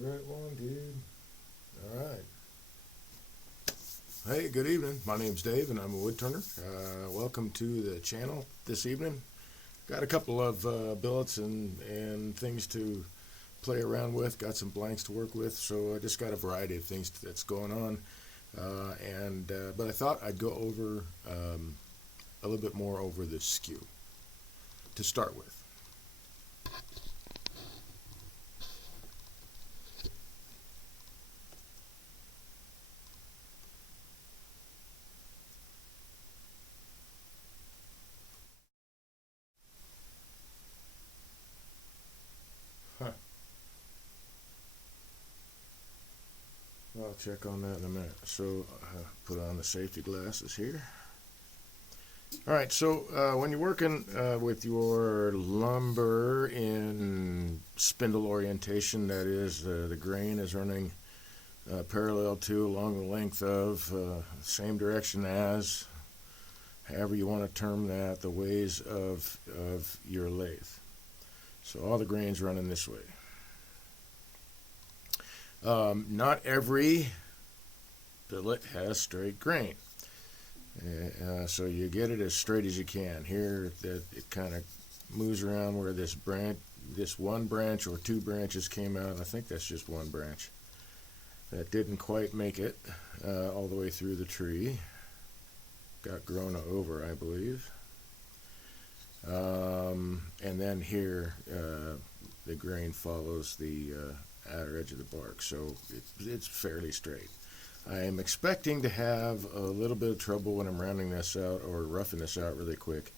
the right one, dude. All right. Hey, good evening. My name's Dave, and I'm a woodturner. Welcome to the channel this evening. Got a couple of billets and things to play around with. Got some blanks to work with, so I just got a variety of things that's going on. But I thought I'd go over a little bit more over the skew to start with. I'll check on that in a minute. So put on the safety glasses here. Alright, so when you're working with your lumber in spindle orientation, that is the grain is running parallel to, along the length of, same direction as, however you want to term that, the ways of your lathe. So all the grain's running this way. Not every billet has straight grain, so you get it as straight as you can. Here, it kind of moves around where this one branch or two branches came out. I think that's just one branch that didn't quite make it all the way through the tree. Got grown over, I believe. And then here, the grain follows the outer edge of the bark, so it's fairly straight. I am expecting to have a little bit of trouble when I'm rounding this out or roughing this out really quick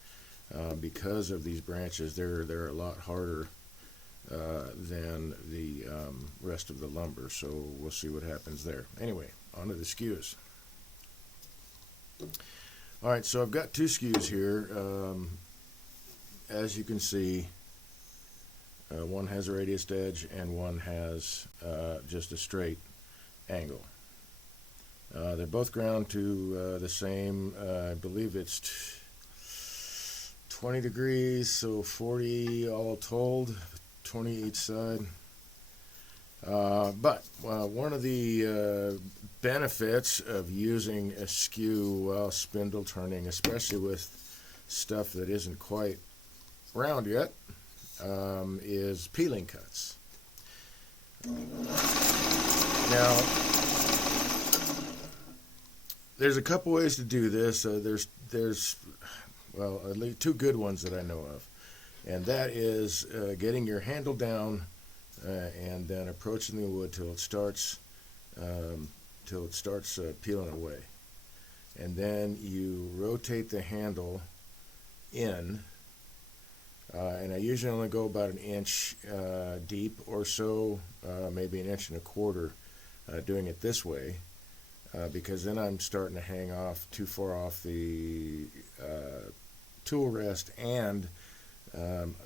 because of these branches. They're a lot harder than the rest of the lumber, so we'll see what happens there. Anyway, on to the skews. Alright, so I've got two skews here. As you can see, one has a radiused edge and one has just a straight angle. They're both ground to the same, I believe it's 20 degrees, so 40 all told, 20 each side. But one of the benefits of using a skew while spindle turning, especially with stuff that isn't quite round yet, is peeling cuts. Now, there's a couple ways to do this. There's well, at least two good ones that I know of, and that is getting your handle down and then approaching the wood till it starts peeling away, and then you rotate the handle in. And I usually only go about an inch deep or so, maybe an inch and a quarter, doing it this way, because then I'm starting to hang off too far off the tool rest, and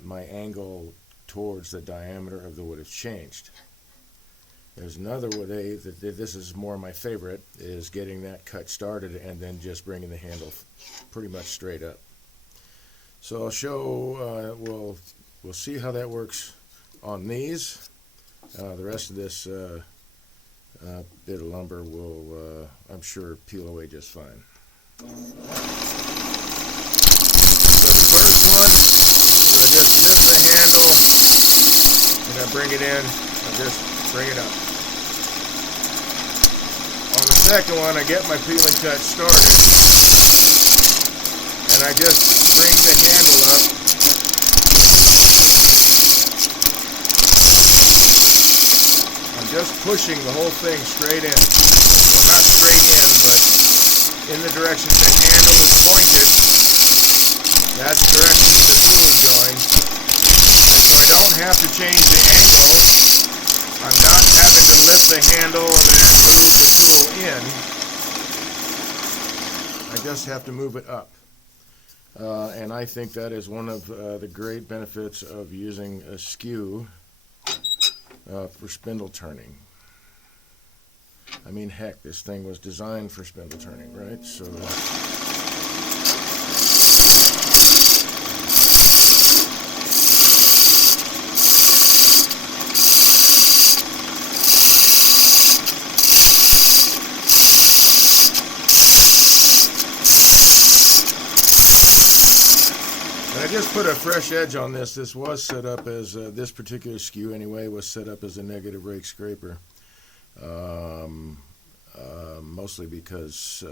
my angle towards the diameter of the wood has changed. There's another way that this is more my favorite, is getting that cut started and then just bringing the handle pretty much straight up. So I'll show, we'll see how that works on these. The rest of this bit of lumber will, I'm sure, peel away just fine. So the first one, I just lift the handle and I bring it in, I just bring it up. On the second one, I get my peeling cut started and I just bring the handle up. I'm just pushing the whole thing straight in. Well, not straight in, but in the direction the handle is pointed. That's the direction the tool is going. So I don't have to change the angle. I'm not having to lift the handle and then move the tool in. I just have to move it up. And I think that is one of the great benefits of using a skew for spindle turning. I mean, heck, this thing was designed for spindle turning, right? So just put a fresh edge on this. This was set up as, this particular skew anyway, was set up as a negative rake scraper. Mostly because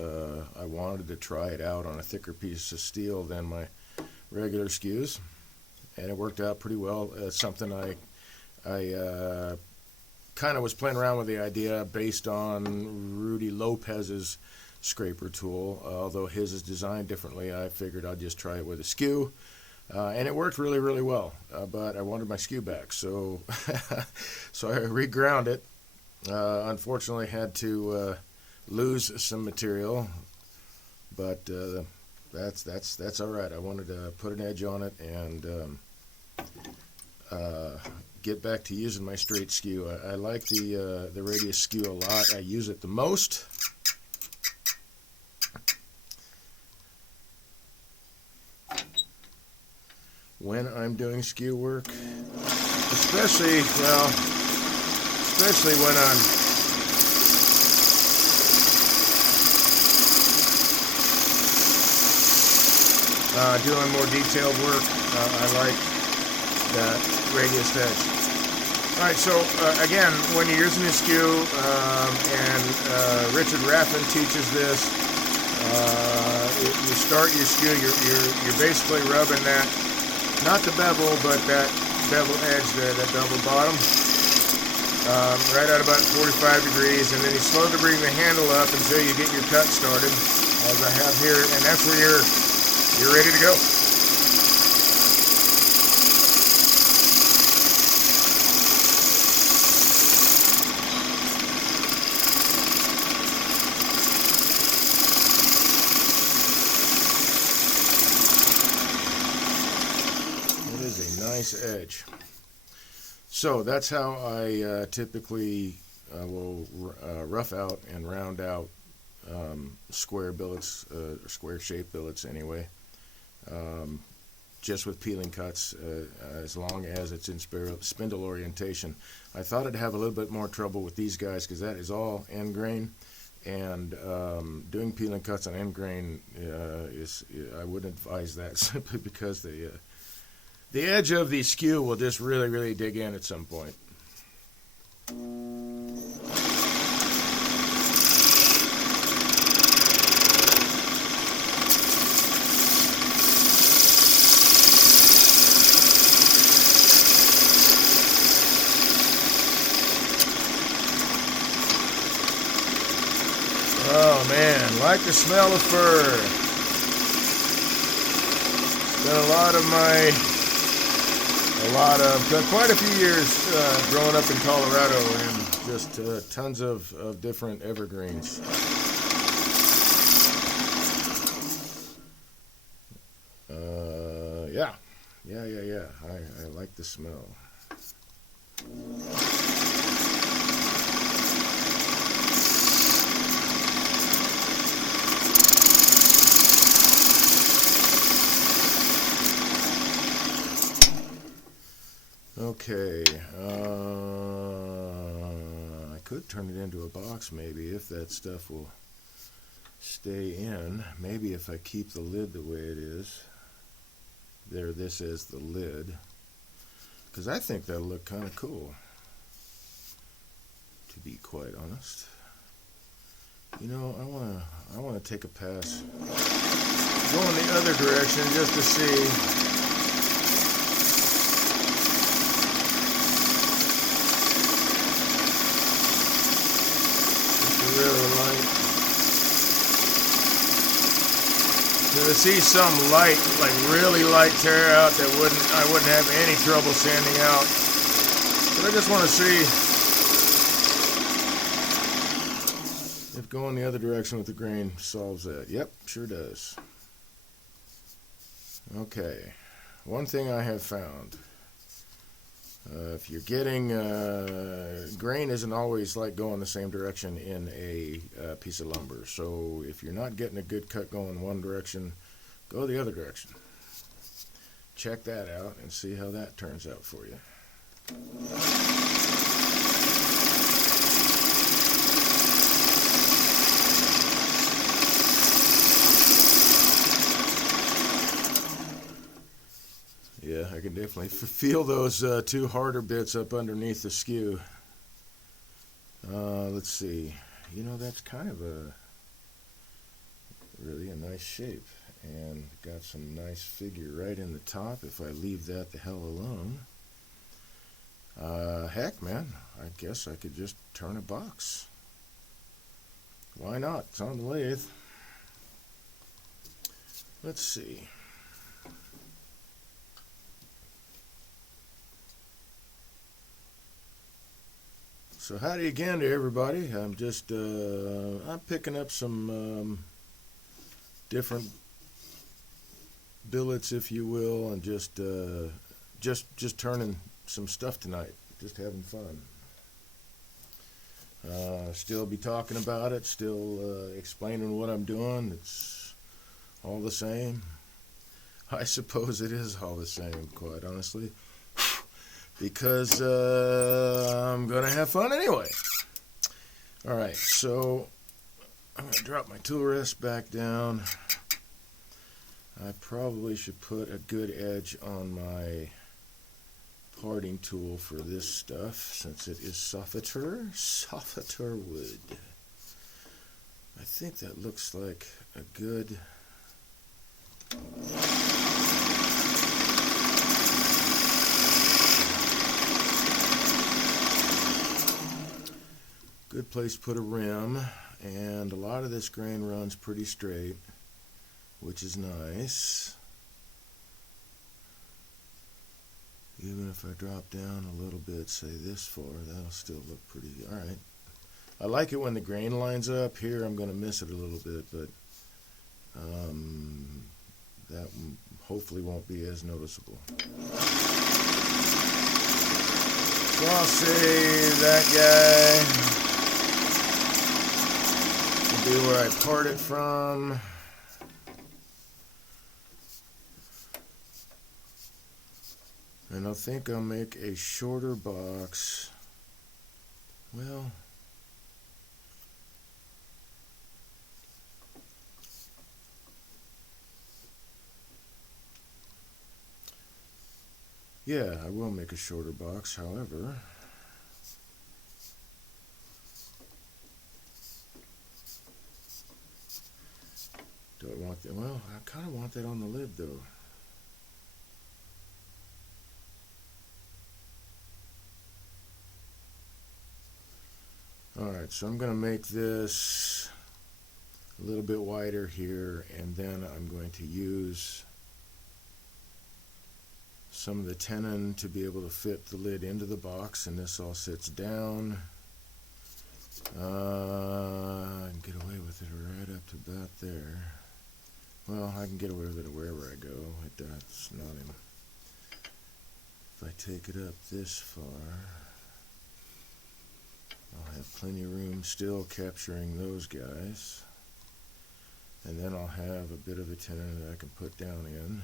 I wanted to try it out on a thicker piece of steel than my regular skews. And it worked out pretty well. It's something I kind of was playing around with the idea based on Rudy Lopez's scraper tool. Although his is designed differently, I figured I'd just try it with a skew. And it worked really, really well. But I wanted my skew back, so so I reground it. Unfortunately, had to lose some material, but that's all right. I wanted to put an edge on it and get back to using my straight skew. I like the radius skew a lot. I use it the most. When I'm doing skew work, especially when I'm doing more detailed work, I like that radius edge. Alright, so again, when you're using a skew, and Richard Raffin teaches this, you start your skew, you're basically rubbing that, not the bevel, but that bevel edge there, that bevel bottom, right at about 45 degrees, and then you slowly bring the handle up until you get your cut started, as I have here, and that's where you're ready to go. Edge. So that's how I typically will rough out and round out square billets, square shaped billets anyway, just with peeling cuts, as long as it's in spindle orientation. I thought I'd have a little bit more trouble with these guys because that is all end grain, and doing peeling cuts on end grain I wouldn't advise that, simply because the edge of the skew will just really, really dig in at some point. Oh man, like the smell of fur. Quite a few years growing up in Colorado, and just tons of different evergreens. Yeah. I like the smell. Okay, I could turn it into a box maybe if that stuff will stay in. Maybe if I keep the lid the way it is. This is the lid. Because I think that'll look kind of cool, to be quite honest. You know, I want to take a pass. Go in the other direction just to see. Really light. To see some light, like really light tear out that I wouldn't have any trouble sanding out. But I just want to see if going the other direction with the grain solves that. Yep, sure does. Okay, one thing I have found. If you're getting, grain isn't always like going the same direction in a piece of lumber. So if you're not getting a good cut going one direction, go the other direction. Check that out and see how that turns out for you. can definitely feel those two harder bits up underneath the skew. Let's see. You know, that's kind of really a nice shape, and got some nice figure right in the top if I leave that the hell alone. Heck, man, I guess I could just turn a box. Why not? It's on the lathe. Let's see. So howdy again to everybody. I'm just I'm picking up some different billets, if you will, and just turning some stuff tonight. Just having fun. Still be talking about it. Still explaining what I'm doing. It's all the same. I suppose it is all the same, quite honestly. Because I'm going to have fun anyway. Alright, so I'm going to drop my tool rest back down. I probably should put a good edge on my parting tool for this stuff, since it is soffiter wood. I think that looks like a good... good place to put a rim, and a lot of this grain runs pretty straight, which is nice. Even if I drop down a little bit, say this far, that'll still look pretty alright. I like it when the grain lines up. Here I'm going to miss it a little bit, but that hopefully won't be as noticeable. So I'll say that guy be where I part it from. And I think I'll make a shorter box. Well, yeah, I will make a shorter box, however. Do I want that? Well, I kind of want that on the lid, though. Alright, so I'm going to make this a little bit wider here, and then I'm going to use some of the tenon to be able to fit the lid into the box, and this all sits down. I can get away with it right up to about there. Well, I can get away with it wherever I go. That's not him. If I take it up this far, I'll have plenty of room still capturing those guys. And then I'll have a bit of a tenon that I can put down in.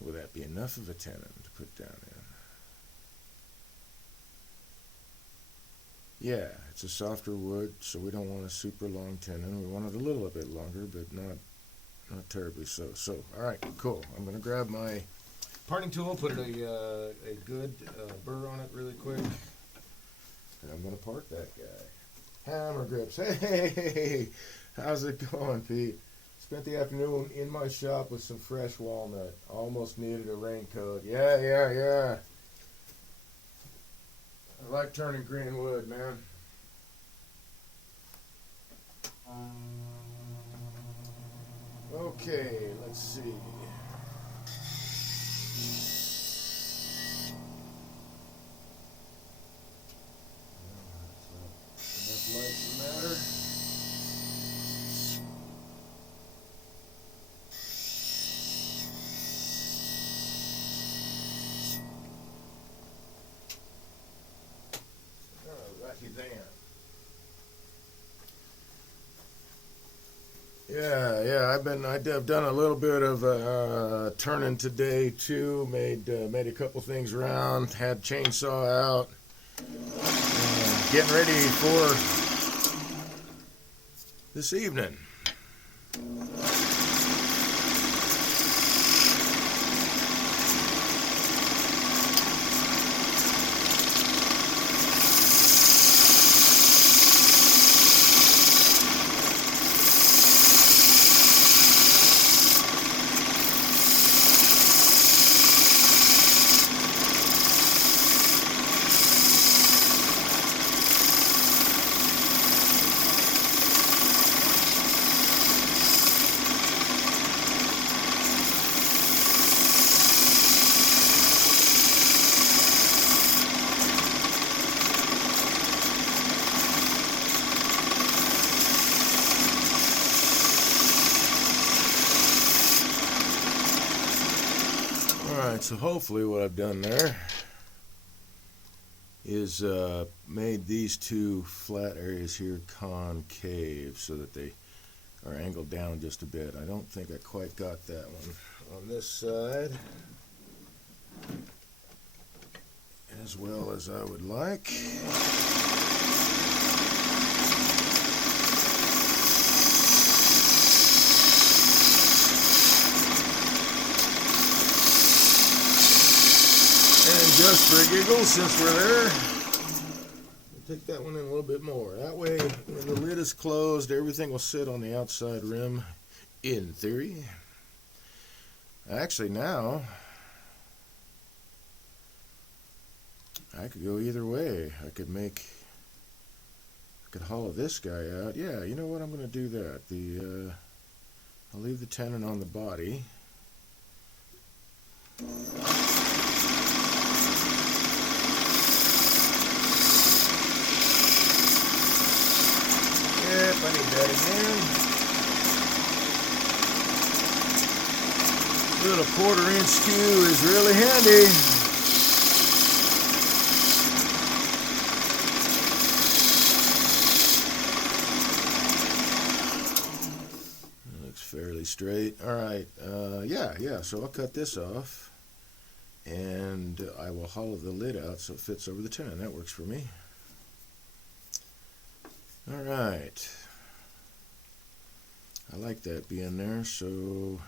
Will that be enough of a tenon to put down in? Yeah, it's a softer wood, so we don't want a super long tenon. We want it a little bit longer, but not terribly so. So, all right, cool. I'm going to grab my parting tool, put a good burr on it really quick, and I'm going to part that guy. Hammer grips. Hey, how's it going, Pete? Spent the afternoon in my shop with some fresh walnut. Almost needed a raincoat. Yeah. I like turning green wood, man. Okay, let's see. Enough light to matter. I've done a little bit of turning today too. Made a couple things around. Had chainsaw out. Getting ready for this evening. Alright, so hopefully what I've done there is made these two flat areas here concave so that they are angled down just a bit. I don't think I quite got that one on this side as well as I would like. And just for giggles, since we're there, we'll take that one in a little bit more. That way, when the lid is closed, everything will sit on the outside rim, in theory. Actually, now, I could go either way. I could hollow this guy out. Yeah, you know what? I'm going to do that. I'll leave the tenon on the body. Yep, I need that again. Little 1/4-inch skew is really handy. That looks fairly straight. All right, yeah. So I'll cut this off, and I will hollow the lid out so it fits over the tenon. That works for me. All right, I like that being there, so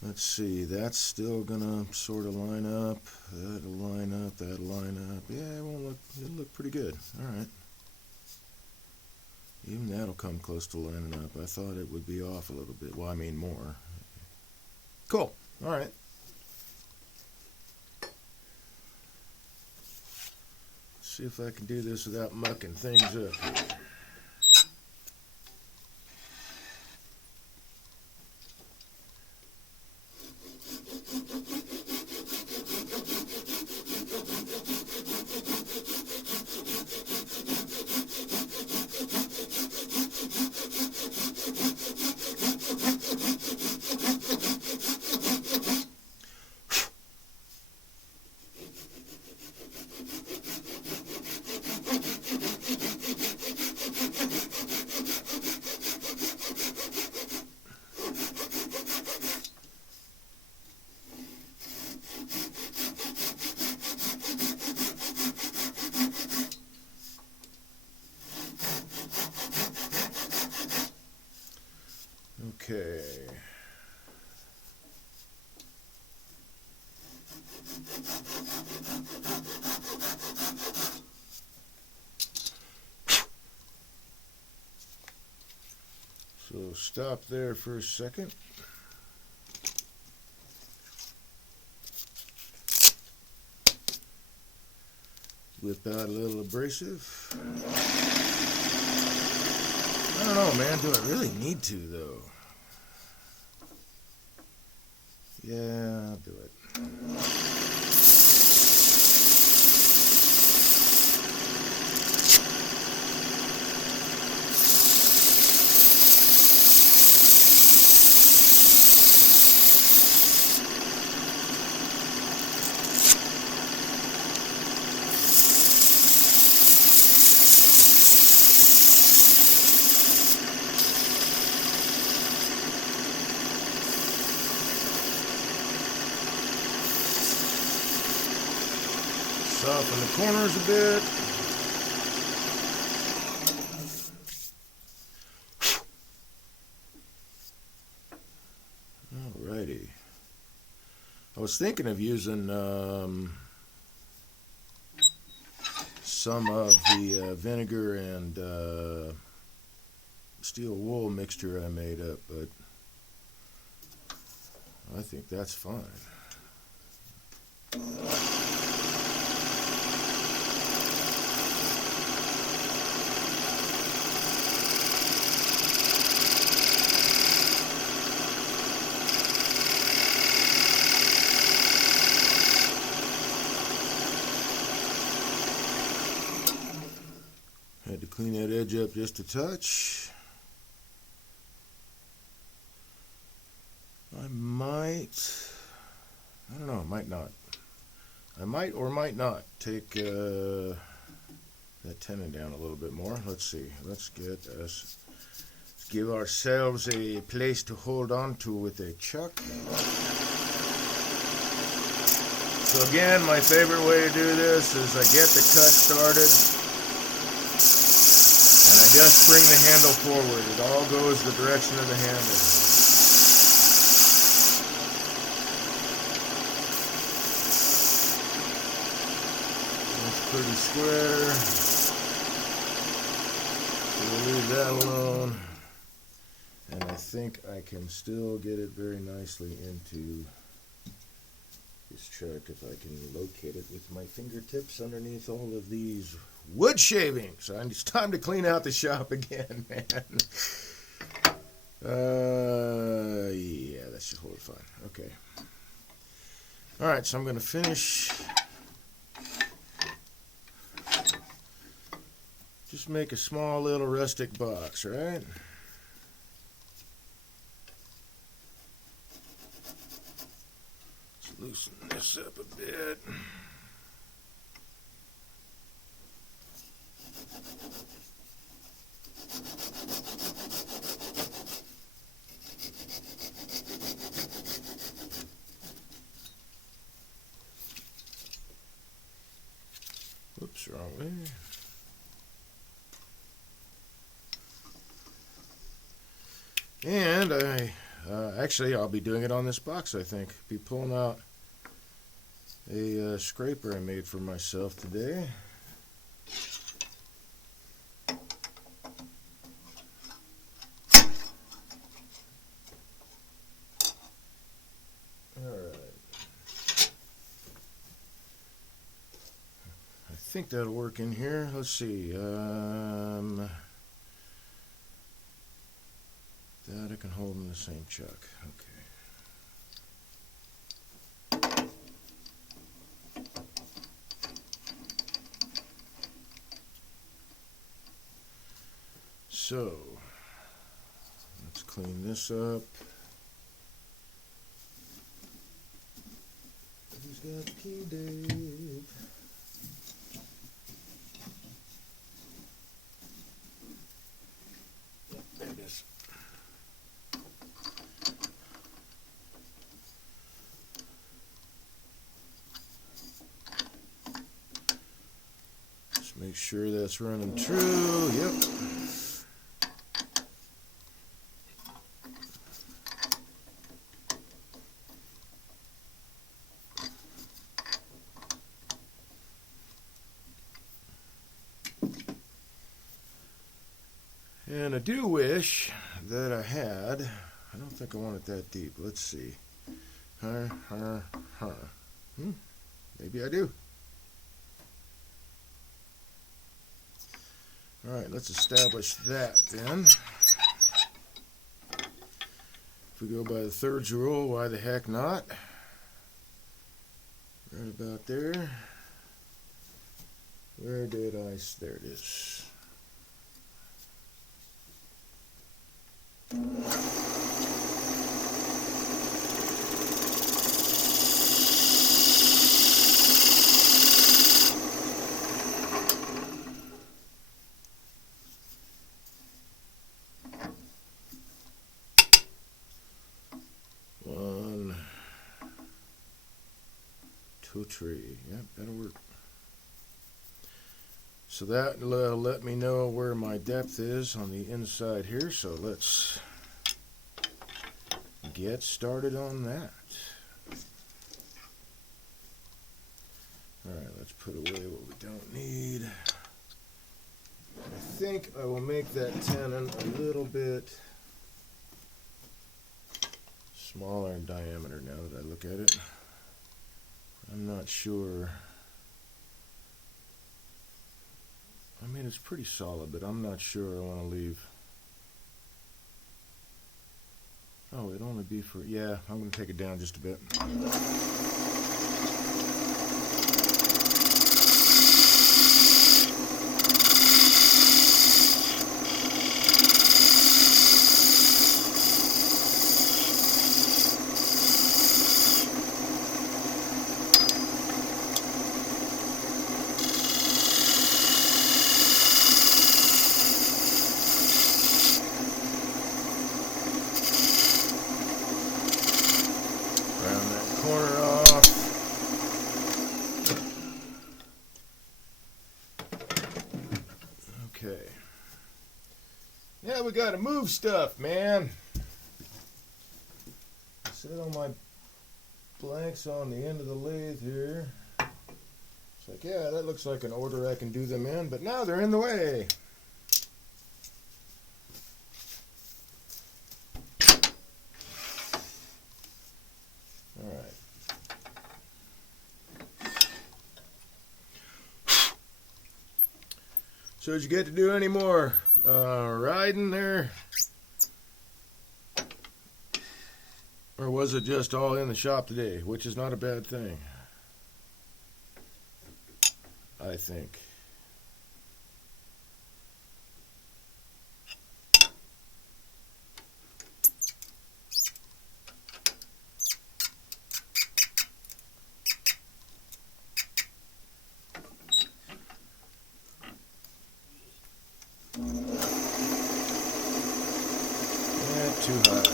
let's see, that's still gonna sort of line up, that'll line up, that'll line up. Yeah, it'll look pretty good. All right, even that'll come close to lining up. I thought it would be off a little bit. Well, I mean more. Cool. All right. See if I can do this without mucking things up here. Okay. So stop there for a second. Whip out a little abrasive. I don't know, man. Do I really need to, though? Yeah, I'll do it. Soften the corners a bit. Alrighty. I was thinking of using some of the vinegar and steel wool mixture I made up, but I think that's fine. Had to clean that edge up just a touch. I might I don't know, might not. I might or might not take that tenon down a little bit more. Let's see. Let's give ourselves a place to hold on to with a chuck. So again, my favorite way to do this is I get the cut started and I just bring the handle forward. It all goes the direction of the handle. Pretty square. So we'll leave that alone. And I think I can still get it very nicely into this chuck if I can locate it with my fingertips underneath all of these wood shavings. It's time to clean out the shop again, man. Yeah, that should hold it fine. Okay. Alright, so I'm going to finish. Just make a small little rustic box, right? Let's loosen this up a bit. Whoops, wrong way. And actually, I'll be doing it on this box, I think. Be pulling out a scraper I made for myself today. Alright. I think that'll work in here. Let's see. That I can hold in the same chuck. Okay. So, let's clean this up. Who's got the key, Dave? There it is. Make sure that's running true. Yep. And I do wish that I had, I don't think I want it that deep. Let's see. Maybe I do. Alright, let's establish that then. If we go by the thirds rule, why the heck not? Right about there. Where did I? There it is. Tree. Yep, that'll work. So that will let me know where my depth is on the inside here. So let's get started on that. Alright, let's put away what we don't need. I think I will make that tenon a little bit smaller in diameter now that I look at it. I'm not sure. I mean, it's pretty solid, but I'm not sure I want to leave. Oh, it'd only be for, yeah, I'm going to take it down just a bit. Okay. Now we gotta move stuff, man. Set all my blanks on the end of the lathe here. It's like, yeah, that looks like an order I can do them in, but now they're in the way. All right. So did you get to do any more riding there? Or was it just all in the shop today, which is not a bad thing, I think. Too high.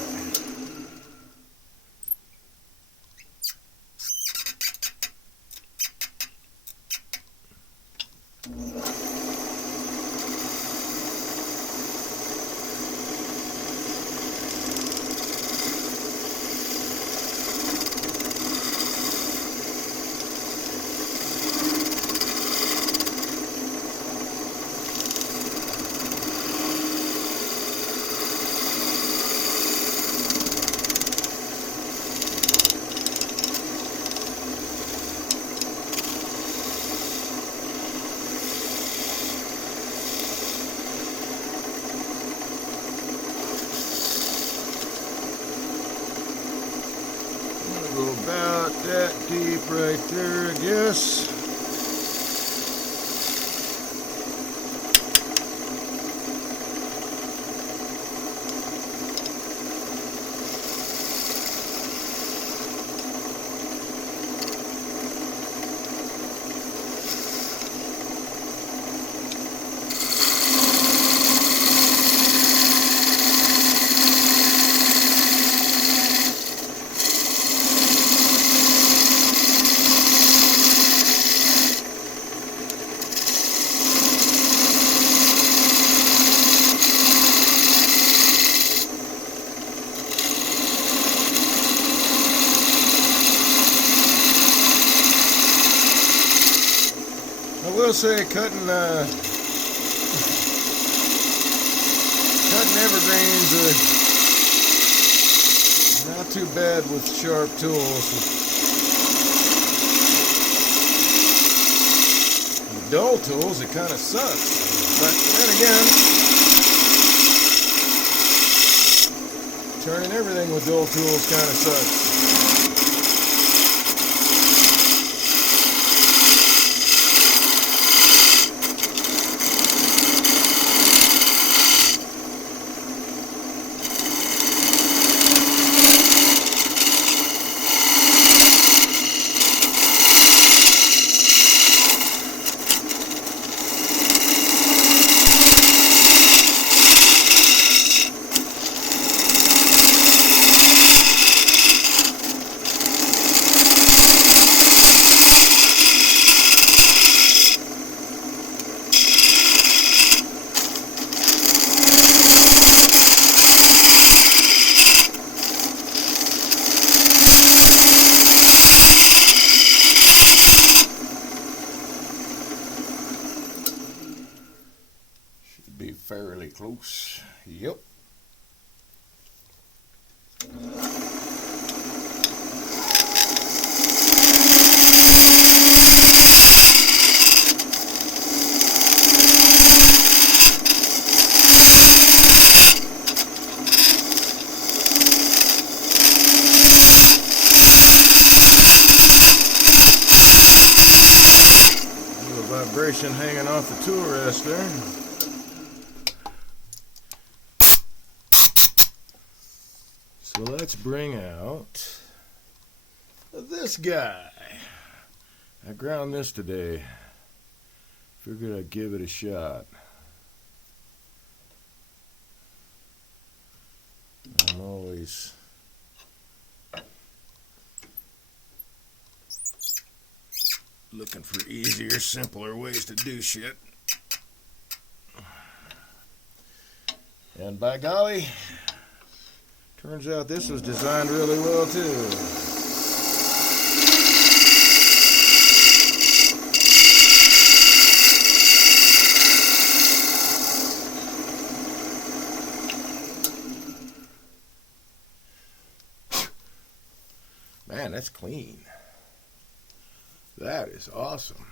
Go about that deep right there, I guess. I will say cutting evergreens not too bad with sharp tools. With dull tools, it kind of sucks. But then again, turning everything with dull tools kind of sucks. Be fairly close. Yep. Little vibration hanging off the tool rest there. So let's bring out this guy. I ground this today. Figured I'd give it a shot. I'm always looking for easier, simpler ways to do shit. And by golly, turns out this was designed really well too. Man, that's clean. That is awesome.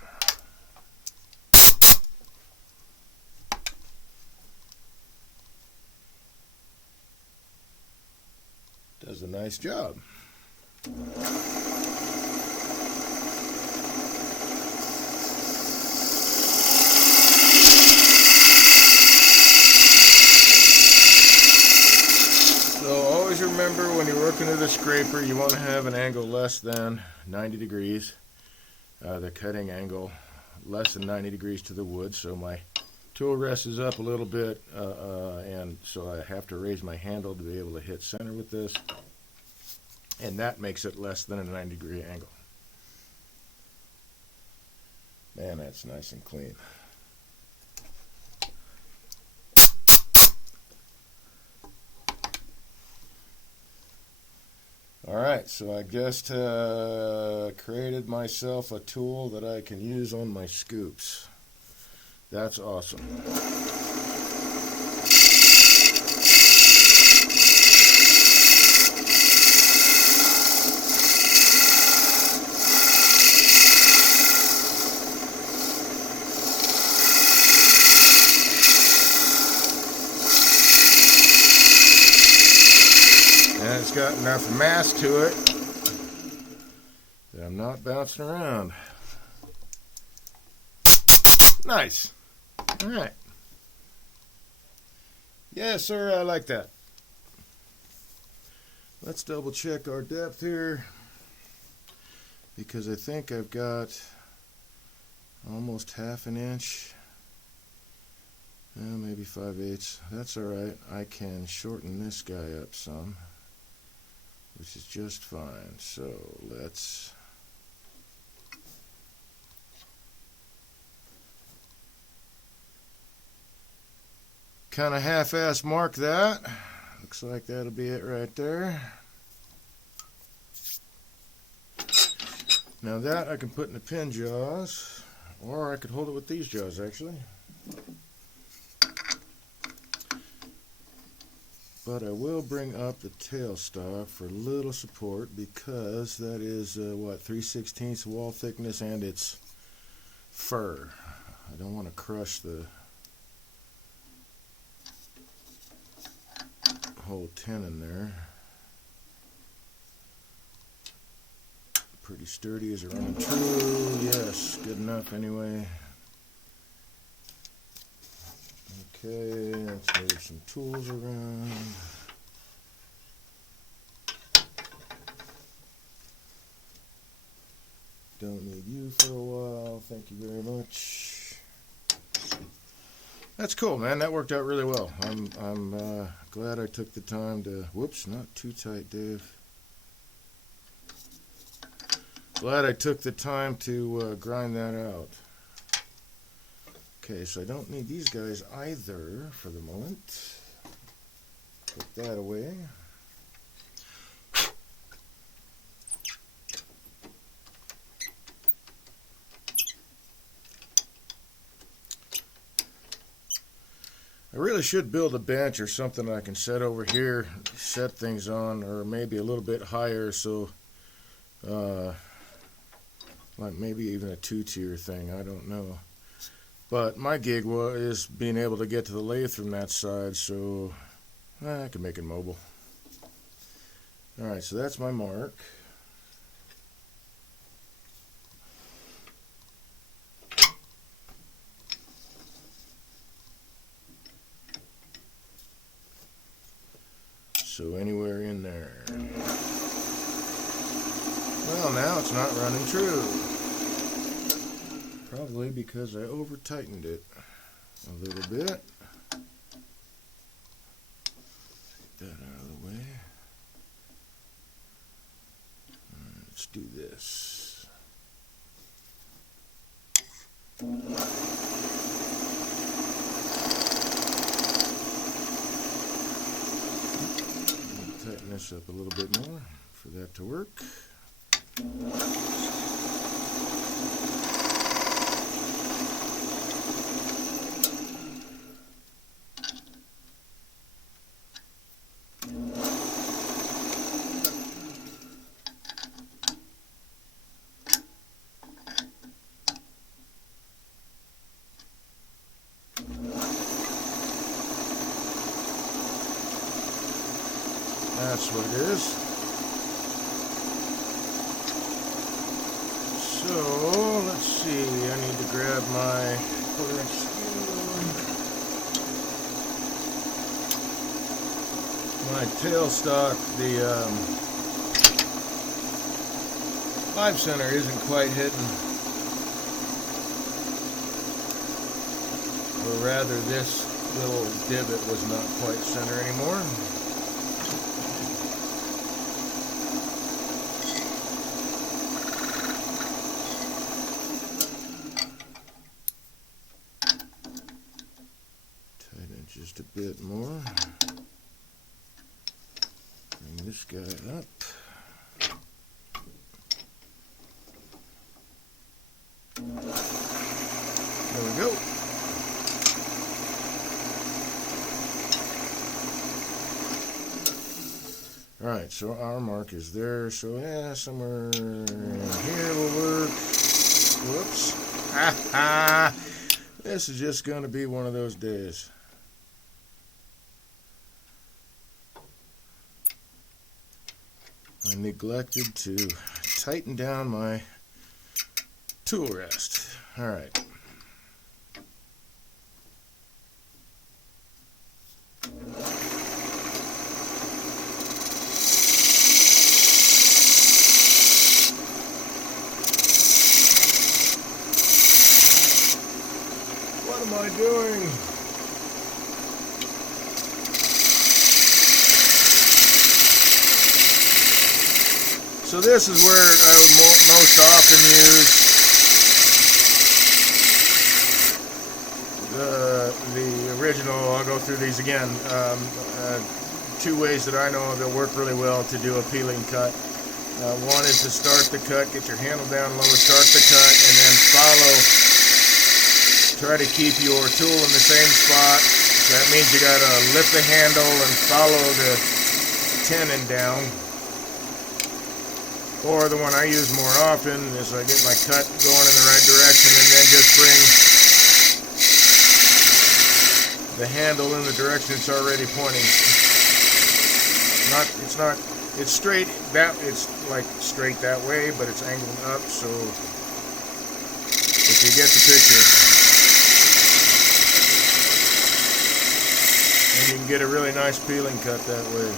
Does a nice job. So always remember when you're working with a scraper, you want to have an angle less than 90 degrees. The cutting angle less than 90 degrees to the wood. So my tool rest is up a little bit, and so I have to raise my handle to be able to hit center with this. And that makes it less than a 90-degree angle. Man, that's nice and clean. Alright, so I just created myself a tool that I can use on my scoops. That's awesome. And it's got enough mass to it that I'm not bouncing around. Nice. All right. Yes, sir, I like that. Let's double check our depth here, because I think I've got almost half an inch. Maybe 5/8. That's all right. I can shorten this guy up some, which is just fine. So let's kind of half-ass mark that. Looks like that'll be it right there. Now that I can put in the pin jaws, or I could hold it with these jaws actually. But I will bring up the tailstock for a little support, because that is what, 3/16 wall thickness, and it's fur. I don't want to crush the whole tenon there. Pretty sturdy. Is it running true? Yes, good enough anyway. Okay, let's move some tools around. Don't need you for a while. Thank you very much. That's cool, man. That worked out really well. I'm glad I took the time to. Whoops, not too tight, Dave. Glad I took the time to grind that out. Okay, so I don't need these guys either for the moment. Put that away. I really should build a bench or something I can set over here, set things on, or maybe a little bit higher, so like maybe even a 2-tier thing, I don't know. But my gig is being able to get to the lathe from that side, so I can make it mobile. Alright, so that's my mark. So anywhere in there. Well, now it's not running true. Probably because I over-tightened it a little bit. Get that out of the way. Let's do this. up a little bit more for that to work. That's what it is. So, let's see, I need to grab my 1/4 spoon. My tailstock, the live center isn't quite hitting, or rather this little divot was not quite center anymore. Just a bit more. Bring this guy up. There we go. Alright, so our mark is there. So yeah, somewhere in here will work. Whoops. This is just going to be one of those days. I neglected to tighten down my tool rest. All right. What am I doing? So this is where I would most often use the original. I'll go through these again. Two ways that I know of that work really well to do a peeling cut. One is to start the cut, get your handle down low, start the cut, and then follow. Try to keep your tool in the same spot. That means you got to lift the handle and follow the tenon down. Or the one I use more often is I get my cut going in the right direction and then just bring the handle in the direction it's already pointing. It's straight it's like straight that way, but it's angled up, so if you get the picture. And you can get a really nice peeling cut that way.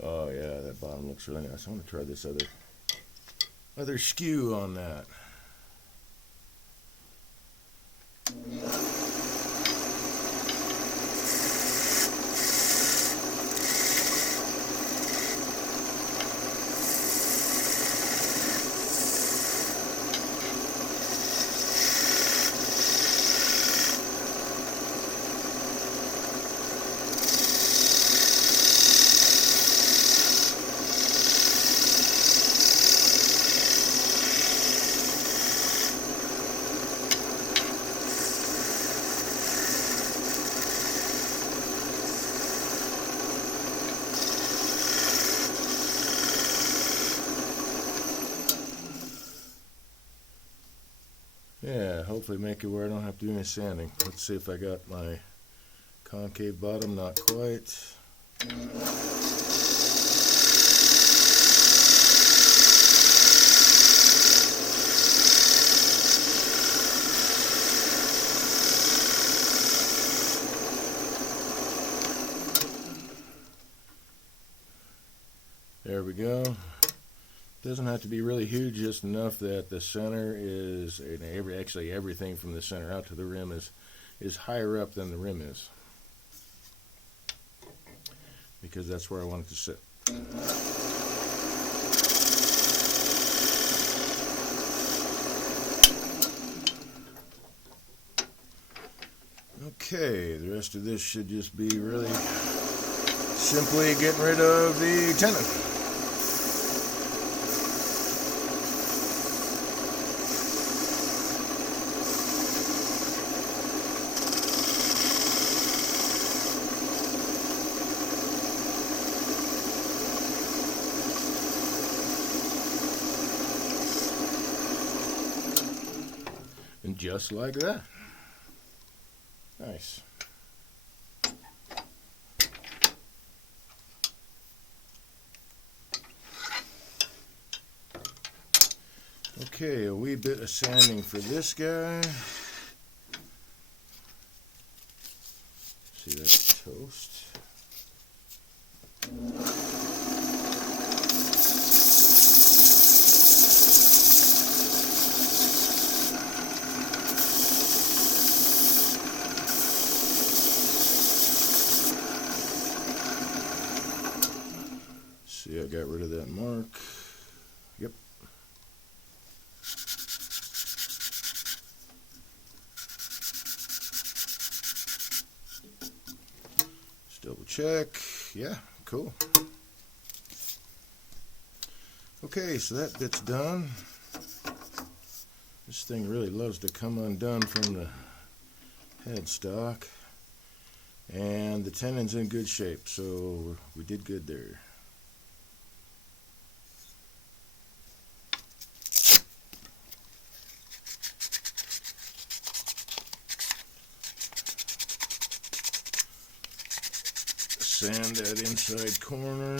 Oh yeah, that bottom looks really nice. I want to try this other skew on that. Yeah, hopefully make it where I don't have to do any sanding. Let's see if I got my concave bottom. Not quite. There we go. Doesn't have to be really huge, just enough that the center is, actually everything from the center out to the rim is is higher up than the rim is, because that's where I want it to sit. Okay, the rest of this should just be really simply getting rid of the tenon. And just like that. Nice. Okay, a wee bit of sanding for this guy. See, that's toast. See, I got rid of that mark. Yep. Just double check. Yeah, cool. Okay, so that bit's done. This thing really loves to come undone from the headstock. And the tenon's in good shape, so we did good there. Sand that inside corner.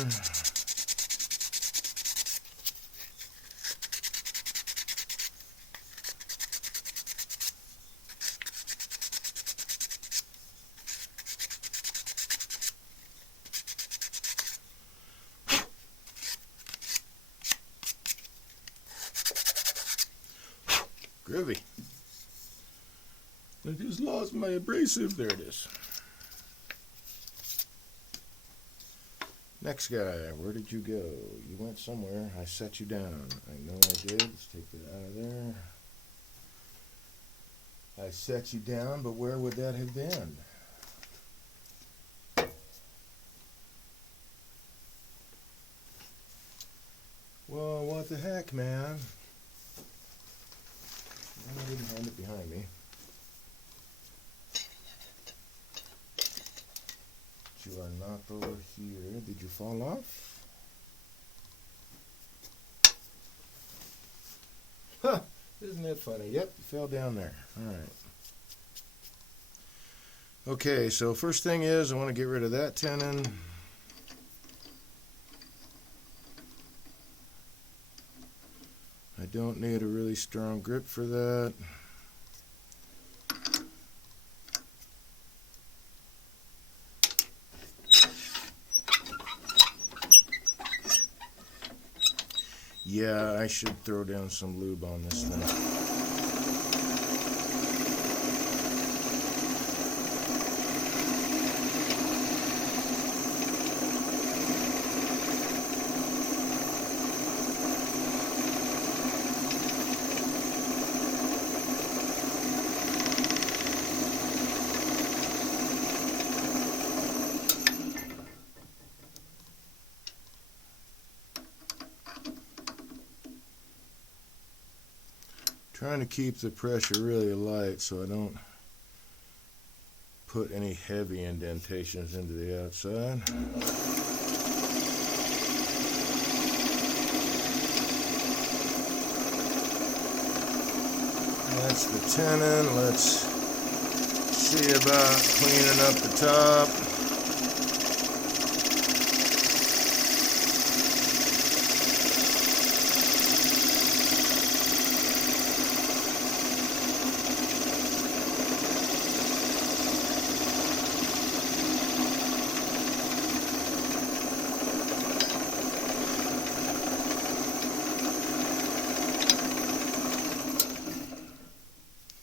Groovy. I just lost my abrasive. There it is. Next guy, where did you go? You went somewhere. I set you down. I know I did. Let's take that out of there. I set you down, but where would that have been? Well, what the heck, man? I didn't have it behind me. You are not over here. Did you fall off? Huh, isn't that funny? Yep, you fell down there. Alright. Okay, so first thing is I want to get rid of that tenon. I don't need a really strong grip for that. Yeah, I should throw down some lube on this thing. Trying to keep the pressure really light so I don't put any heavy indentations into the outside. That's the tenon. Let's see about cleaning up the top.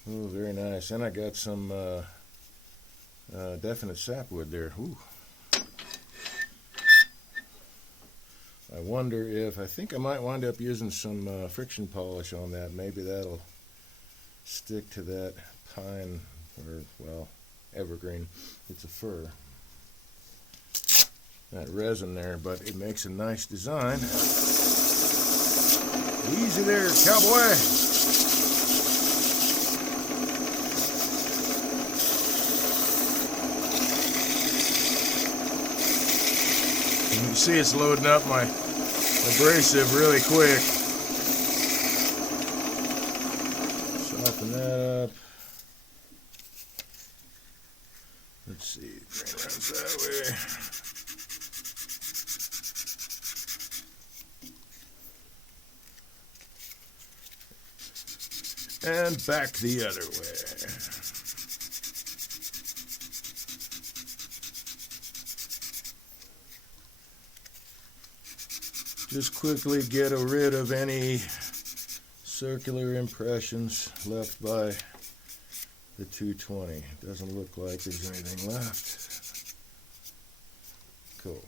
Oh, very nice. And I got some definite sapwood there. Ooh. I wonder if, I think I might wind up using some friction polish on that. Maybe that'll stick to that pine, or, well, evergreen. It's a fir. That resin there, but it makes a nice design. Easy there, cowboy! You can see it's loading up my abrasive really quick. Soften that up. Let's see, bring it around that way. And back the other way. Just quickly get rid of any circular impressions left by the 220. Doesn't look like there's anything left. Cool.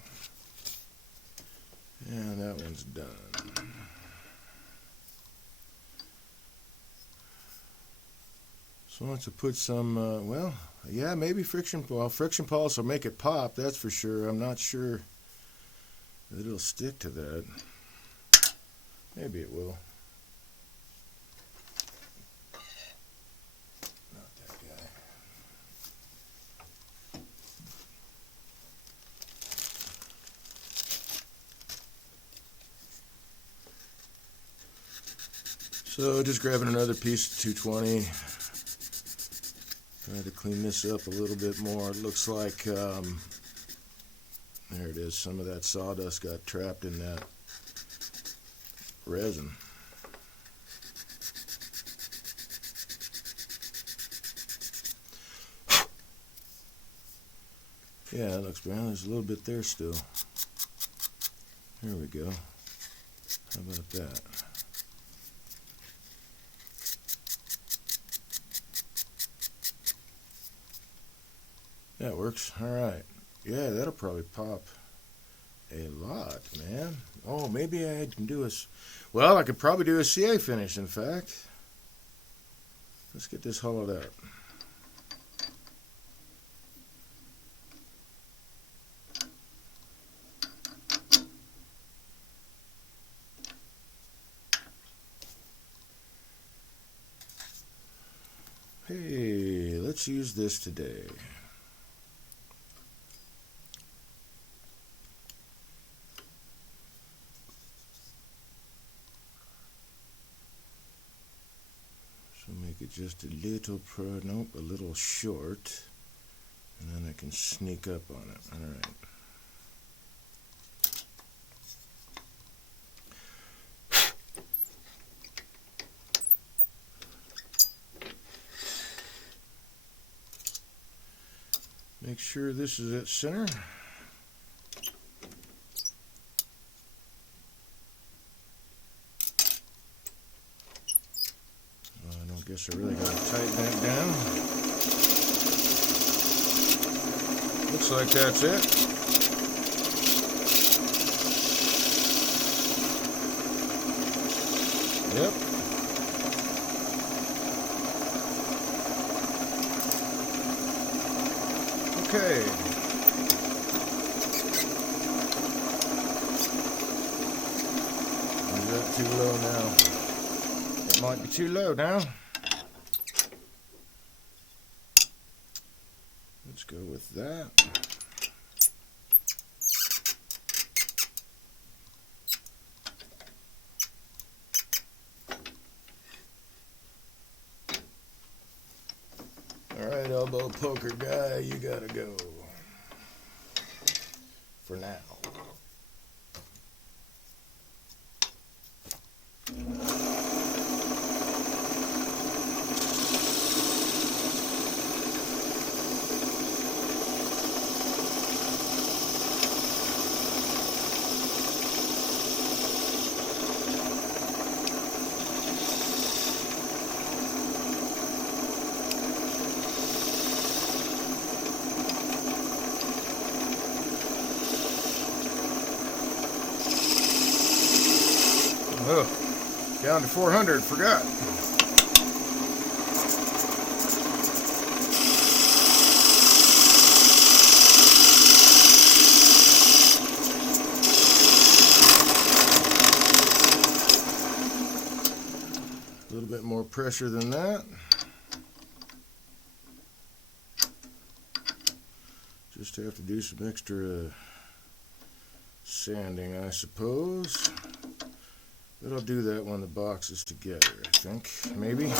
And that one's done. So once I put some, well, yeah, maybe friction polish will make it pop, that's for sure. I'm not sure that it'll stick to that. Maybe it will. Not that guy. So just grabbing another piece of 220. Try to clean this up a little bit more. It looks like, there it is, some of that sawdust got trapped in that resin. Yeah, it looks brown. There's a little bit there still. There we go. How about that? That works. All right. Yeah, that'll probably pop a lot, man. Oh, maybe I can do well, I could probably do a CA finish, in fact. Let's get this hollowed out. Hey, let's use this today. Make it just a little, nope, a little short, and then I can sneak up on it. All right. Make sure this is at center. Guess I really got to tighten that down. Looks like that's it. Yep. Okay. Is that too low now? It might be too low now. Let's go with that. All right, elbow poker guy, you gotta go. For now. down to 400, forgot. A little bit more pressure than that. Just have to do some extra sanding, I suppose. But I'll do that when the box is together, I think, maybe.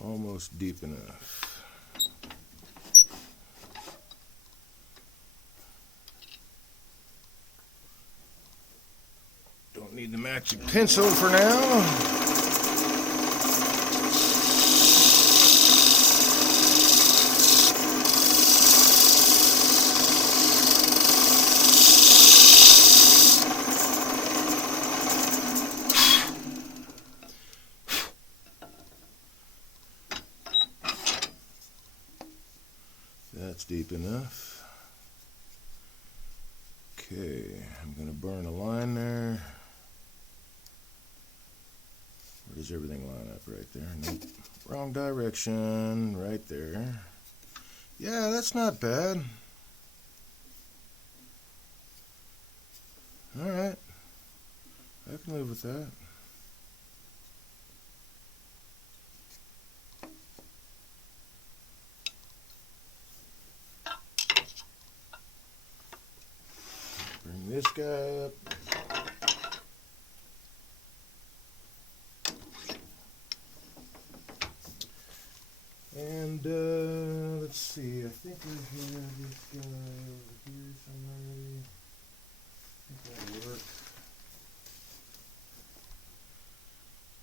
Almost deep enough. Don't need the matching pencil for now. That's deep enough. Okay, I'm going to burn a line there. Where does everything line up? Right there. Nope. Wrong direction. Right there. Yeah, that's not bad. Alright. I can live with that. Bring this guy up. And let's see, I think we have this guy over here somewhere. I think that'll work.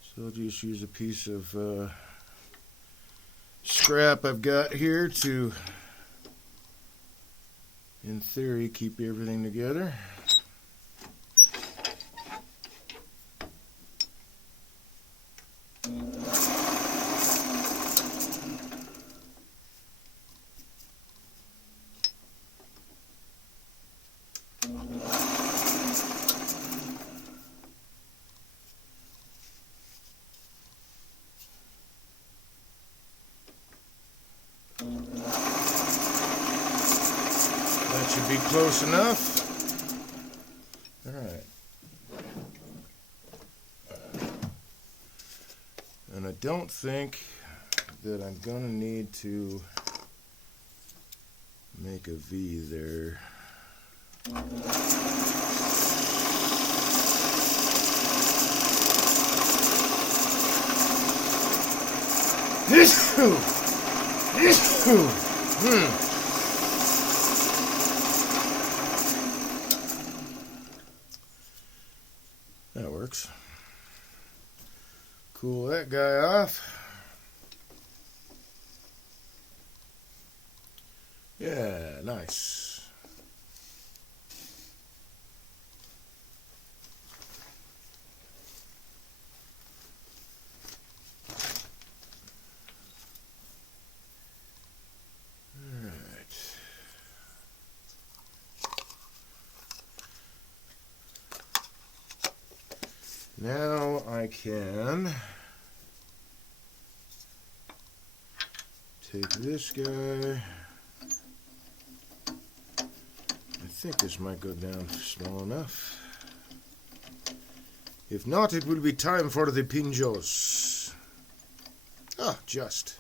So I'll just use a piece of scrap I've got here to, in theory, keep everything together. That should be close enough. All right. And I don't think that I'm going to need to make a V there. That works. Cool that guy off. Yeah, nice. Now I can take this guy. I think this might go down small enough. If not, it will be time for the pinjos. Ah, just.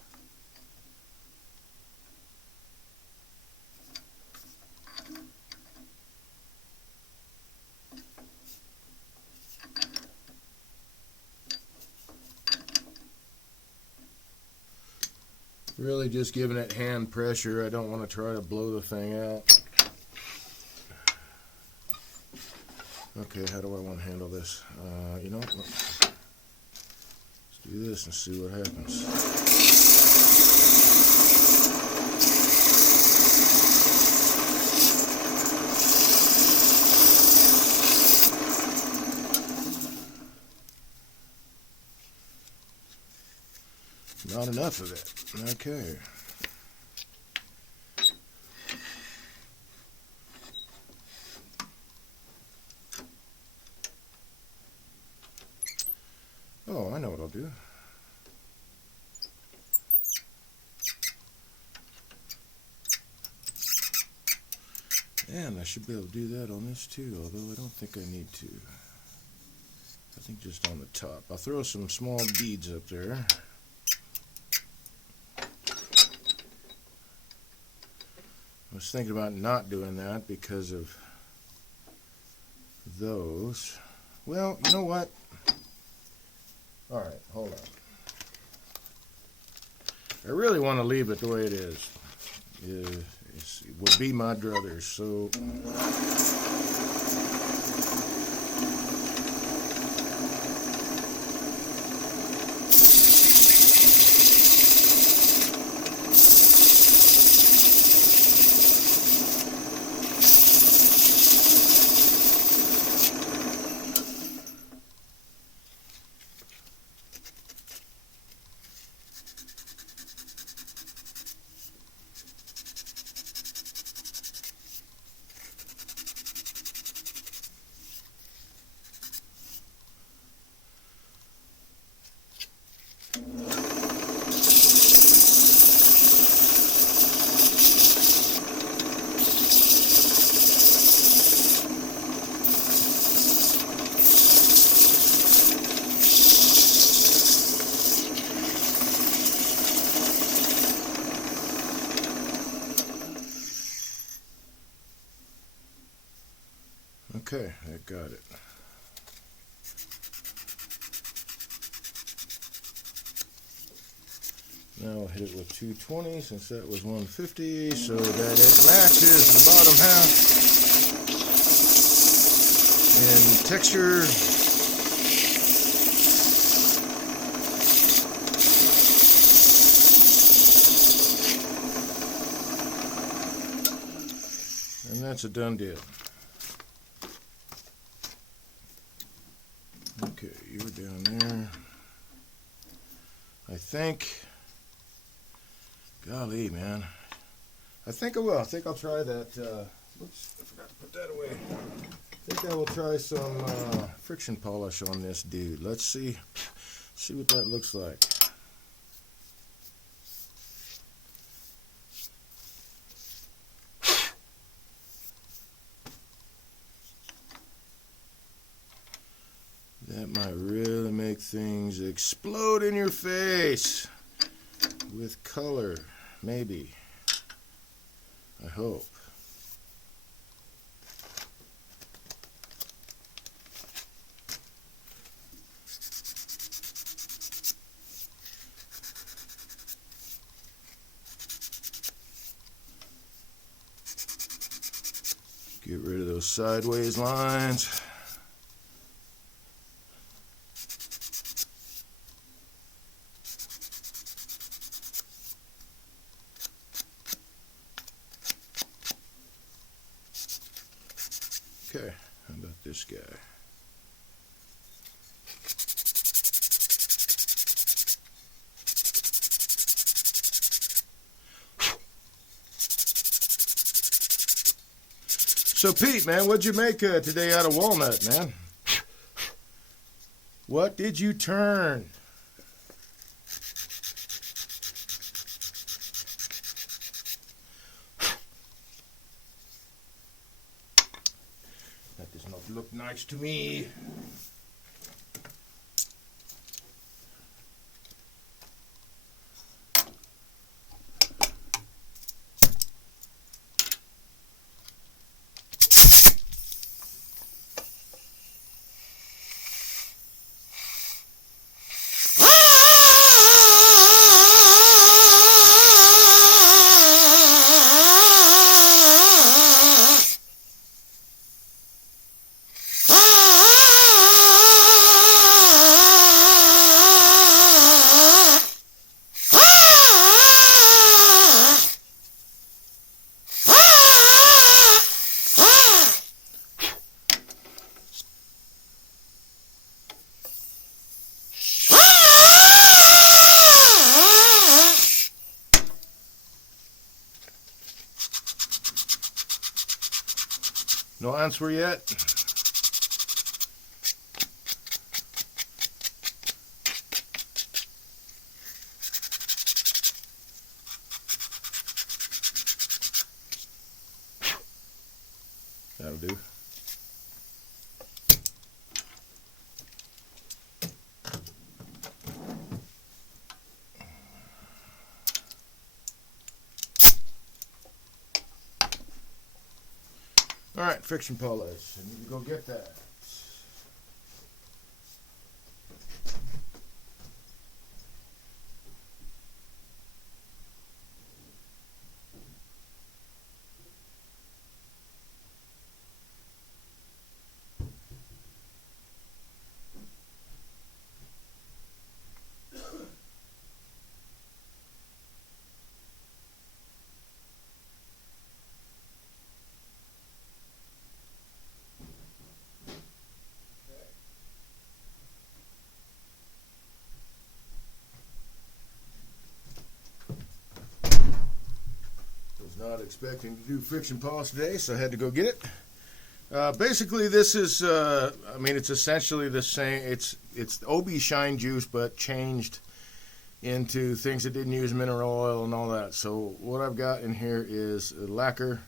Really just giving it hand pressure. I don't want to try to blow the thing out. Okay, how do I want to handle this? You know, let's do this and see what happens. Not enough of it. Okay. Oh, I know what I'll do. And I should be able to do that on this too, although I don't think I need to. I think just on the top. I'll throw some small beads up there. I was thinking about not doing that because of those. Well, you know what? All right, hold on. I really want to leave it the way it is. It would be my druthers, so... Okay, I got it. Now I'll hit it with 220 since that was 150, so that it matches the bottom half in texture. And that's a done deal. Okay, you were down there. I think, golly, man. I think I will. I think I'll try that. Oops, I forgot to put that away. I think I will try some friction polish on this dude. Let's see what that looks like. That might really make things explode in your face with color, maybe. I hope. Get rid of those sideways lines. Okay, how about this guy? So Pete, man, what'd you make today out of walnut, man? What did you turn? That does not look nice to me. No answer yet. That'll do. All right, friction polish. I need to go get that. Not expecting to do friction polish today, so I had to go get it. Basically, this is, I mean, it's essentially the same. It's OB Shine Juice, but changed into things that didn't use mineral oil and all that. So what I've got in here is lacquer,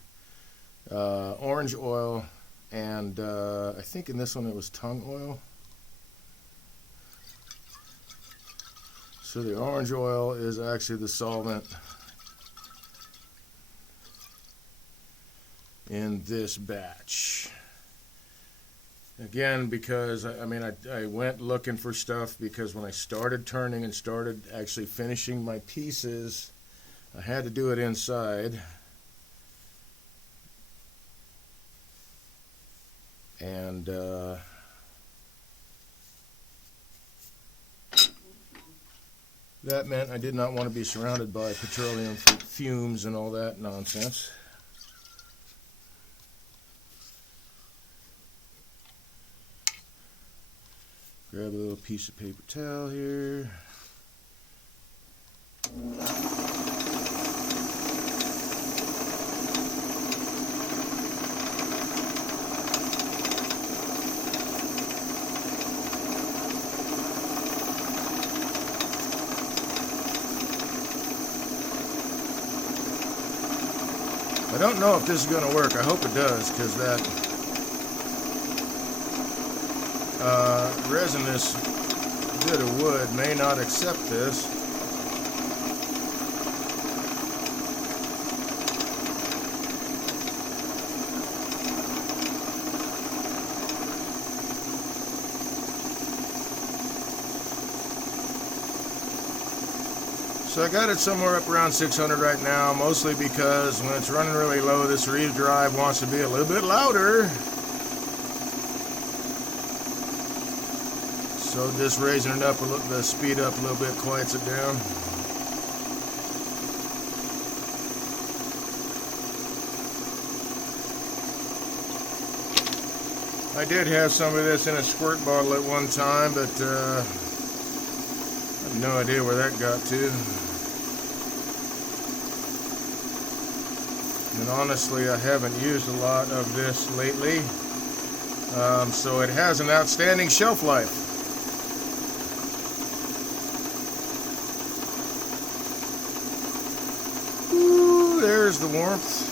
orange oil, and I think in this one it was tung oil. So the orange oil is actually the solvent in this batch. Again, because I went looking for stuff, because when I started turning and started actually finishing my pieces, I had to do it inside. And that meant I did not want to be surrounded by petroleum fumes and all that nonsense. Grab a little piece of paper towel here. I don't know if this is going to work. I hope it does, because that resinous bit of wood may not accept this. So I got it somewhere up around 600 right now, mostly because when it's running really low, this reed drive wants to be a little bit louder. So just raising it up a little, the speed up a little bit quiets it down. I did have some of this in a squirt bottle at one time, but I have no idea where that got to. And honestly, I haven't used a lot of this lately, so it has an outstanding shelf life. there's the warmth.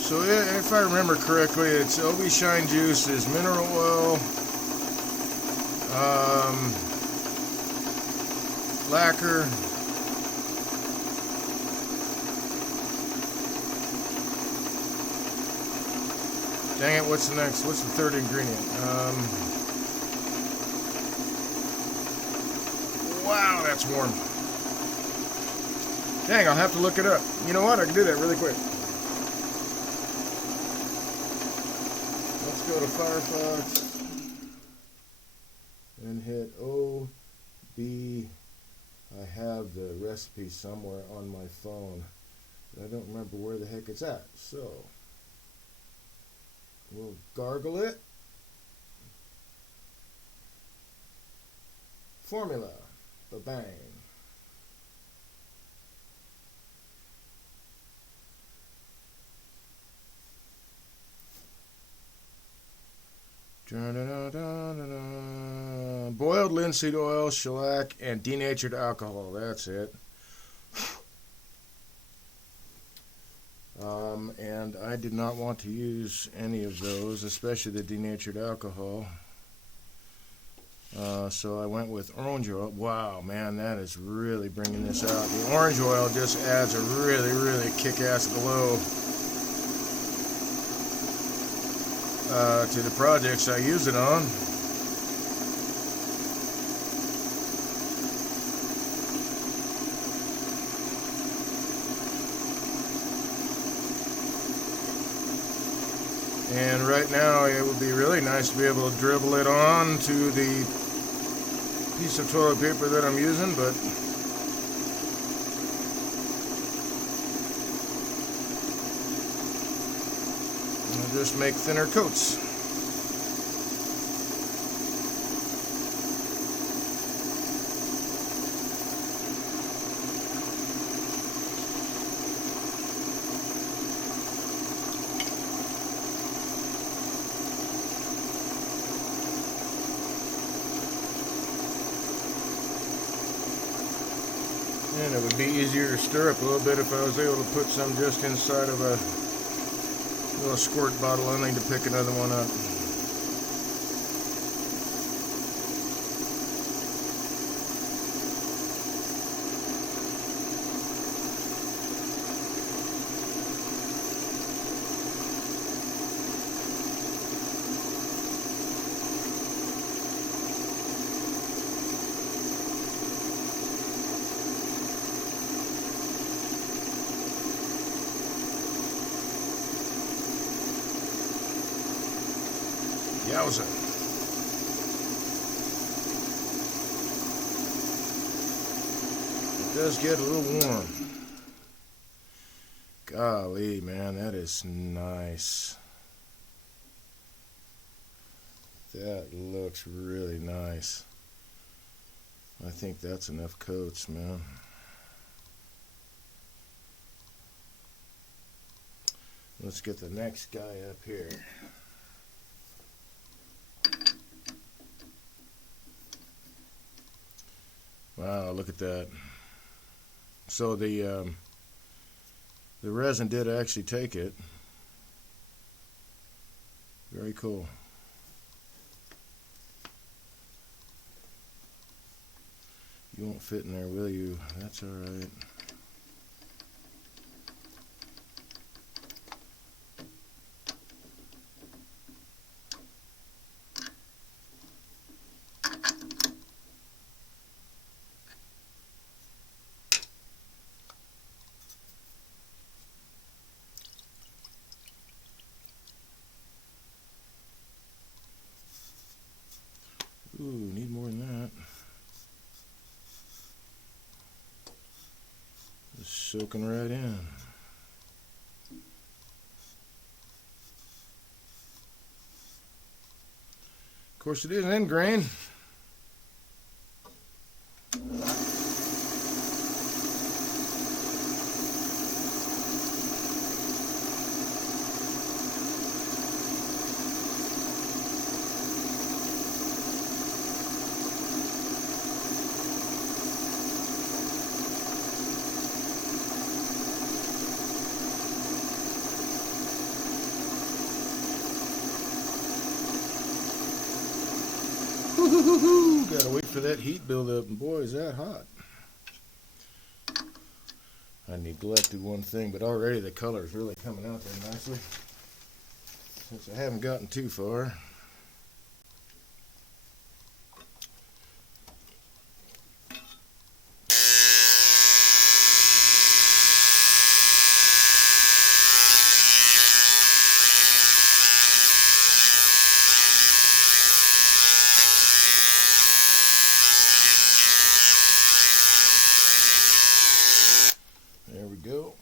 So if I remember correctly, it's OB Shine Juice is mineral oil, lacquer, dang it, what's the next? What's the third ingredient? Wow, that's warm. Dang, I'll have to look it up. You know what? I can do that really quick. Let's go to Firefox and hit OB. I have the recipe somewhere on my phone, but I don't remember where the heck it's at. So we'll gargle it. Formula. Ba-bang. Boiled linseed oil, shellac, and denatured alcohol. That's it. And I did not want to use any of those, especially the denatured alcohol. So I went with orange oil. Wow, man, that is really bringing this out. The orange oil just adds a really, really kick-ass glow to the projects I use it on. And right now it would be really nice to be able to dribble it on to the piece of toilet paper that I'm using, but I'll just make thinner coats. And it would be easier to stir up a little bit if I was able to put some just inside of a little squirt bottle. I need to pick another one up. Yowza. It does get a little warm. Golly, man, that is nice. That looks really nice. I think that's enough coats, man. Let's get the next guy up here. Wow, look at that. So the resin did actually take it. Very cool. You won't fit in there, will you? That's all right. Ooh, need more than that. Just soaking right in. course, it is end grain. Gotta wait for that heat buildup, and boy, is that hot. I neglected one thing, but already the color is really coming out there nicely, since I haven't gotten too far. There we go.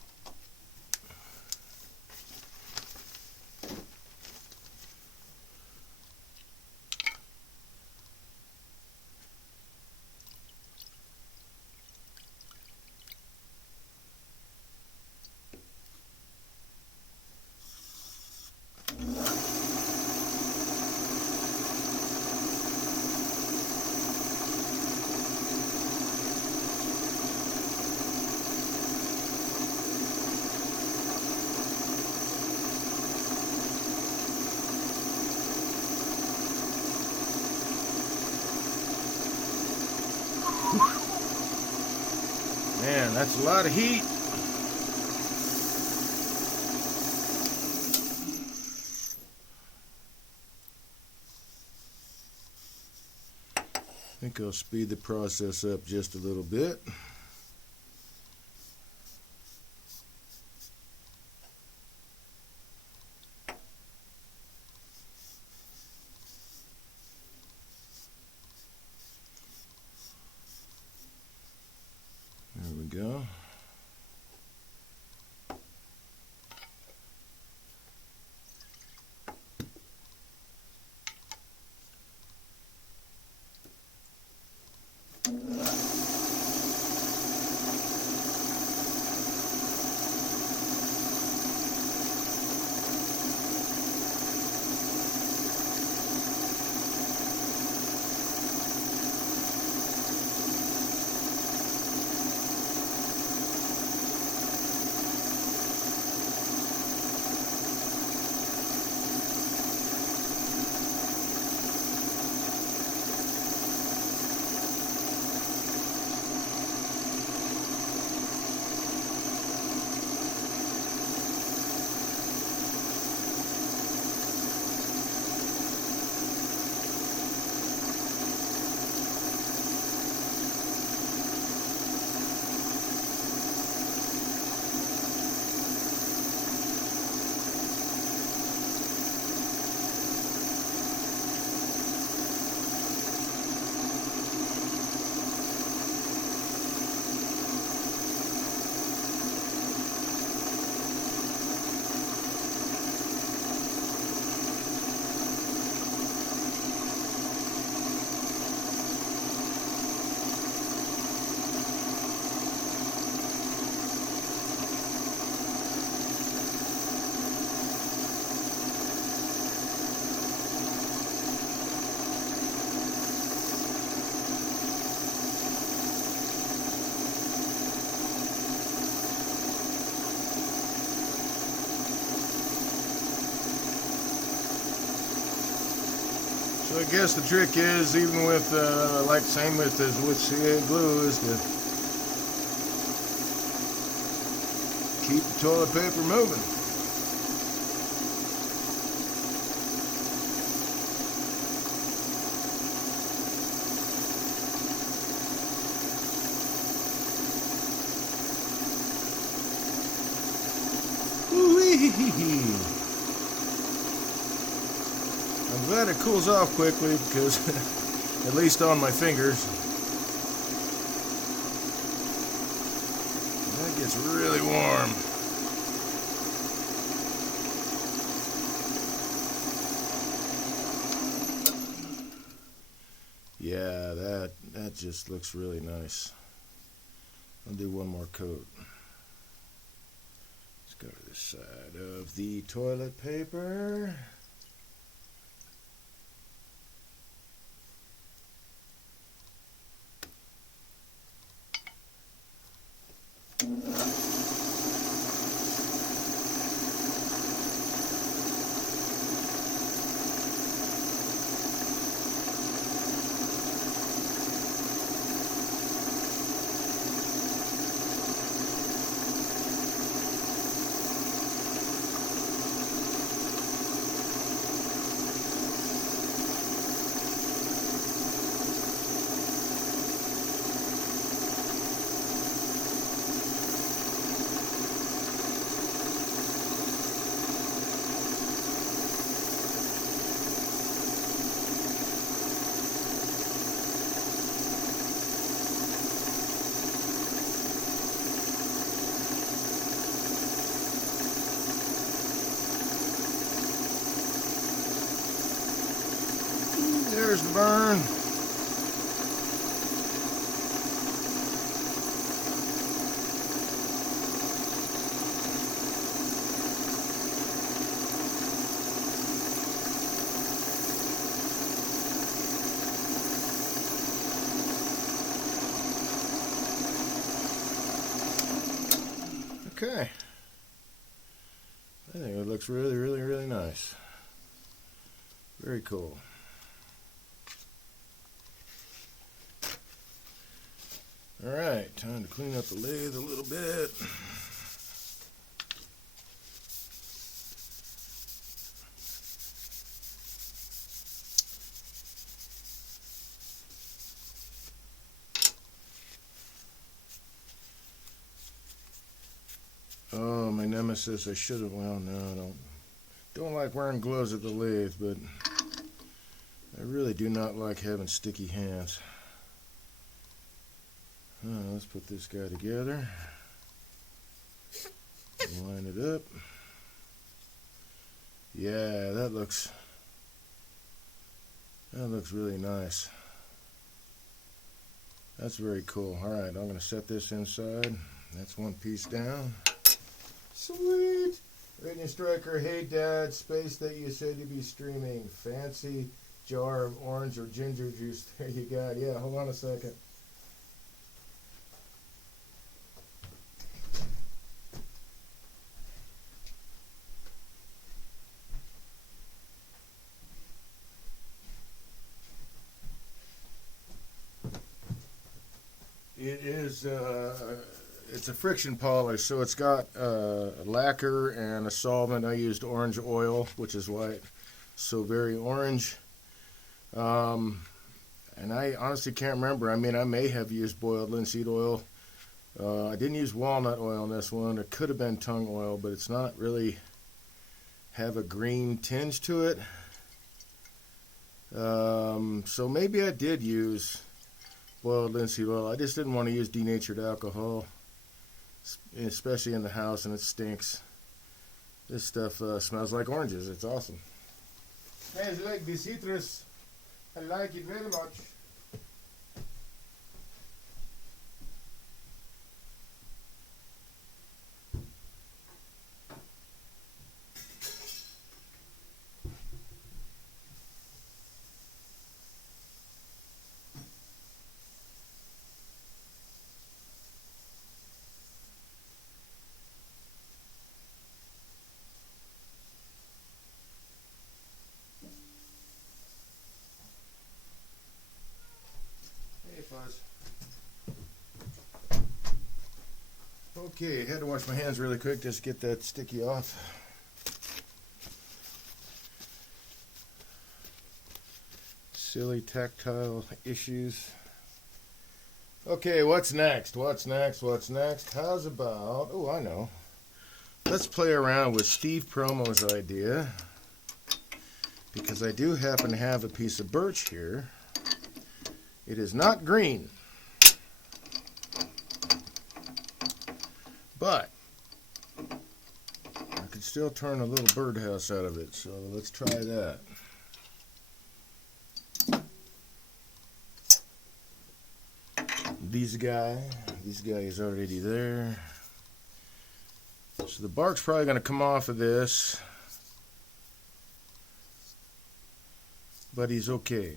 Man, that's a lot of heat. I think I'll speed the process up just a little bit. There we go. So I guess the trick is, even with, like same with CA glue, is to keep the toilet paper moving. Woo-wee. I'm glad it cools off quickly, because at least on my fingers, that gets really warm. just looks really nice. I'll do one more coat. Let's go to this side of the toilet paper. There's the burn. Okay. I think it looks really, really, really nice. Very cool. Alright, time to clean up the lathe a little bit. Oh, my nemesis, I should have, well, no, I don't like wearing gloves at the lathe, but I really do not like having sticky hands. Let's put this guy together. Line it up. Yeah, that looks really nice. That's very cool. Alright, I'm going to set this inside. That's one piece down. Sweet! Radio Striker, hey Dad, space that you said you'd be streaming. Fancy jar of orange or ginger juice. There you go. Yeah, hold on a second. It is, it's a friction polish, so it's got a lacquer and a solvent. I used orange oil, which is why it's so very orange. And I honestly can't remember. I mean, I may have used boiled linseed oil. I didn't use walnut oil on this one. It could have been tung oil, but it's not really have a green tinge to it. So maybe I did use boiled linseed oil. I just didn't want to use denatured alcohol, especially in the house, and it stinks. This stuff smells like oranges. It's awesome. I like the citrus. I like it very much. Okay, had to wash my hands really quick just to get that sticky off. Silly tactile issues. Okay, what's next? What's next? What's next? How's about, oh, I know. Let's play around with Steve Promo's idea, because I do happen to have a piece of birch here. It is not green, but I could still turn a little birdhouse out of it, so let's try that. this guy is already there. So the bark's probably going to come off of this, but he's okay.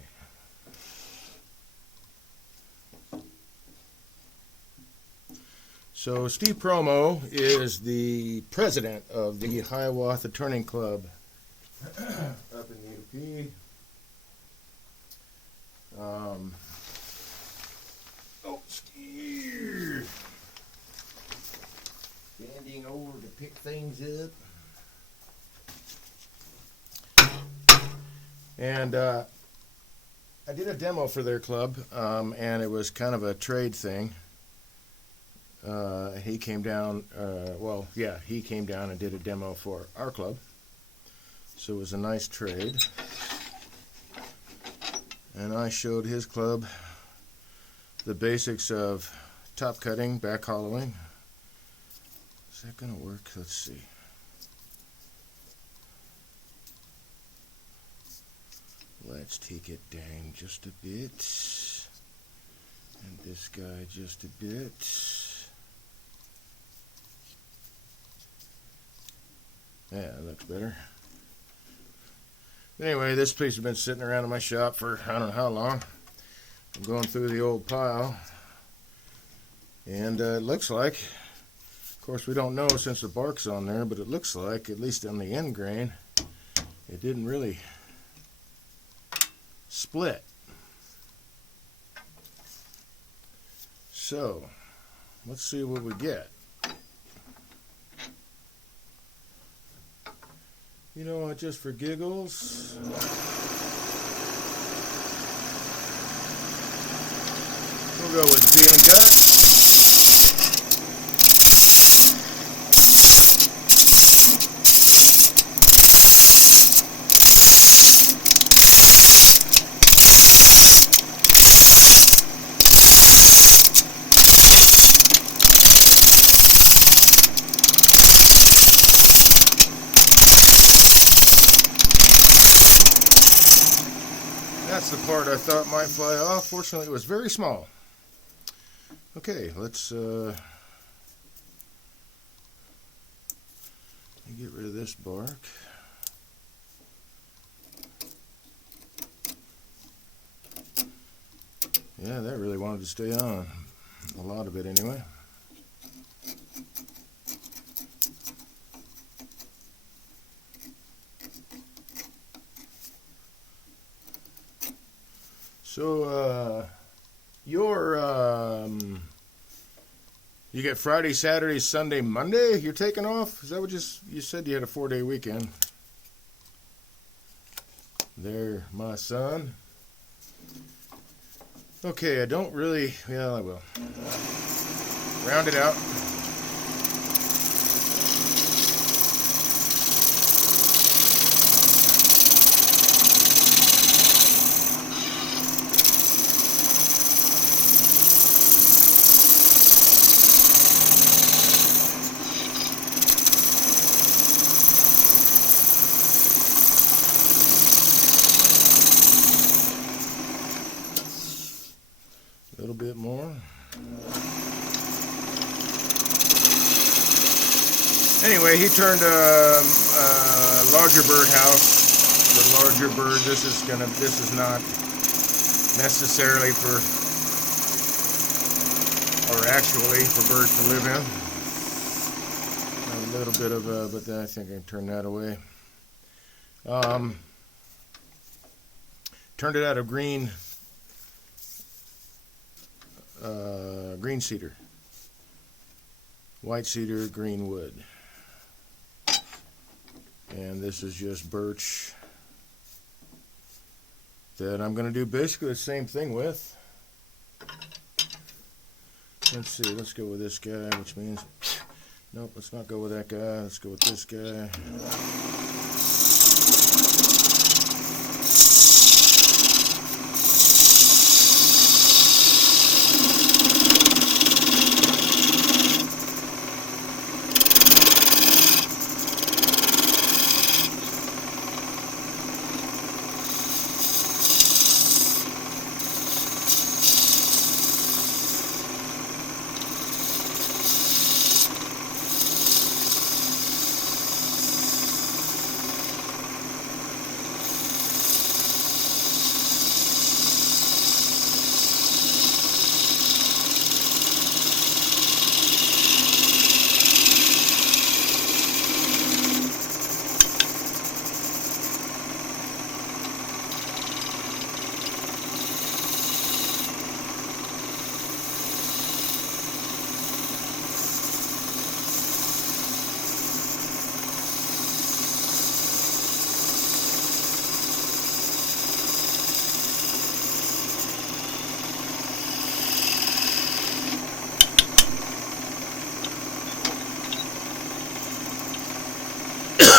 So Steve Promo is the president of the Hiawatha Turning Club up in Utah. Standing over to pick things up. And I did a demo for their club, and it was kind of a trade thing. He came down, he came down and did a demo for our club. So it was a nice trade. And I showed his club the basics of top cutting, back hollowing. Is that going to work? Let's see. Let's take it down just a bit. And this guy just a bit. Yeah, that looks better. Anyway, this piece has been sitting around in my shop for I don't know how long. I'm going through the old pile. And it looks like, of course we don't know since the bark's on there, but it looks like, at least on the end grain, it didn't really split. So, let's see what we get. You know what, just for giggles, we'll go with feeling cut. That's the part I thought might fly off. Fortunately, it was very small. Okay, let's get rid of this bark. Yeah, that really wanted to stay on. A lot of it anyway. So, you get Friday, Saturday, Sunday, Monday you're taking off? Is that what you said you had a 4-day weekend? There, my son. Okay, I don't really, well, I will. Round it out. A little bit more. Anyway, he turned a larger bird house for larger birds. This is not necessarily for, or actually for birds to live in. A little bit of, but I think I can turn that away. Turned it out of green cedar, white cedar, green wood, and this is just birch that I'm going to do basically the same thing with. Let's see, let's go with this guy, which means, nope, let's not go with that guy, let's go with this guy.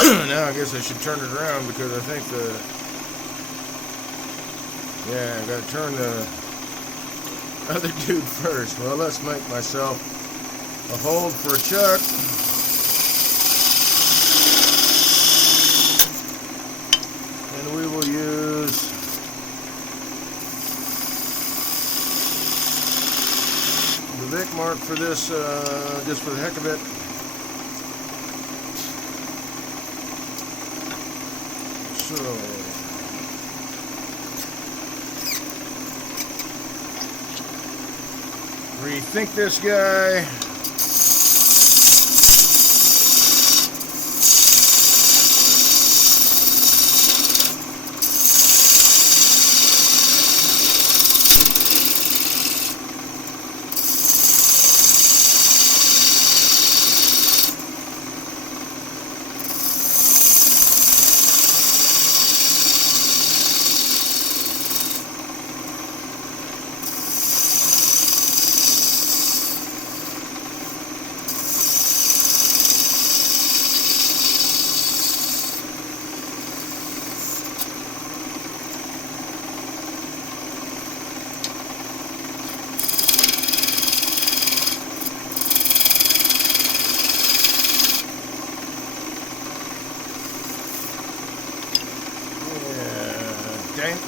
Now I guess I should turn it around because I think yeah, I gotta turn the other dude first. Well, let's make myself a hold for a chuck. And we will use the Vic mark for this, just for the heck of it. So rethink this guy.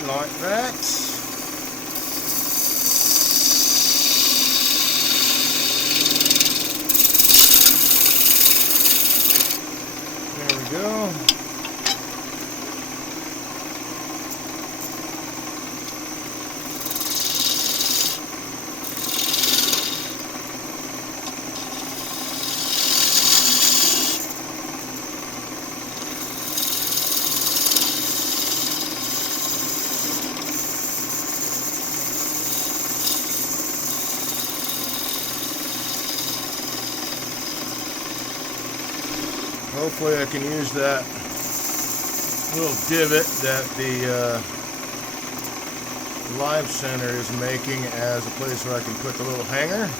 Like that. There we go. Hopefully I can use that little divot that the Live Center is making as a place where I can put the little hanger.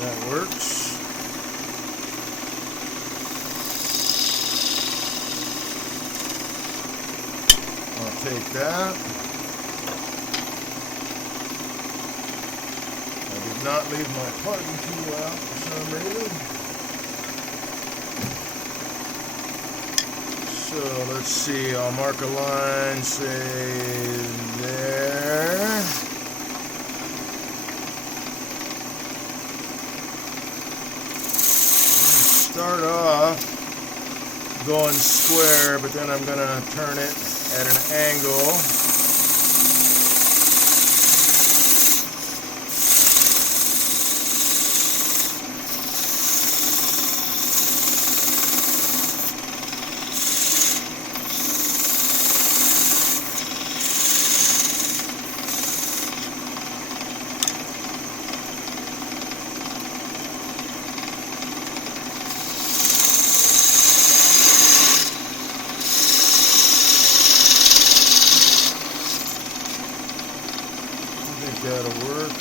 That works. I'll take that. I did not leave my parting tool out for some reason. So let's see, I'll mark a line, say there. Start off going square, but then I'm going to turn it at an angle. That'll work.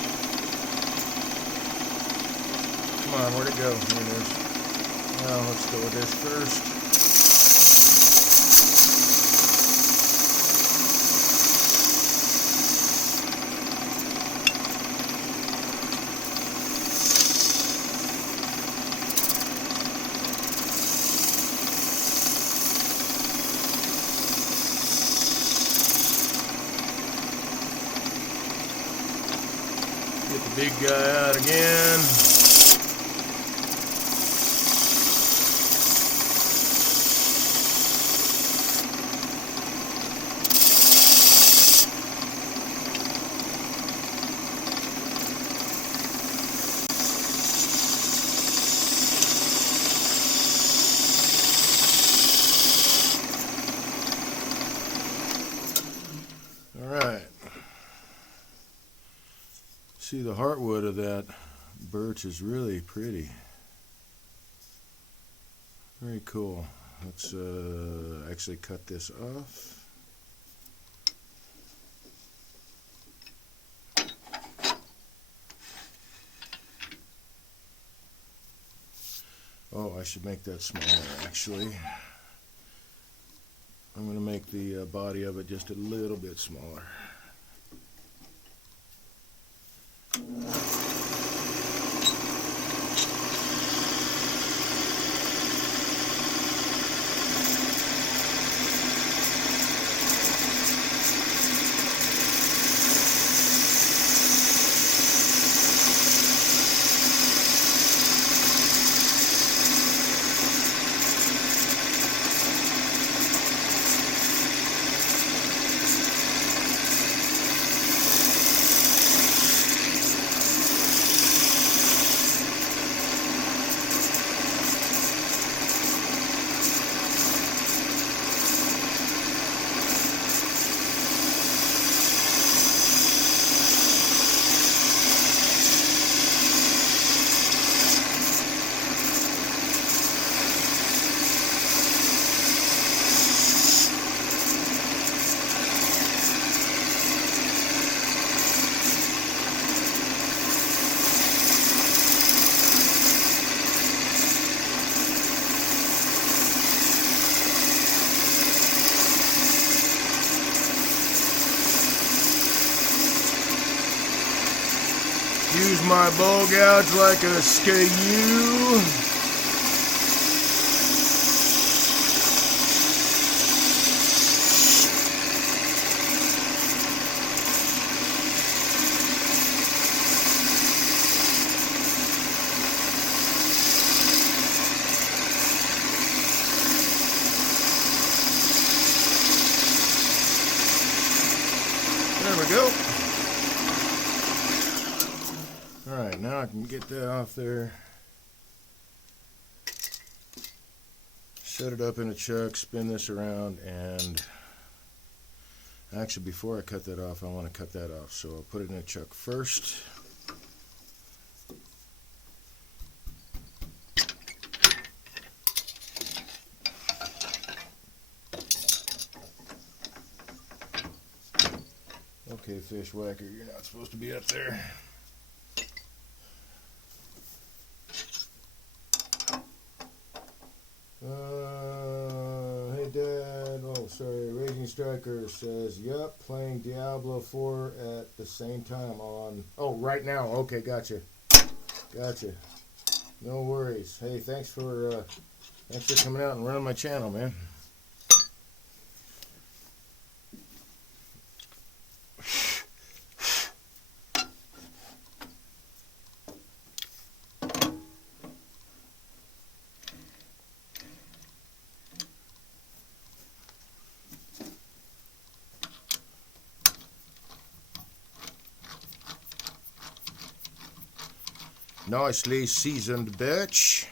Come on, where'd it go? Here it is. Well, let's go with this first. Get the big guy out again. All right. See, the heartwood of that birch is really pretty. Very cool. Let's actually cut this off. Oh, I should make that smaller actually. I'm going to make the body of it just a little bit smaller. Use my bowl gouge like a SKU. There we go. Alright, now I can get that off there. Set it up in a chuck, spin this around, and actually before I cut that off, I want to cut that off. So I'll put it in a chuck first. Okay, fish whacker, you're not supposed to be up there. Hey Dad, oh sorry, Raging Striker says, yup, playing Diablo 4 at the same time on, oh right now, okay, gotcha, no worries. Hey, thanks for coming out and running my channel, man. Nicely seasoned birch.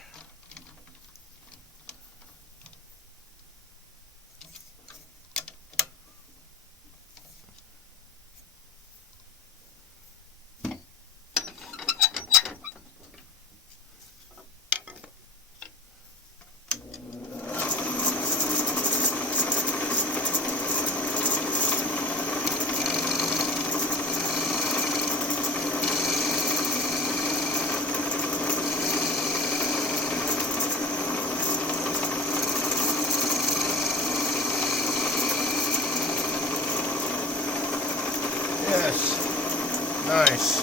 Yes, nice.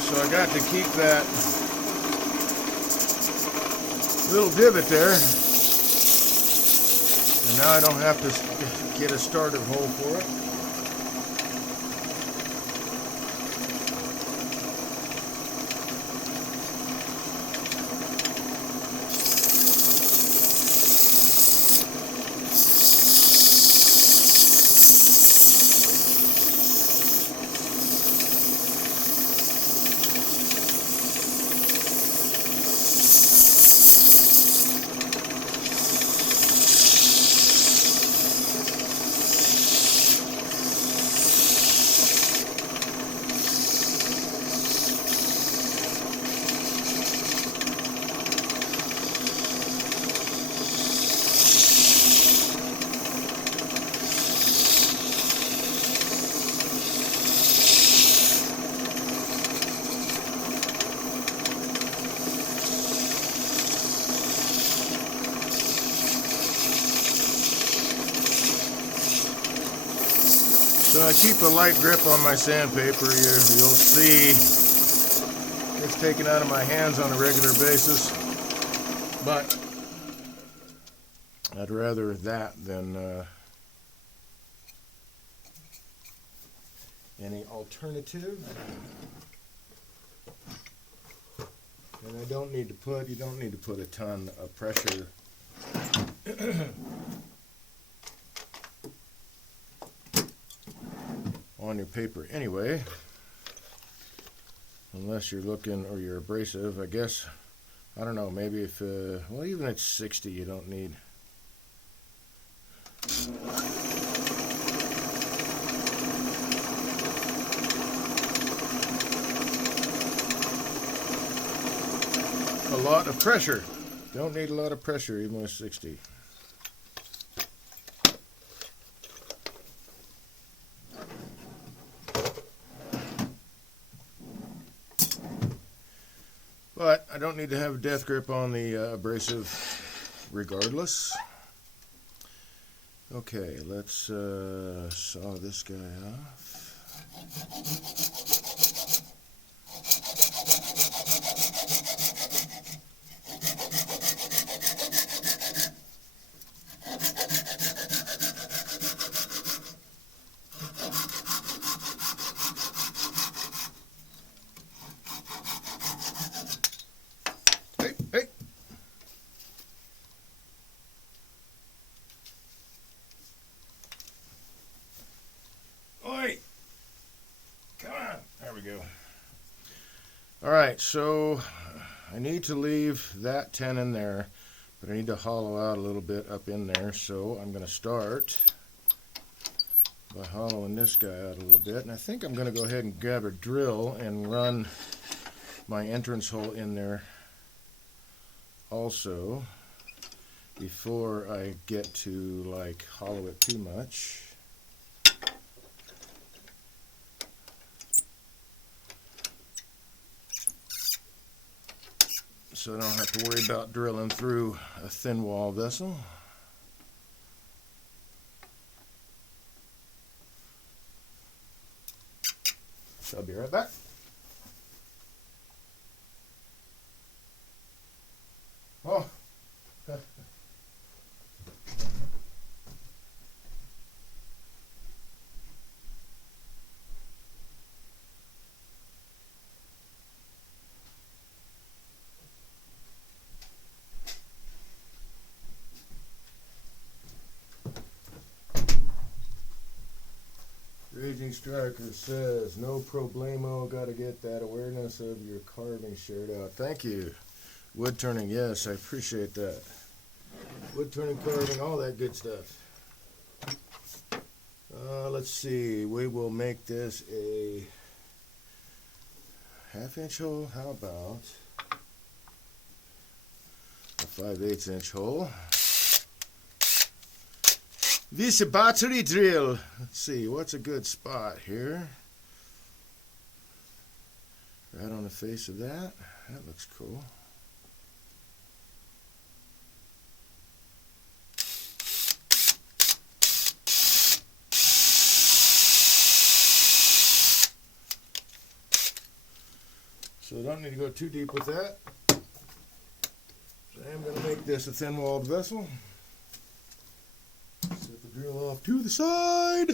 So I got to keep that little divot there, and now I don't have to get a starter hole for it. So I keep a light grip on my sandpaper. You'll see it's taken out of my hands on a regular basis, but I'd rather that than any alternative. And you don't need to put a ton of pressure on your paper anyway, unless you're looking, or you're abrasive, I guess. I don't know, maybe if well, even at 60 you don't need a lot of pressure. Don't need a lot of pressure even with 60. But I don't need to have a death grip on the abrasive regardless. Okay, let's saw this guy off. Hey. Oi. Come on. There we go. All right, so I need to leave that 10 in there, but I need to hollow out a little bit up in there, so I'm going to start by hollowing this guy out a little bit, and I think I'm going to go ahead and grab a drill and run my entrance hole in there also before I get to like hollow it too much. So I don't have to worry about drilling through a thin wall vessel. So I'll be right back. Oh. Raging Striker says, no problemo, got to get that awareness of your carving shared out. Thank you. Woodturning, yes, I appreciate that. Woodturning, carving, all that good stuff. Let's see, we will make this a half-inch hole. How about a 5/8 inch hole? This battery drill. Let's see, what's a good spot here? Right on the face of that. That looks cool. So I don't need to go too deep with that. So I'm going to make this a thin-walled vessel. Set the drill off to the side.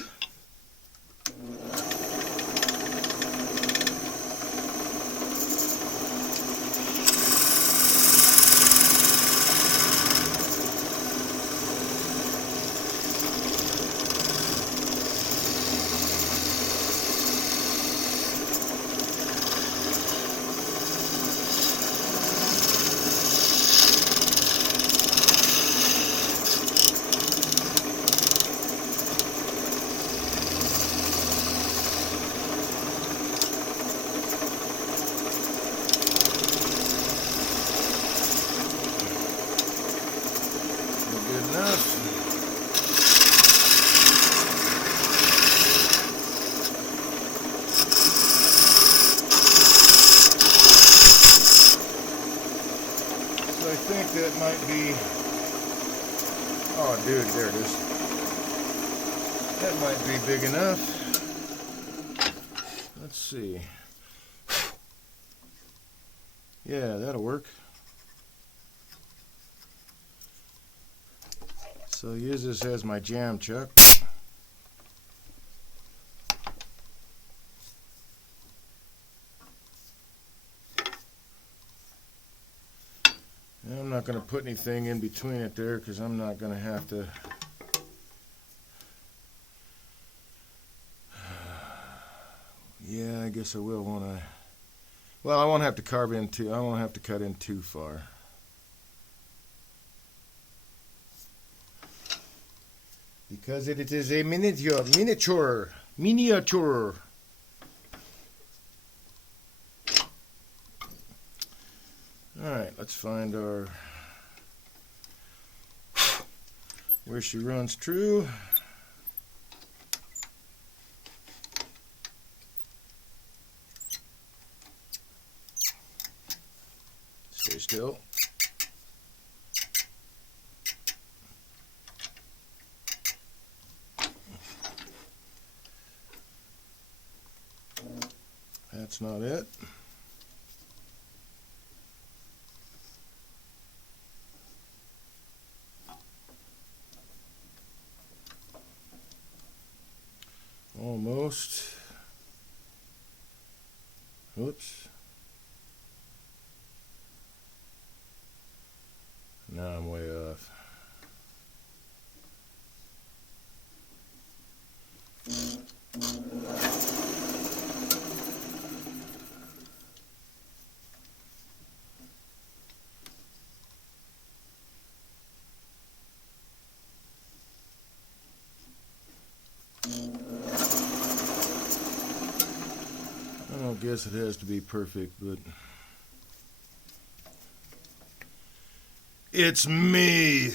That might be, oh dude, there it is. That might be big enough. let's see. Yeah, that'll work. So I'll use this as my jam chuck. And I'm not going to put anything in between it there because I'm not going to have to. Yeah, I guess I will, won't I? Well, I won't have to carve in too. I won't have to cut in too far. Because it is a miniature. Alright, let's find our where she runs true. Stay still. That's not it. Almost. Whoops. Now I'm way off. I don't guess it has to be perfect, but it's me.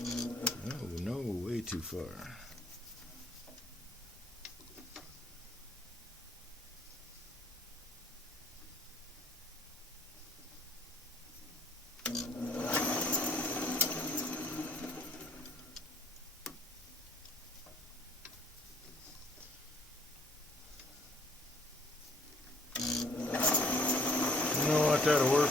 Oh no, way too far. You know what, that'll work.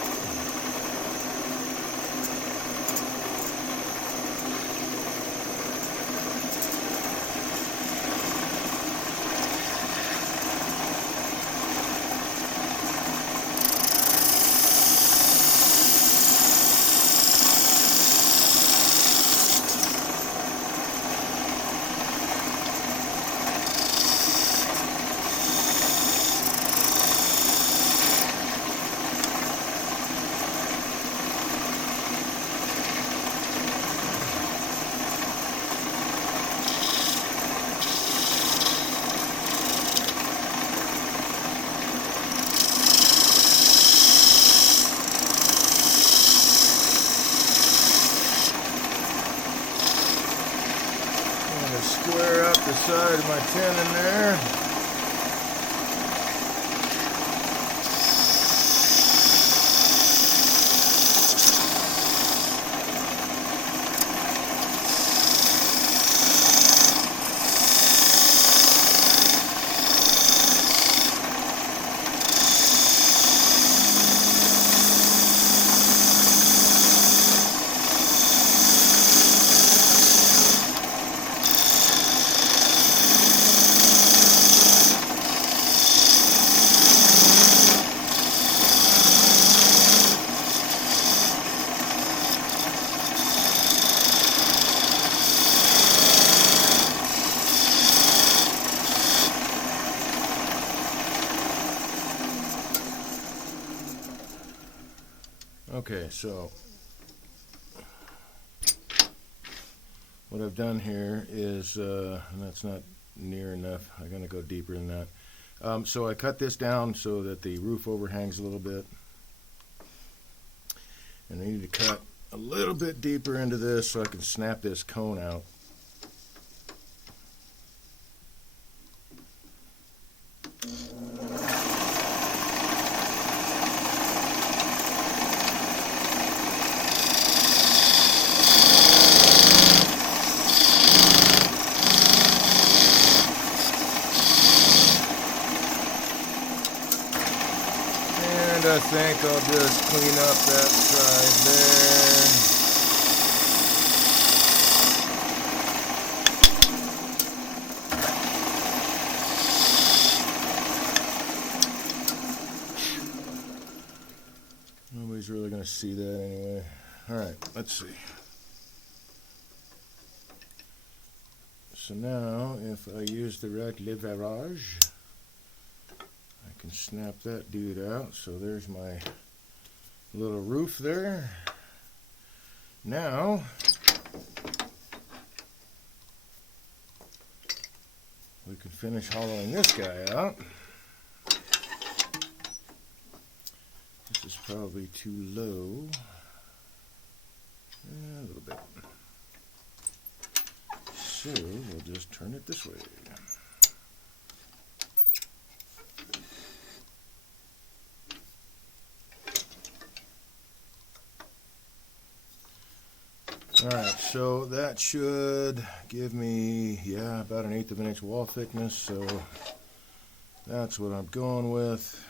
Square out the side of my tenon there. Okay, so what I've done here is, and that's not near enough, I'm going to go deeper than that. So I cut this down so that the roof overhangs a little bit. And I need to cut a little bit deeper into this so I can snap this cone out. I think I'll just clean up that side there. Nobody's really going to see that anyway. Alright, let's see. So now, if I use the right leverage, I can snap that dude out. So there's my little roof there. Now, we can finish hollowing this guy out. This is probably too low. A little bit. So we'll just turn it this way. Alright, so that should give me, about 1/8 of an inch wall thickness, so that's what I'm going with.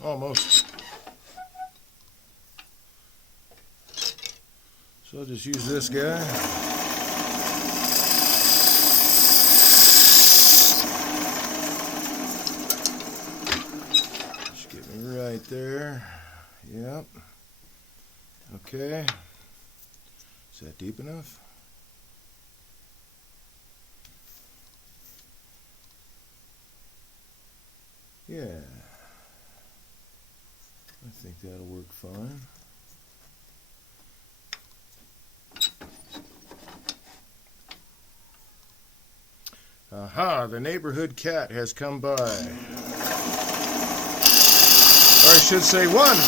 Almost. So I'll just use this guy. Just get me right there. Yep. Okay. Is that deep enough? Yeah. I think that'll work fine. Aha, the neighborhood cat has come by. Or I should say one.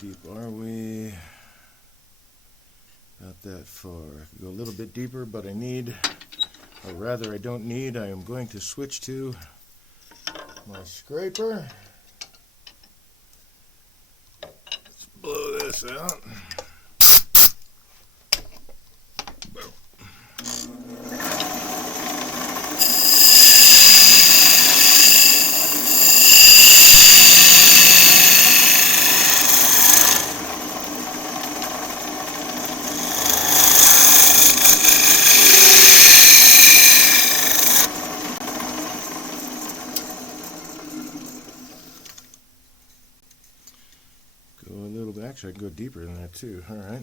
Deep are we? Not that far. I could go a little bit deeper, but I need, or rather I don't need, I am going to switch to my scraper. Let's blow this out. Actually, I can go deeper than that too. All right.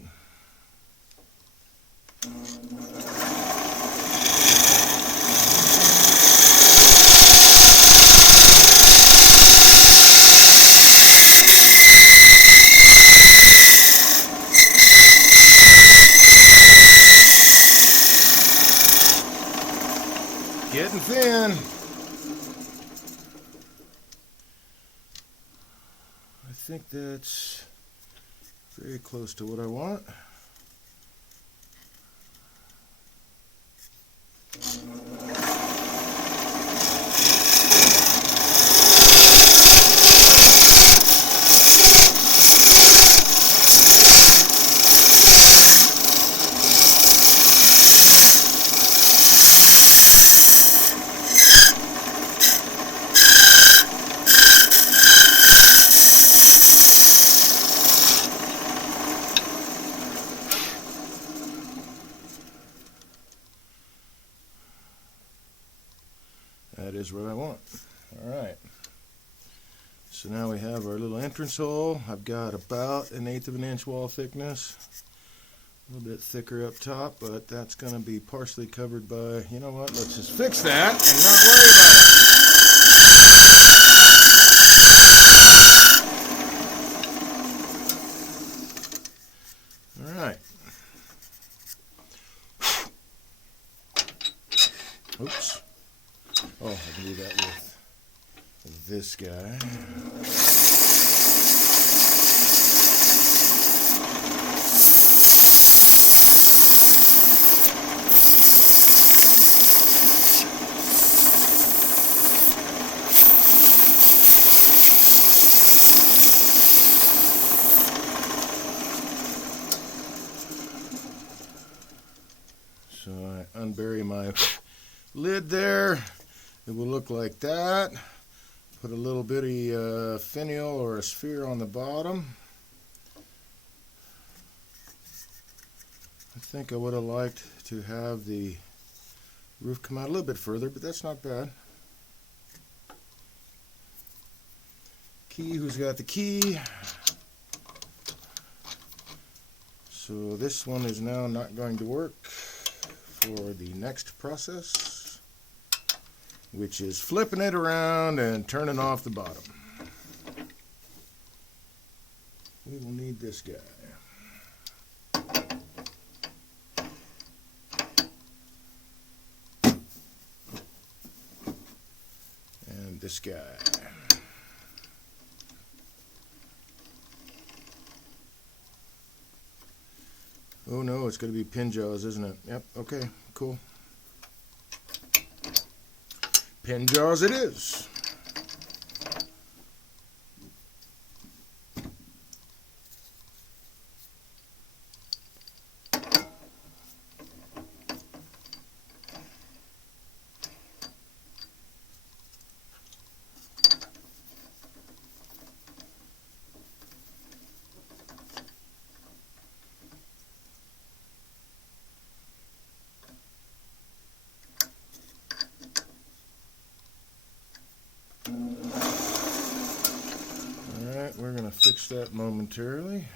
Getting thin. I think that's very close to what I want. That is what I want. All right. So now we have our little entrance hole. I've got about 1/8 of an inch wall thickness. A little bit thicker up top, but that's going to be partially covered by, you know what, let's just fix that and not worry about it. All right. Oops. Oh, I can do that with this guy. So I unbury my lid there. It will look like that. Put a little bitty finial or a sphere on the bottom. I think I would have liked to have the roof come out a little bit further, but that's not bad. Key, who's got the key? So this one is now not going to work for the next process, which is flipping it around and turning off the bottom. We will need this guy. And this guy. Oh no, it's going to be pin jaws, isn't it? Yep, okay, cool. Pin jaws it is. We're going to fix that momentarily.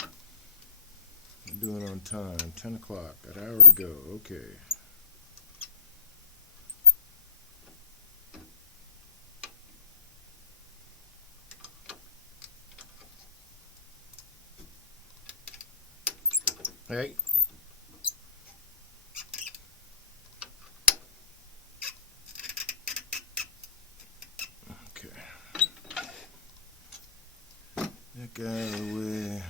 I'm doing it on time, 10 o'clock, an hour to go, okay. Hey. That guy out of the way.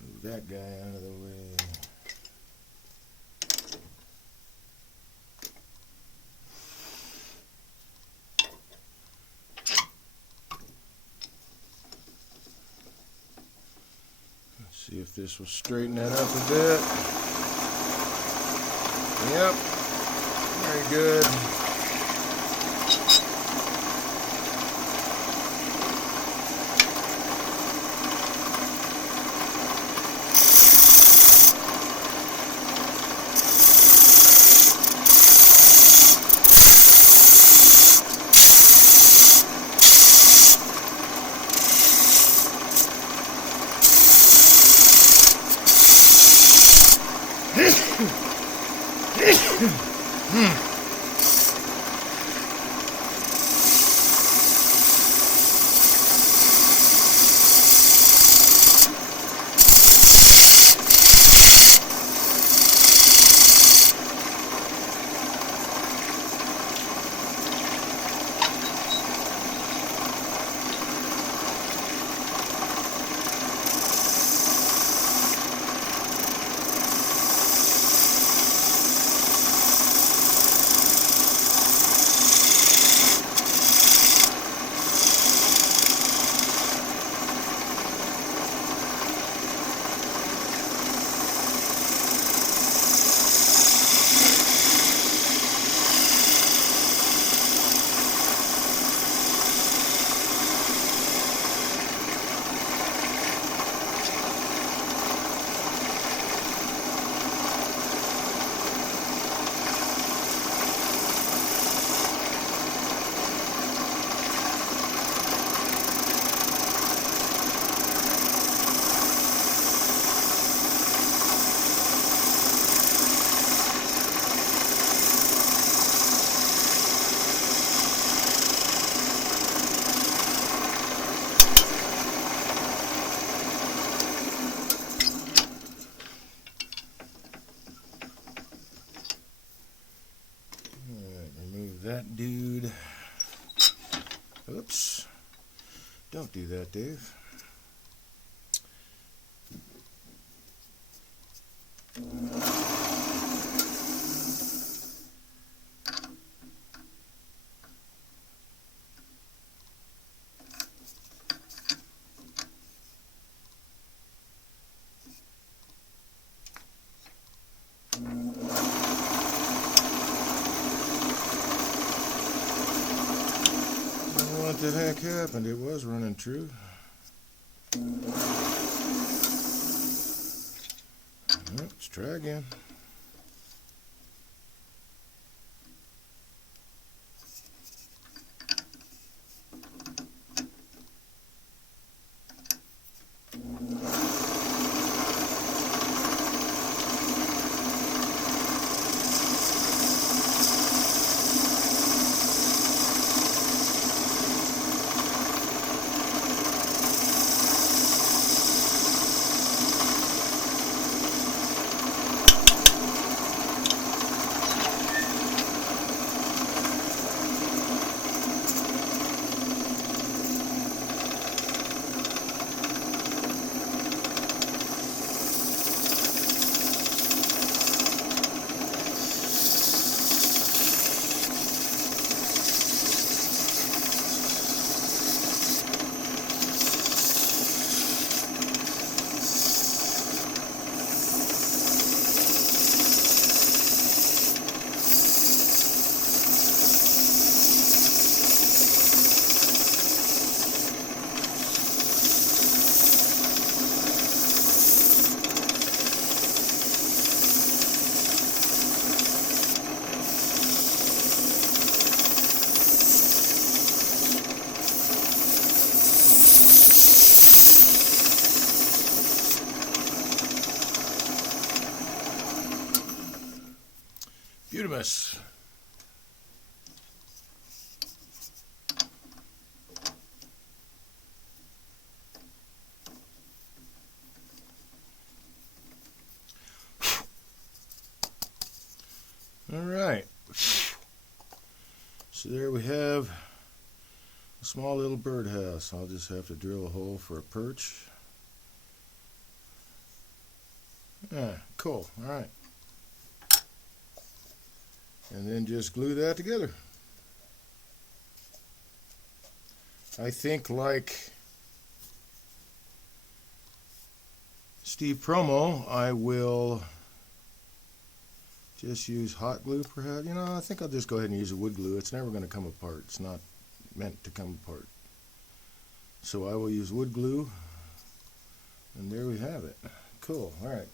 Move that guy out of the way. Let's see if this will straighten that up a bit. Yep. Very good. Don't do that, Dave. What the heck happened? It was running true. Let's try again. Beautimus. All right. So there we have a small little birdhouse. I'll just have to drill a hole for a perch. Yeah, cool. All right. And then just glue that together. I think, like Steve Promo, I will just use hot glue perhaps. You know, I think I'll just go ahead and use a wood glue. It's never going to come apart. It's not meant to come apart. So I will use wood glue. And there we have it. Cool. All right.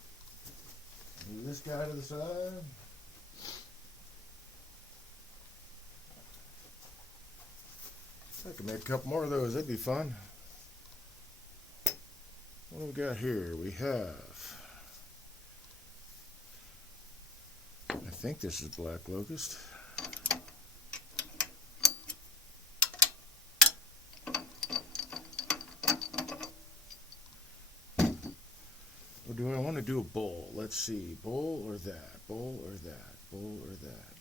Move this guy to the side. I could make a couple more of those. That'd be fun. What do we got here? We have, I think this is black locust. Or do I want to do a bowl? Let's see. Bowl or that? Bowl or that? Bowl or that?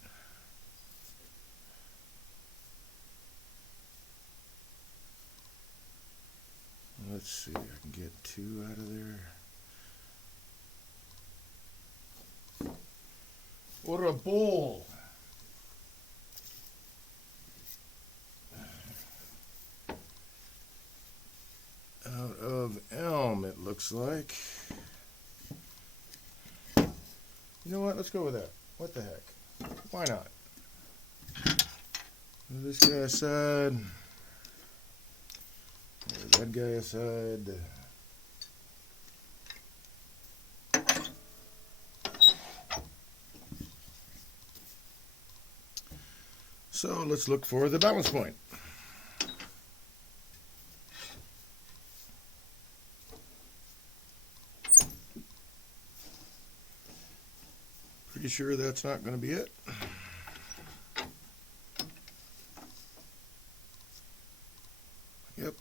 Let's see, I can get 2 out of there. Or a bowl. Out of elm, it looks like. You know what? Let's go with that. What the heck? Why not? Move this guy aside. That guy aside. So let's look for the balance point. Pretty sure that's not going to be it. Yep.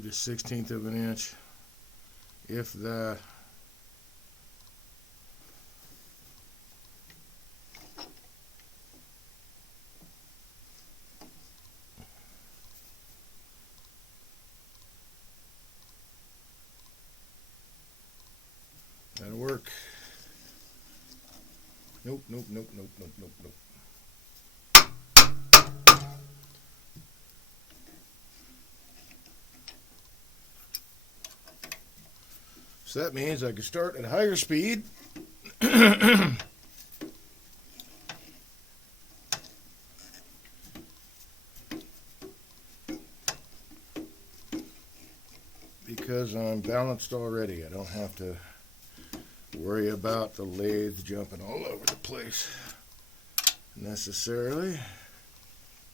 moved a 1/16 of an inch, if that. That'll work. Nope, nope, nope, nope, nope, nope, nope. So that means I can start at higher speed. Because I'm balanced already. I don't have to worry about the lathe jumping all over the place necessarily.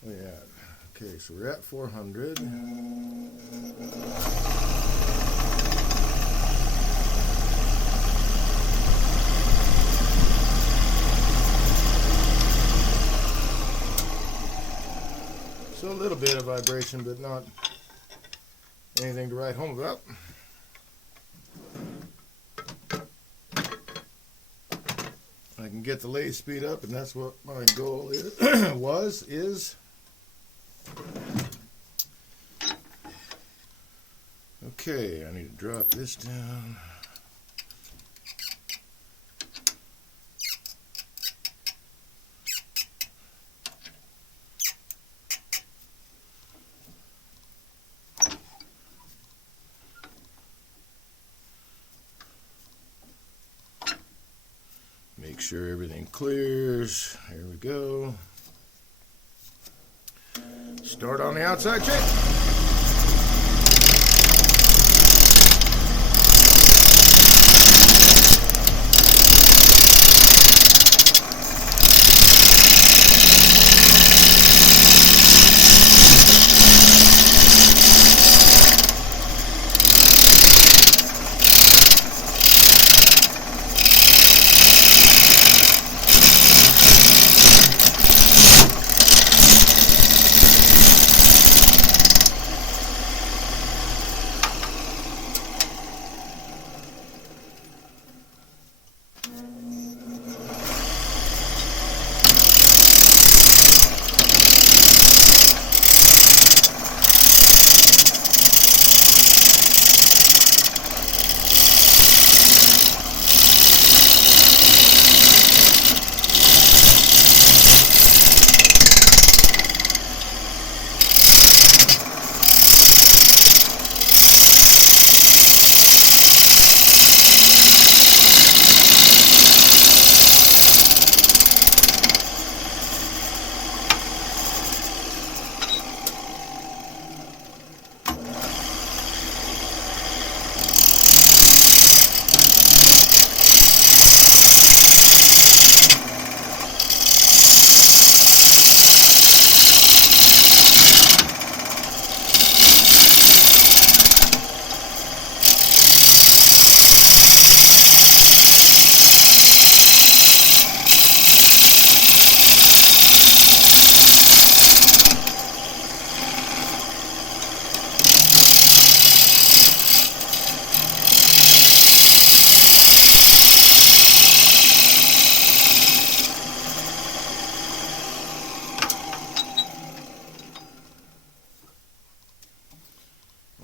Oh yeah. Okay, so we're at 400. So a little bit of vibration, but not anything to write home about. I can get the lathe speed up, and that's what my goal is, is. Okay, I need to drop this down. Make sure everything clears. Here we go. Start on the outside check.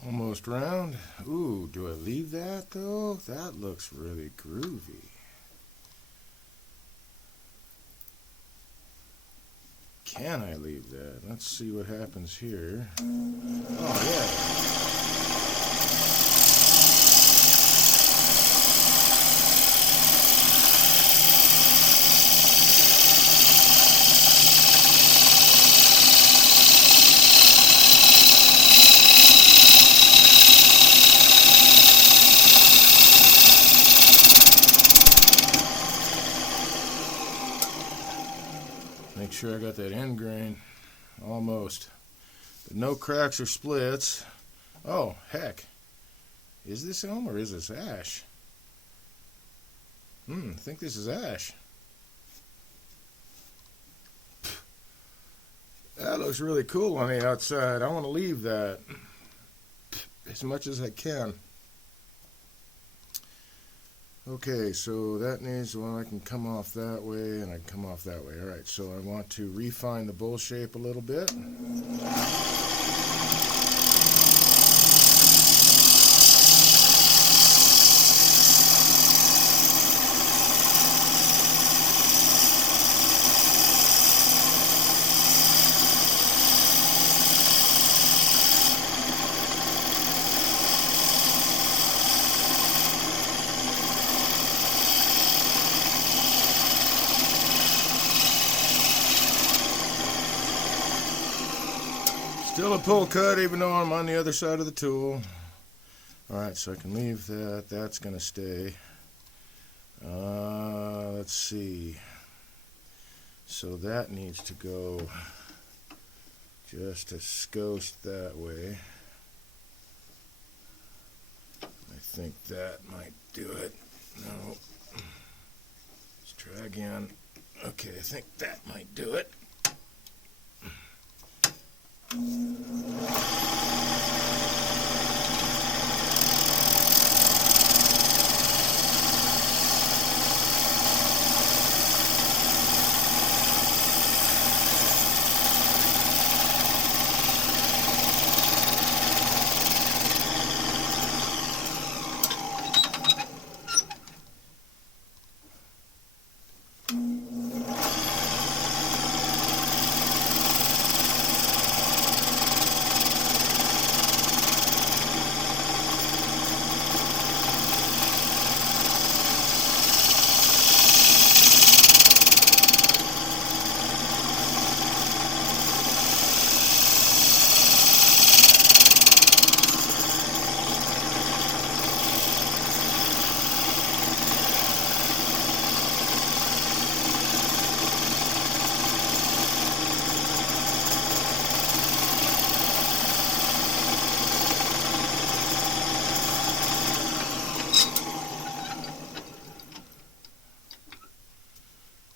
Almost round. Ooh, do I leave that though? That looks really groovy. Can I leave that? Let's see what happens here. Oh yeah. Make sure I got that end grain. Almost. But no cracks or splits. Oh, heck. Is this elm or is this ash? I think this is ash. That looks really cool on the outside. I want to leave that. as much as I can. Okay, so that needs, well, I can come off that way and I can come off that way. All right, so I want to refine the bowl shape a little bit. Still a pull cut even though I'm on the other side of the tool. Alright, so I can leave that. That's going to stay. Let's see. So that needs to go just a skosh that way. I think that might do it. No. Let's try again. Okay, I think that might do it.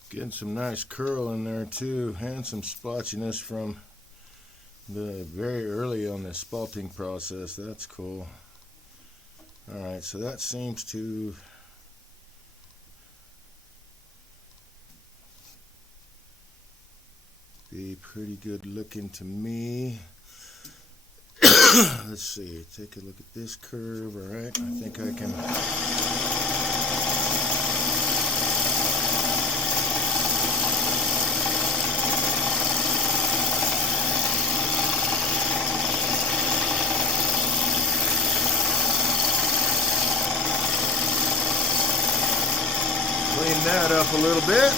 Getting some nice curl in there too, and some splotchiness from the very early on the spalting process. That's cool. Alright, so that seems to be pretty good looking to me. Let's see, take a look at this curve. Alright, I think I can clean that up a little bit.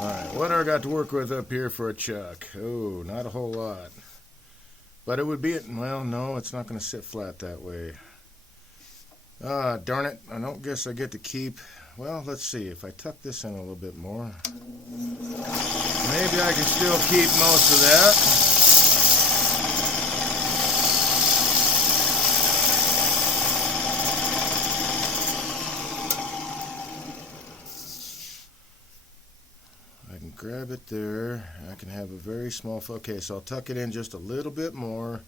Alright, what do I got to work with up here for a chuck? Oh, not a whole lot. But it would be, well, no, it's not going to sit flat that way. Ah, darn it, I don't guess I get to keep, well, let's see, if I tuck this in a little bit more, maybe I can still keep most of that. I can grab it there, I can have a very small, okay, so I'll tuck it in just a little bit more,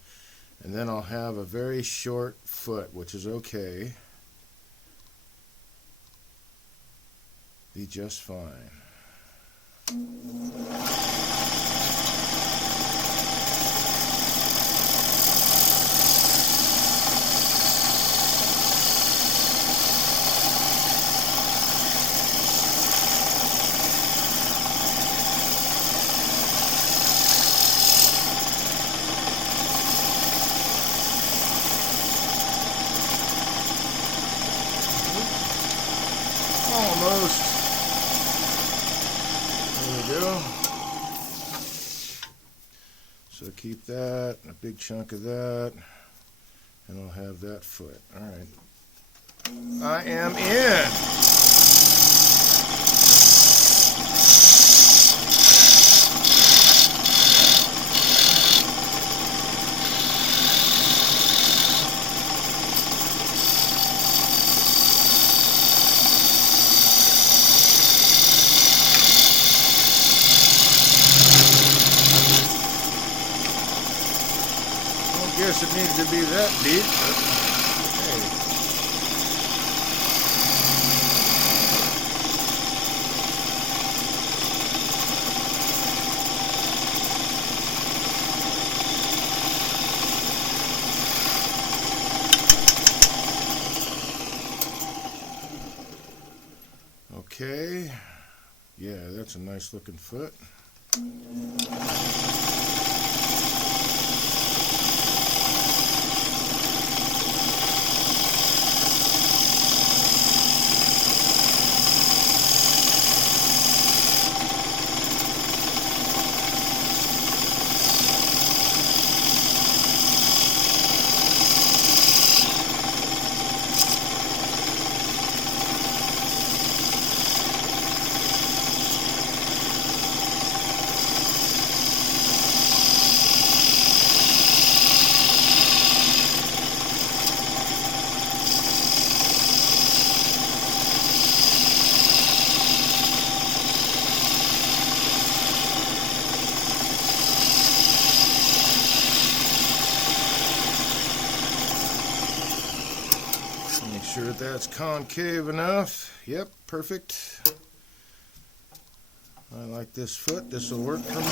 and then I'll have a very short foot, which is okay. Be just fine. Almost. There we go. So keep that, a big chunk of that, and I'll have that foot. All right. I am in. guess it needed to be that deep, but hey. Okay, yeah, that's a nice looking foot. Make sure that's concave enough. Yep, perfect. I like this foot. This will work for me.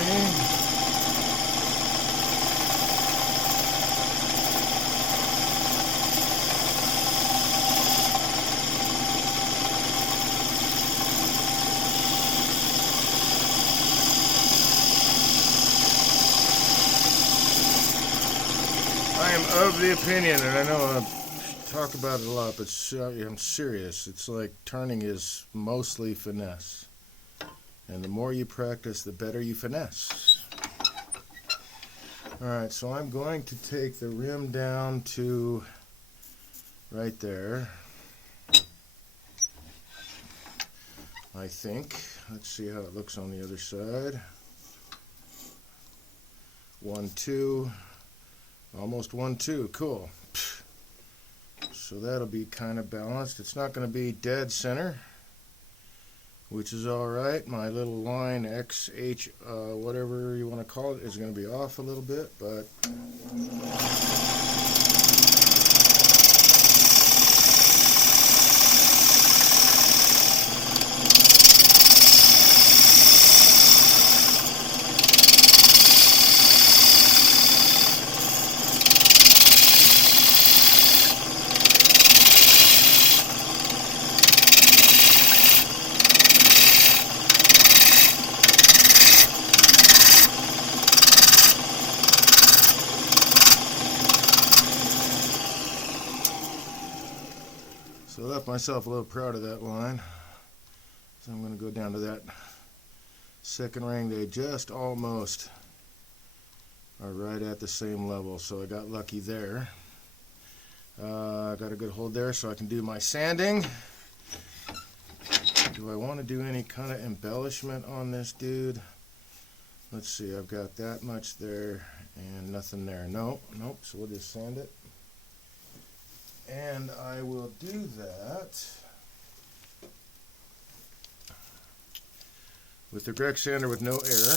I am of the opinion, and I know I talk about it a lot, but I'm serious. It's like turning is mostly finesse. And the more you practice, the better you finesse. Alright, so I'm going to take the rim down to right there. I think. Let's see how it looks on the other side. 1, 2. Almost 1, 2. Cool. So that'll be kind of balanced. It's not going to be dead center, which is alright. My little line XH, whatever you want to call it, is going to be off a little bit, but so I left myself a little proud of that line. So I'm going to go down to that second ring. They just almost are right at the same level, so I got lucky there. I got a good hold there, so I can do my sanding. Do I want to do any kind of embellishment on this dude? Let's see, I've got that much there and nothing there. Nope, so we'll just sand it. And I will do that with the Greg sander with no air.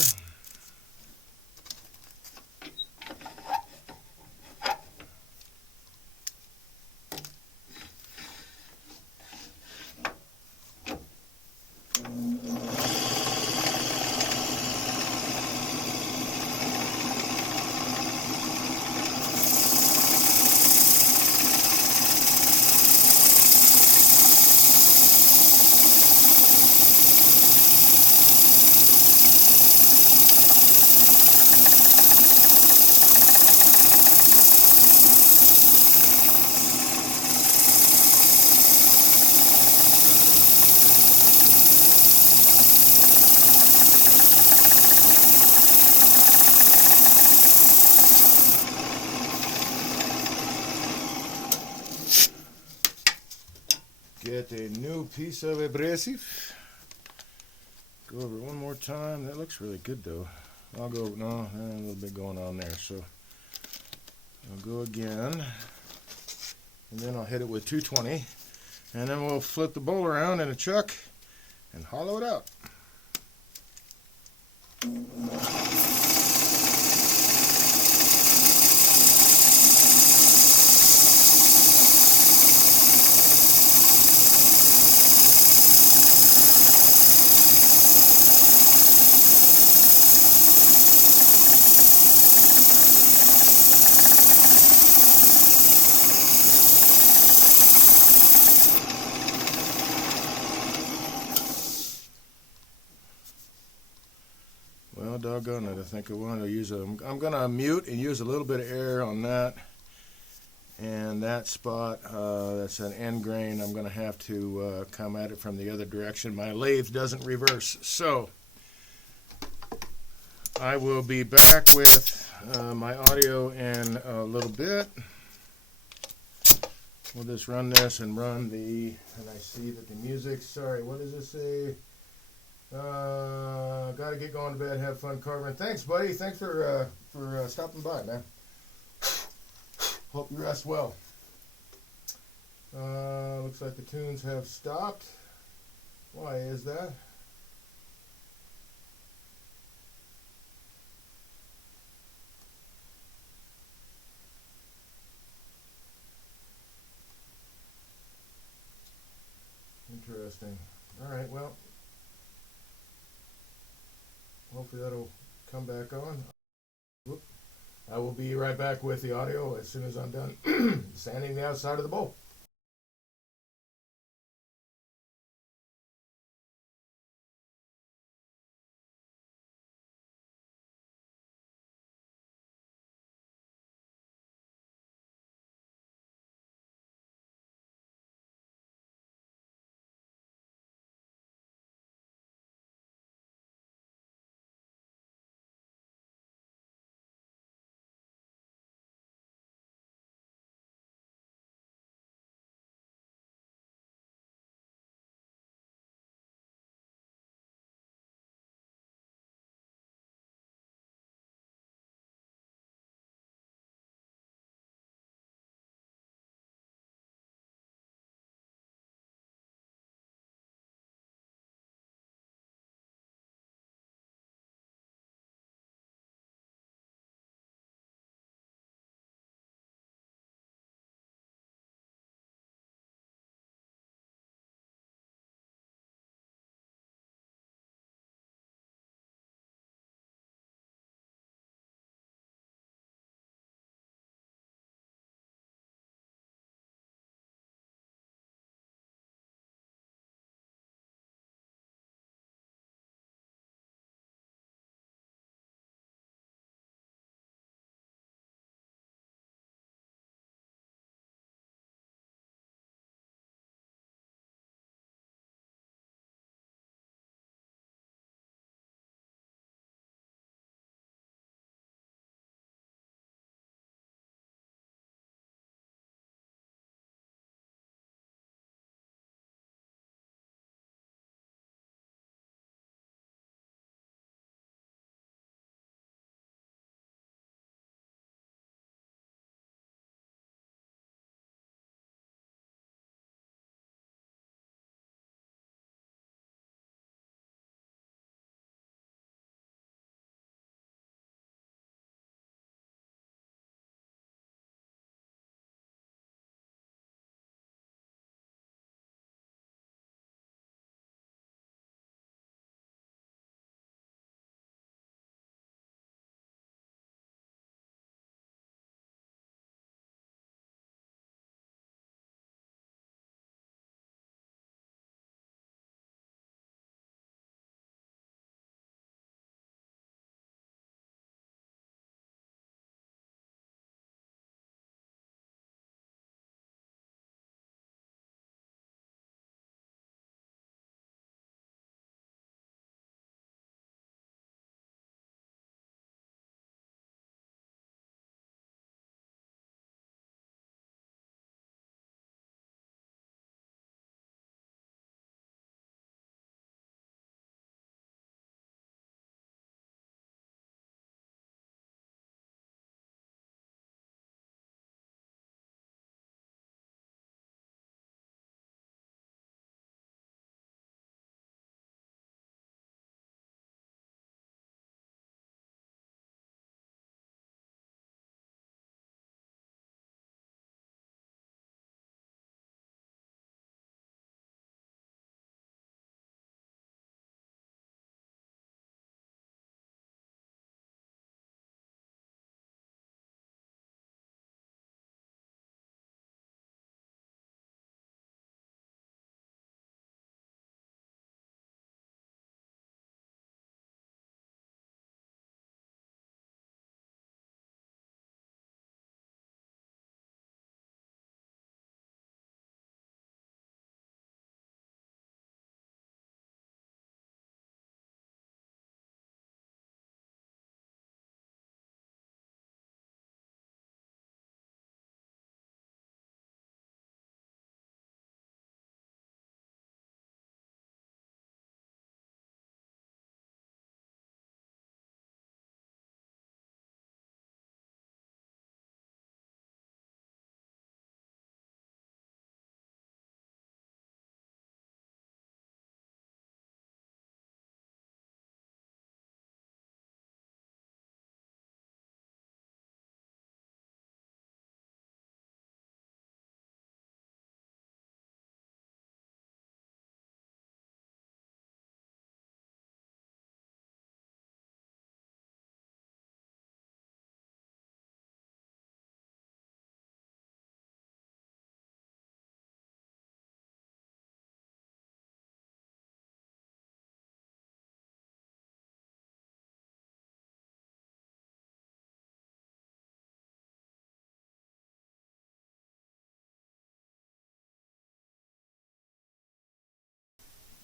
Get a new piece of abrasive. Go over it one more time. That looks really good though. I'll go, no, a little bit going on there. So I'll go again. And then I'll hit it with 220. And then we'll flip the bowl around in a chuck and hollow it out. Oh, doggone it. I think I want to use I'm going to mute and use a little bit of air on that. And that spot, that's an end grain, I'm going to have to come at it from the other direction. My lathe doesn't reverse. So I will be back with my audio in a little bit. We'll just run this and run the, and I see that the music, sorry, what does this say? Got to get going to bed, have fun carving. Thanks, buddy. Thanks for stopping by, man. Hope you rest well. Looks like the tunes have stopped. Why is that? Interesting. All right, well, hopefully that'll come back on. Whoop. I will be right back with the audio as soon as I'm done sanding the outside of the bowl.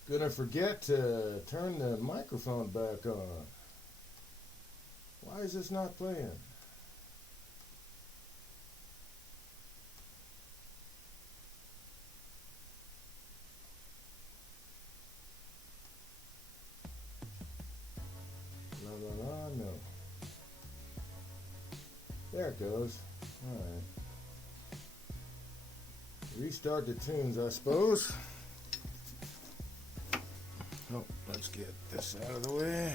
Gonna forget to turn the microphone back on. Why is this not playing? No. There it goes. Alright. Restart the tunes, I suppose. Oh, let's get this out of the way.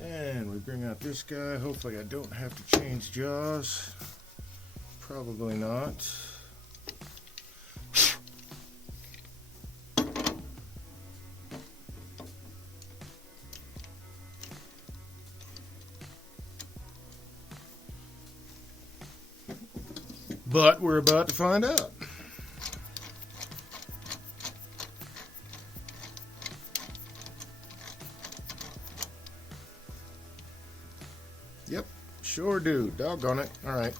And we bring out this guy. Hopefully I don't have to change jaws. Probably not. But we're about to find out. Yep, sure do. Doggone it. All right.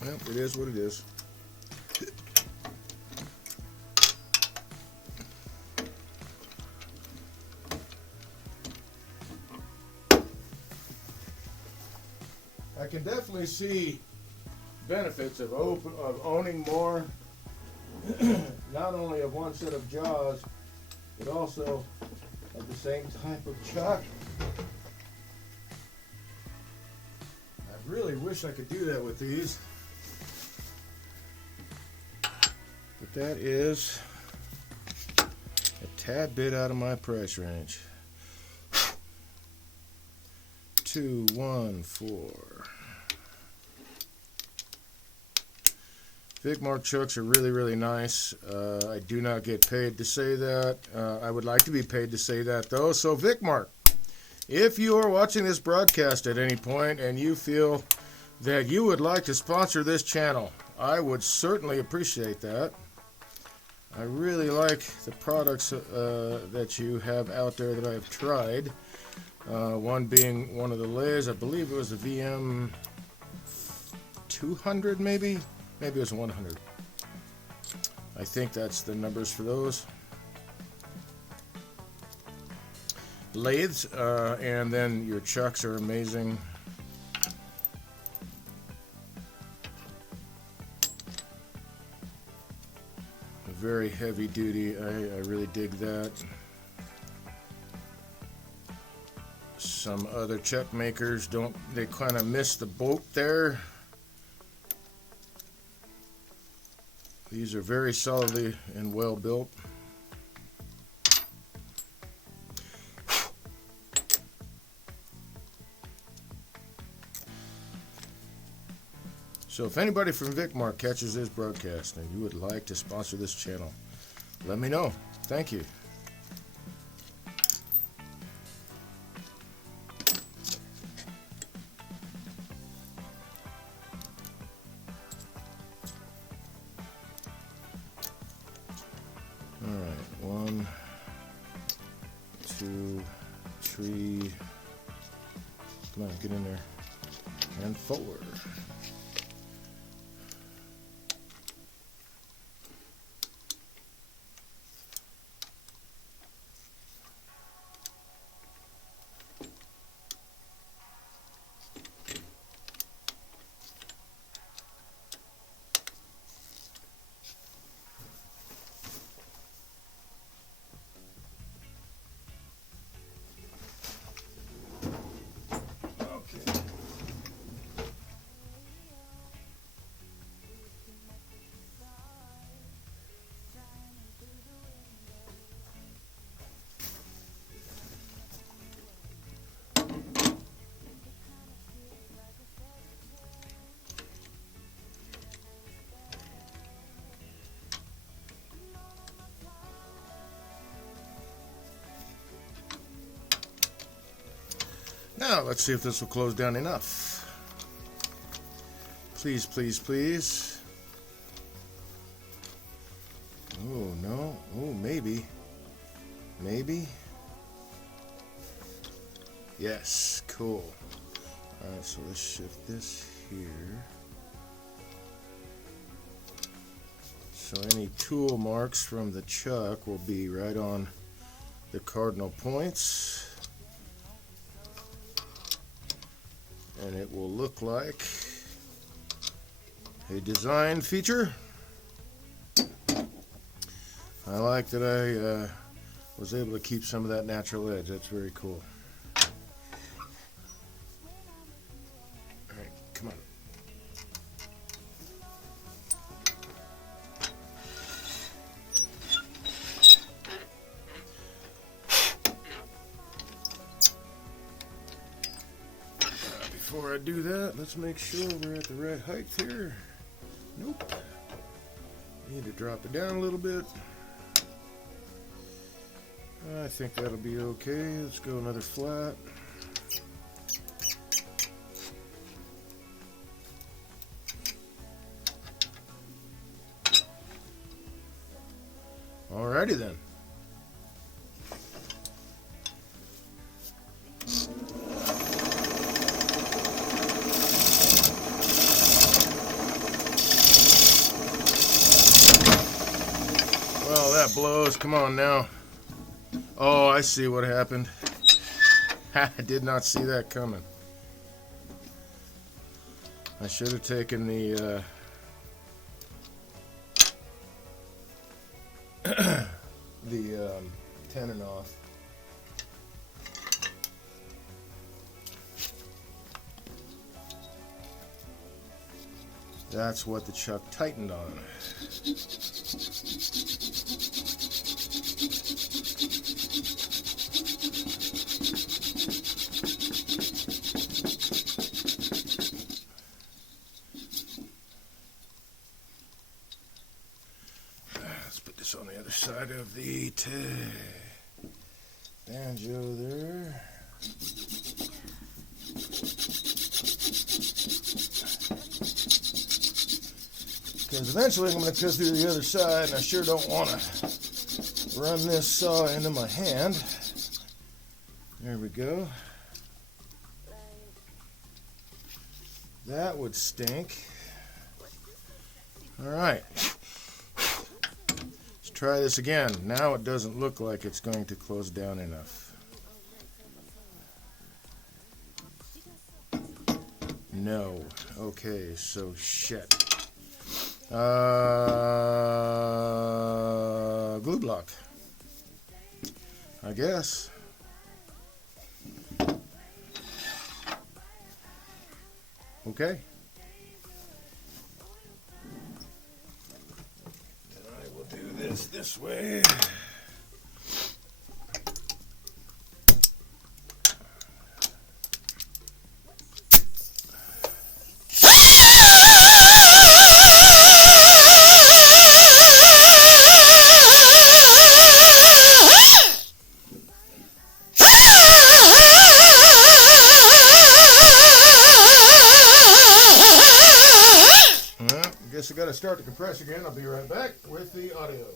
Well, it is what it is. I can definitely see benefits of owning more, not only of one set of jaws, but also of the same type of chuck. I really wish I could do that with these, but that is a tad bit out of my price range. 2, 1, 4. Vicmark chucks are really, really nice. I do not get paid to say that. I would like to be paid to say that, though. So, Vicmark, if you are watching this broadcast at any point and you feel that you would like to sponsor this channel, I would certainly appreciate that. I really like the products that you have out there that I've tried. One being one of the lathes. I believe it was a VM 200, maybe? Maybe it was 100. I think that's the numbers for those. Lathes, and then your chucks are amazing. Very heavy duty. I really dig that. Some other chuck makers they kind of miss the boat there. These are very solidly and well built. So if anybody from Vicmark catches this broadcast and you would like to sponsor this channel, let me know. Thank you. Alright, 1, 2, 3. Come on, get in there. And 4. Now, let's see if this will close down enough. Please, please, please. Oh, no. Oh, maybe. Maybe. Yes, cool. Alright, so let's shift this here. So any tool marks from the chuck will be right on the cardinal points. And it will look like a design feature. I like that I was able to keep some of that natural edge. That's very cool. Alright, come on. Before I do that, let's make sure we're at the right height here. Nope. Need to drop it down a little bit. I think that'll be okay. Let's go another flat. Alrighty then. Well, that blows. Come on now. Oh, I see what happened. I did not see that coming. I should have taken the tenon off. That's what the chuck tightened on. Let's put this on the other side of the banjo there. Because eventually I'm going to cut through the other side, and I sure don't want to run this saw into my hand. There we go. That would stink. Alright. Let's try this again. Now it doesn't look like it's going to close down enough. No. Okay, so shit. Glue block, I guess. Okay. Then I will do this way. Guess I gotta start the compressor again. I'll be right back with the audio.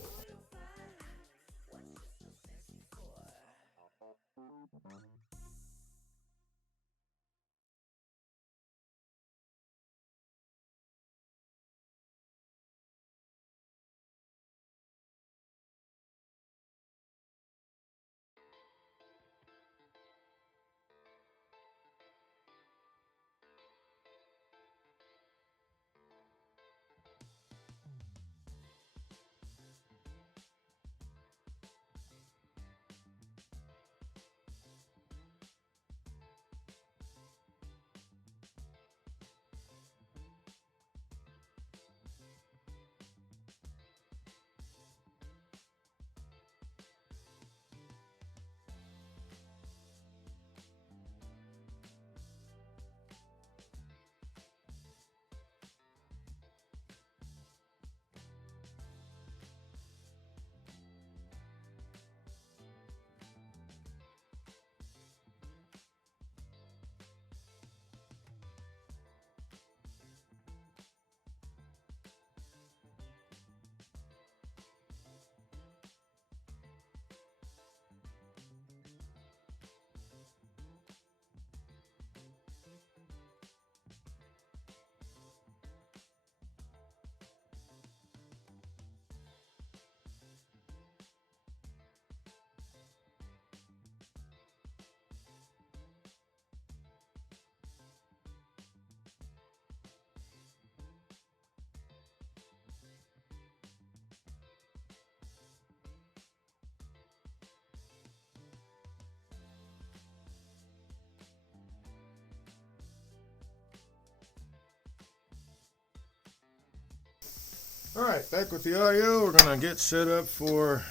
Alright, back with the audio. We're going to get set up for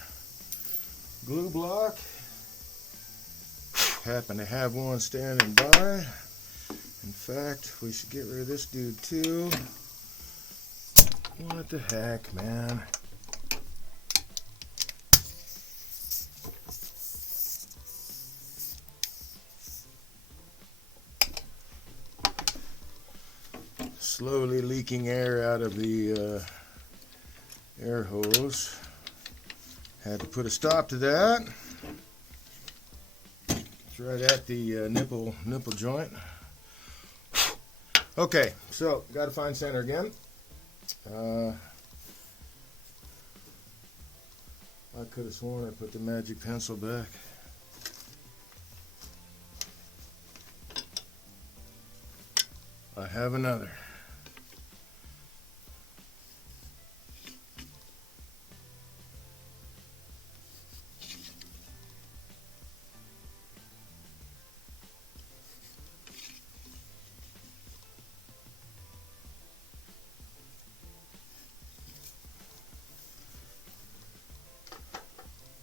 glue block. Happen to have one standing by. In fact, we should get rid of this dude too. What the heck, man? Slowly leaking air out of the air hose. Had to put a stop to that. It's right at the nipple joint. Okay, so got to find center again. I could have sworn I put the magic pencil back. I have another.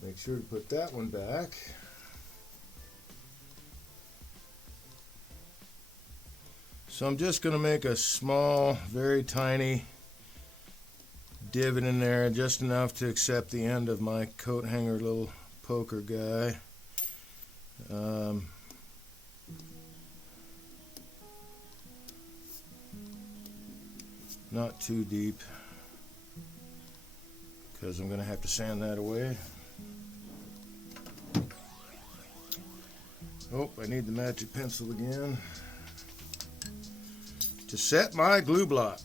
Make sure to put that one back. So I'm just going to make a small, very tiny divot in there, just enough to accept the end of my coat hanger little poker guy. Not too deep, because I'm going to have to sand that away. Oh, I need the magic pencil again to set my glue block.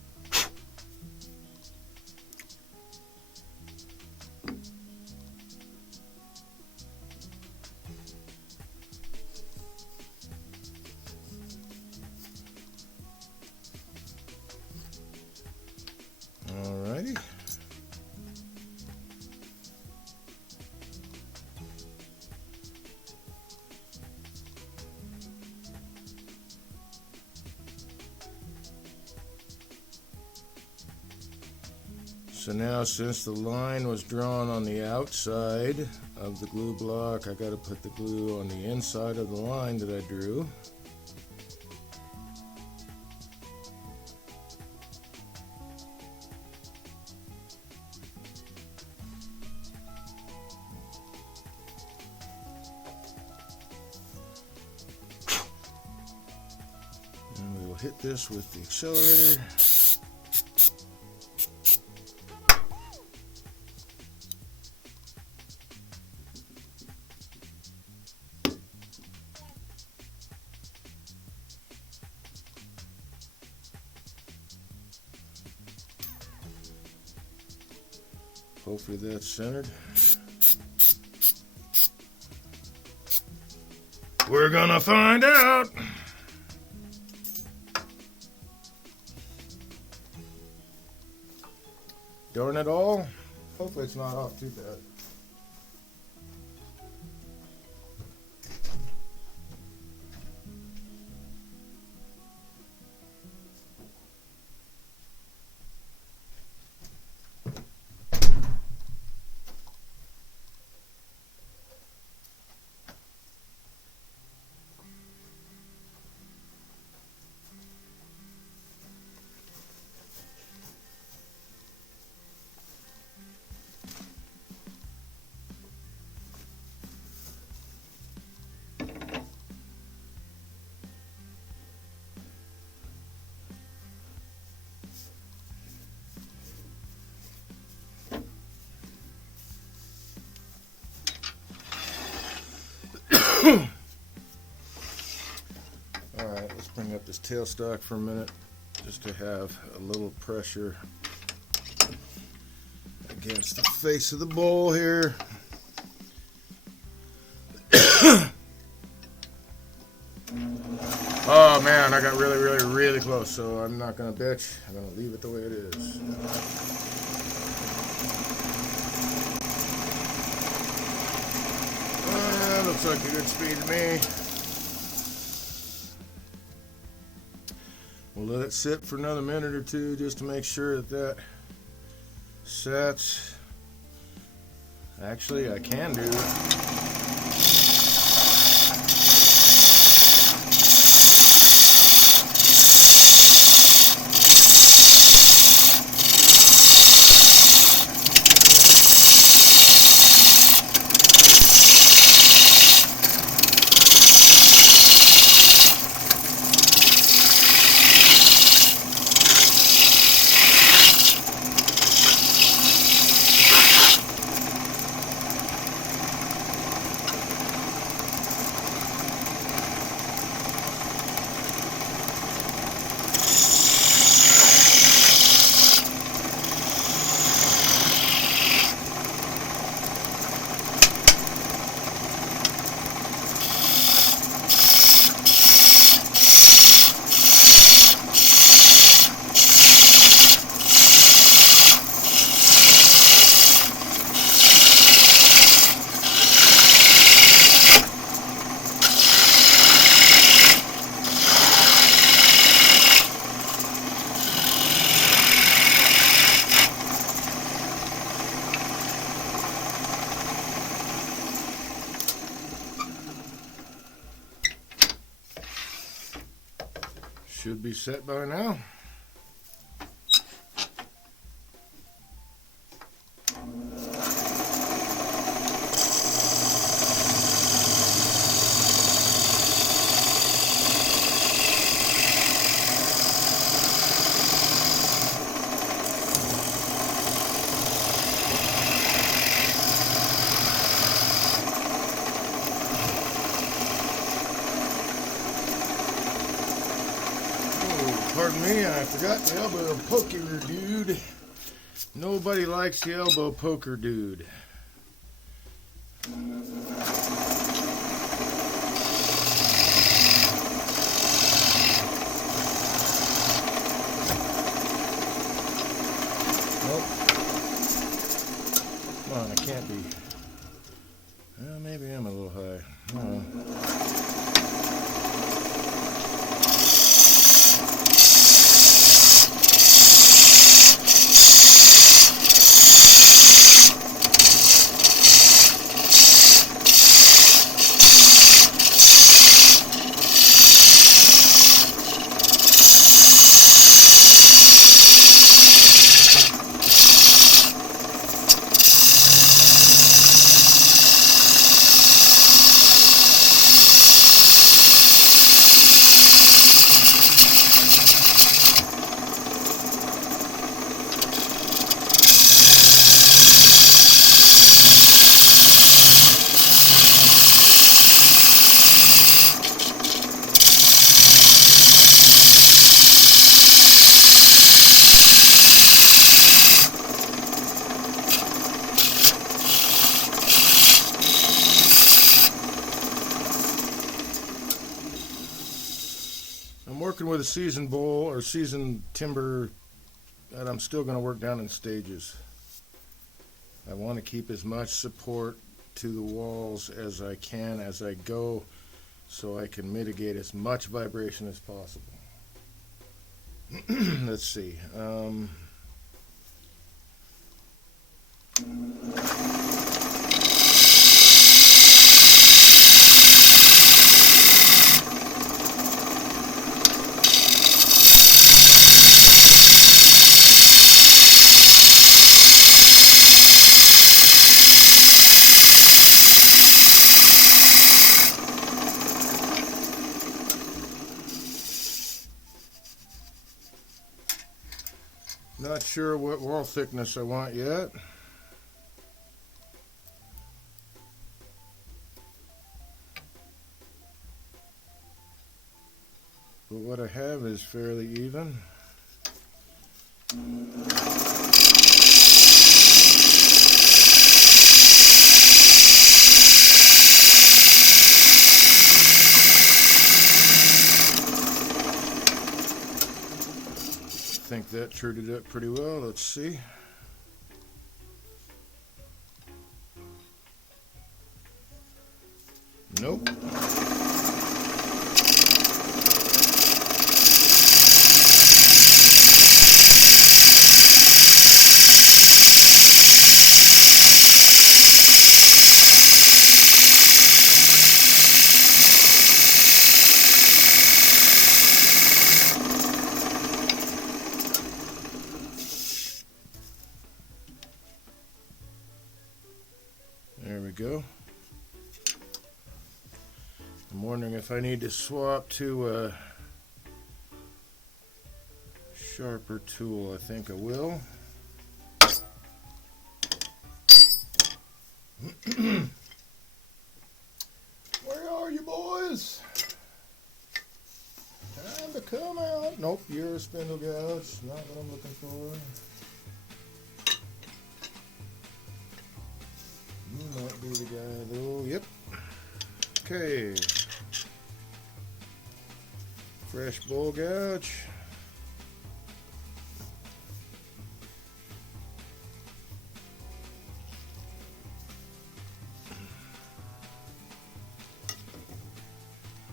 Alrighty. So now, since the line was drawn on the outside of the glue block, I got to put the glue on the inside of the line that I drew. And we will hit this with the accelerator. Hopefully that's centered. We're gonna find out. Darn it all. Hopefully it's not off too bad. Alright, let's bring up this tailstock for a minute just to have a little pressure against the face of the bowl here. Oh man, I got really close, so I'm not going to bitch. I'm going to leave it the way it is. Looks like a good speed to me. We'll let it sit for another minute or two just to make sure that set. Actually, I can do should be set by now. Pardon me, I forgot the elbow poker dude. Nobody likes the elbow poker dude. Nope. Come on, I can't be. Well, maybe I'm a little high. I'm working with a seasoned bowl or seasoned timber that I'm still going to work down in stages. I want to keep as much support to the walls as I can as I go, so I can mitigate as much vibration as possible. Let's see. Not sure what wall thickness I want yet. But what I have is fairly even. I think that turned it up pretty well. Let's see. Nope. There we go. I'm wondering if I need to swap to a sharper tool. I think I will. Where are you, boys? Time to come out. Nope, you're a spindle gouge. Not what I'm looking for. You might be the guy, though. Yep. Okay. Fresh bowl gouge.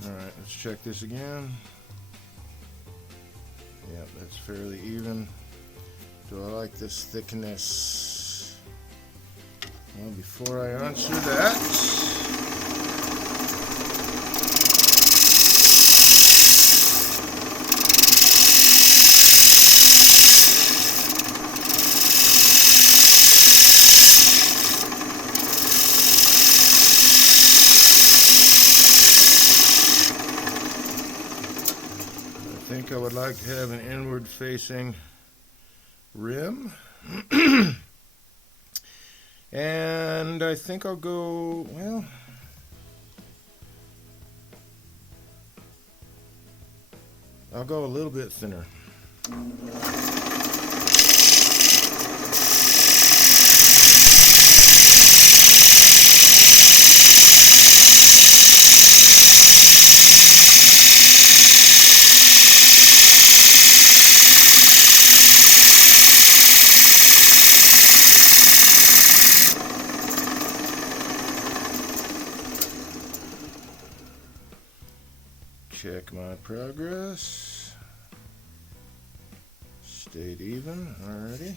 Alright, let's check this again. Yep, that's fairly even. Do I like this thickness? Well, before I answer that, I would like to have an inward facing rim. And I think I'll go, well, I'll go a little bit thinner. Check my progress. Stayed even already.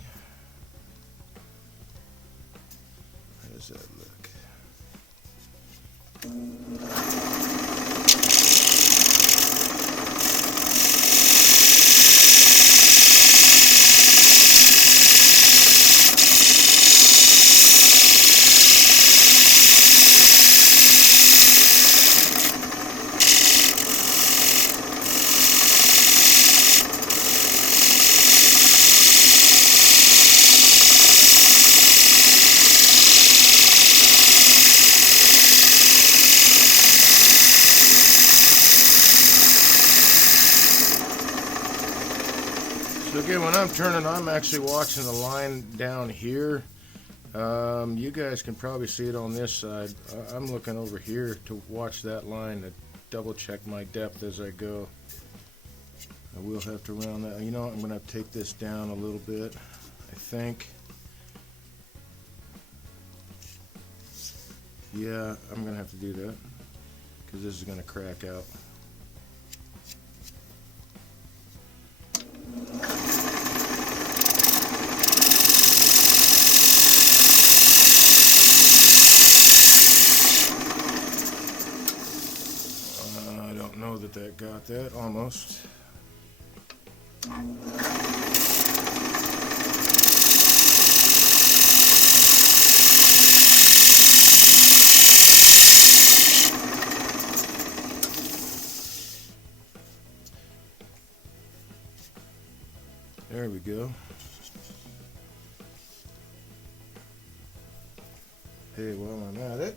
How does that look? So again, when I'm turning, I'm actually watching the line down here. You guys can probably see it on this side. I'm looking over here to watch that line to double check my depth as I go. I will have to round that. You know what? I'm going to have to take this down a little bit, I think. Yeah, I'm going to have to do that because this is going to crack out. That got that almost. There we go. Hey, while I'm at it,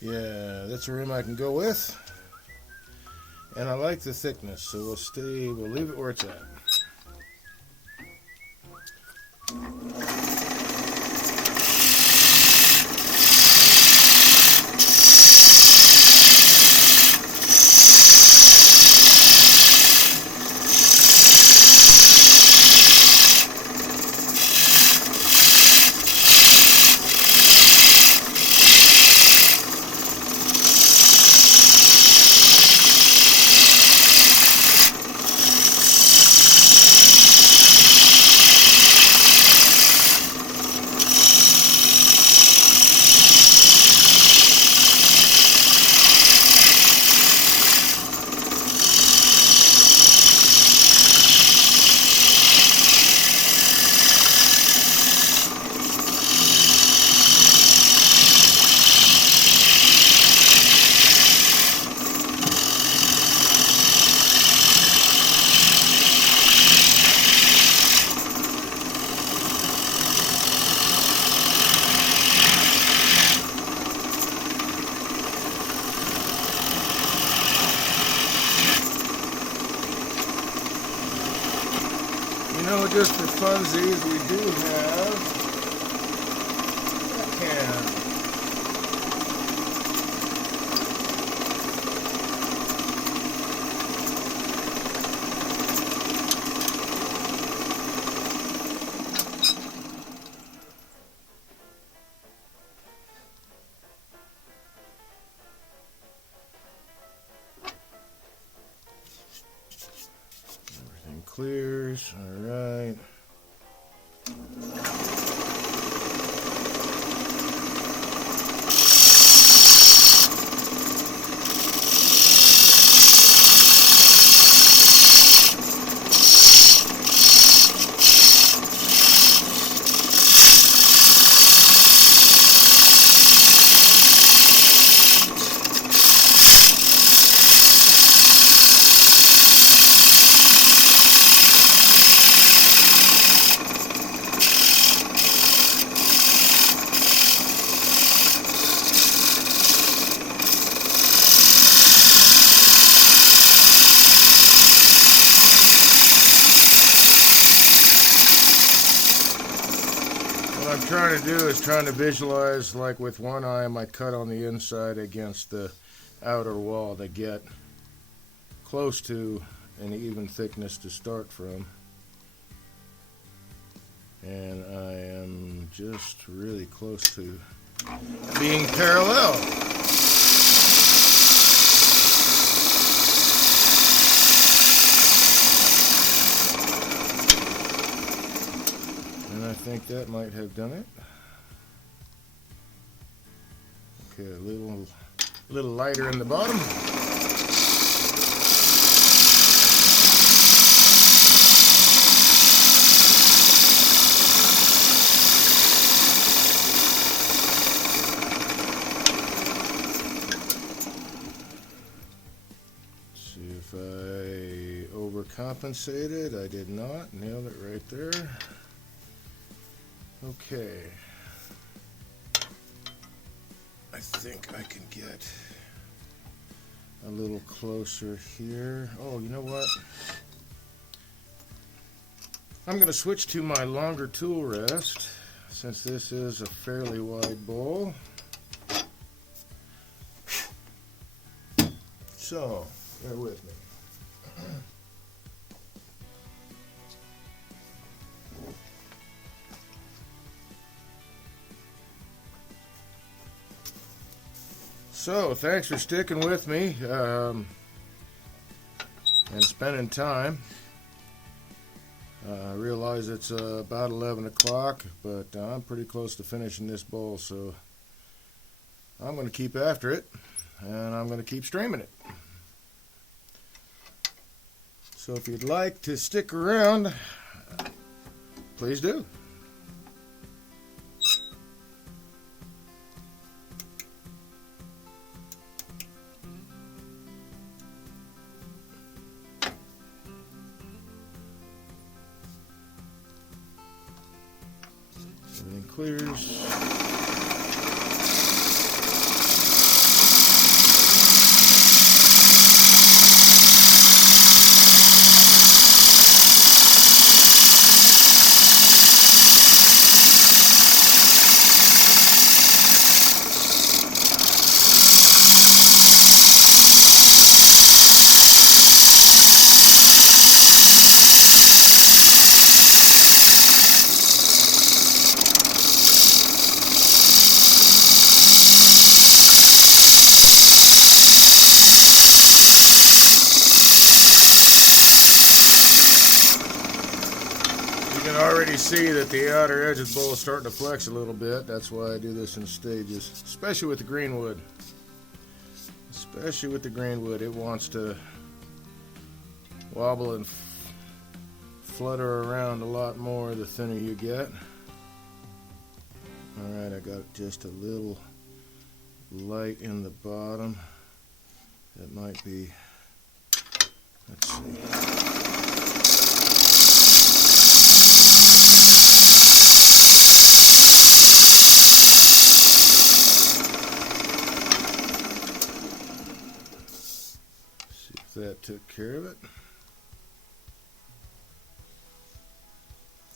yeah, that's a rim I can go with, and I like the thickness, so we'll leave it where it's at. funsies, we do have a can. Everything clears, all right. What I'm trying to do is trying to visualize, like with one eye, I might cut on the inside against the outer wall to get close to an even thickness to start from. And I am just really close to being parallel. And I think that might have done it. Okay, a little lighter in the bottom. See if I overcompensated. I did not. Nailed it right there. Okay. I think I can get a little closer here. Oh, you know what? I'm going to switch to my longer tool rest since this is a fairly wide bowl. So, bear with me. So, thanks for sticking with me and spending time. I realize it's about 11 o'clock, but I'm pretty close to finishing this bowl, so I'm going to keep after it, and I'm going to keep streaming it. So if you'd like to stick around, please do. Everything clears. Already see that the outer edge of the bowl is starting to flex a little bit. That's why I do this in stages, especially with the green wood. Especially with the green wood, it wants to wobble and flutter around a lot more the thinner you get. Alright, I got just a little light in the bottom. That might be, let's see. That took care of it.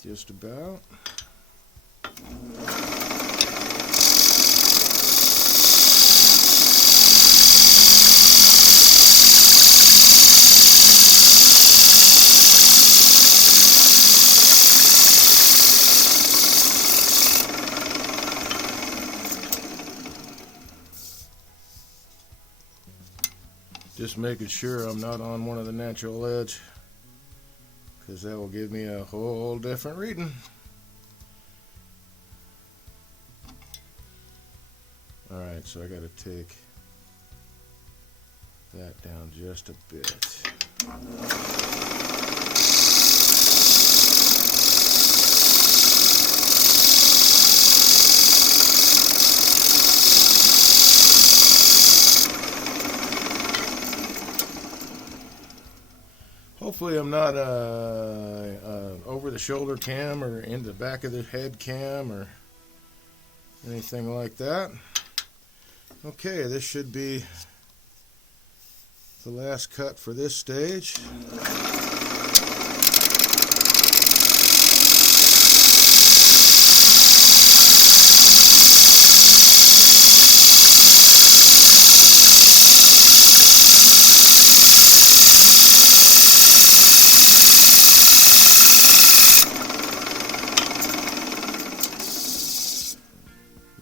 just about. Just making sure I'm not on one of the natural edge, because that will give me a whole different reading. Alright, so I got to take that down just a bit. Hopefully I'm not over the shoulder cam or in the back of the head cam or anything like that. Okay, this should be the last cut for this stage.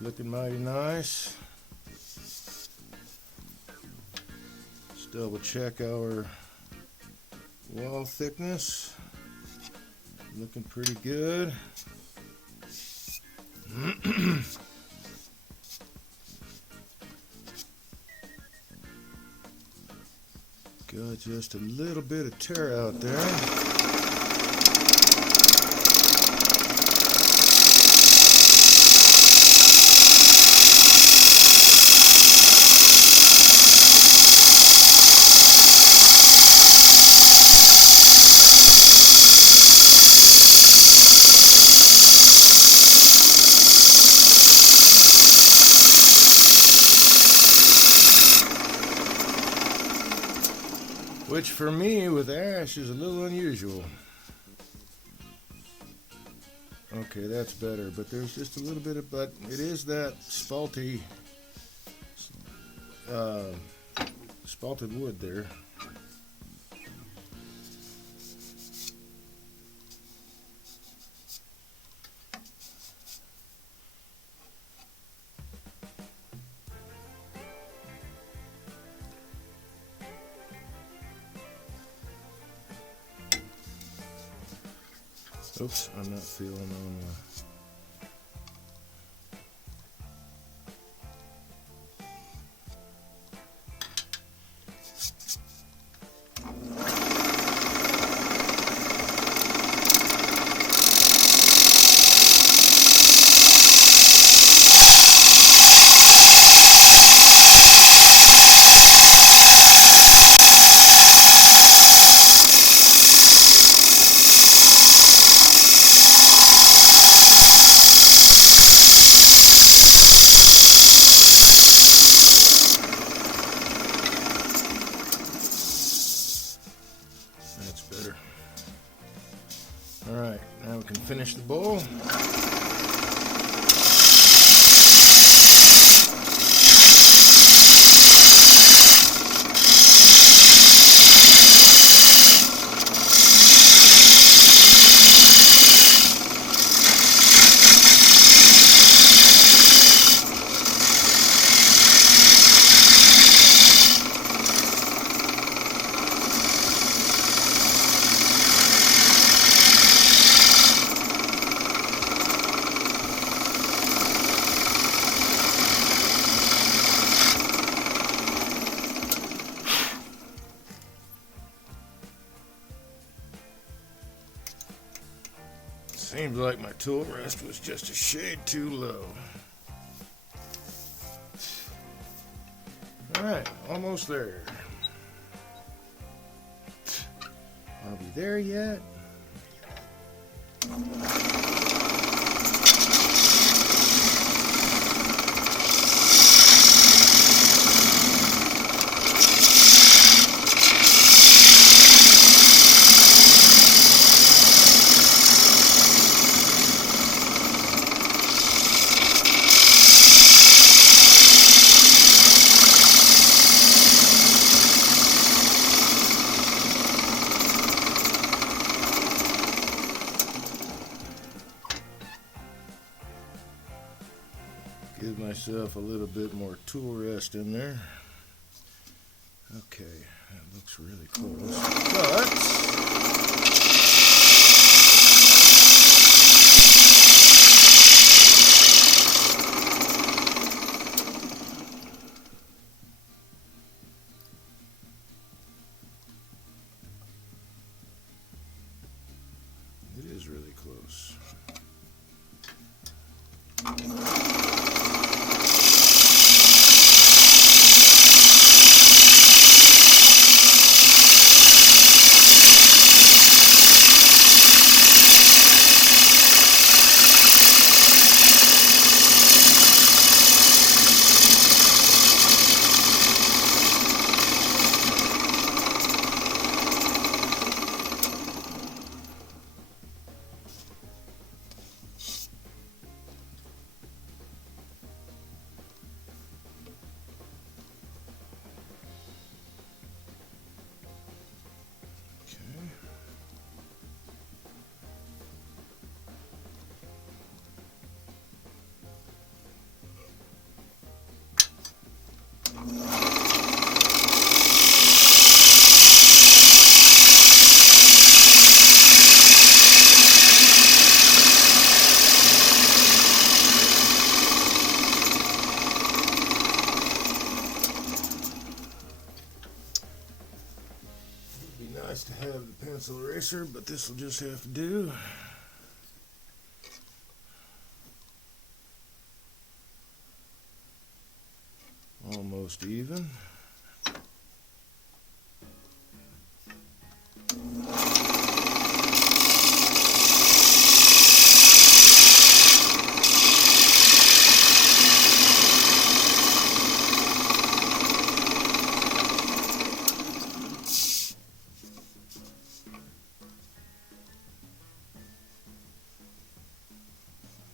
Looking mighty nice. Let's double check our wall thickness. Looking pretty good. Got just a little bit of tear out there. Which for me with ash is a little unusual. Okay, that's better, but there's just a little bit of, but it is that spalty, spalted wood there. Oops, I'm not feeling on That's better. Alright, now we can finish the bowl. Seems like my tool rest was just a shade too low. Alright, almost there. Are we there yet? Give myself a little bit more tool rest in there. Okay, that looks really close. But it is really close. Nice to have the pencil eraser, but this will just have to do. Almost even.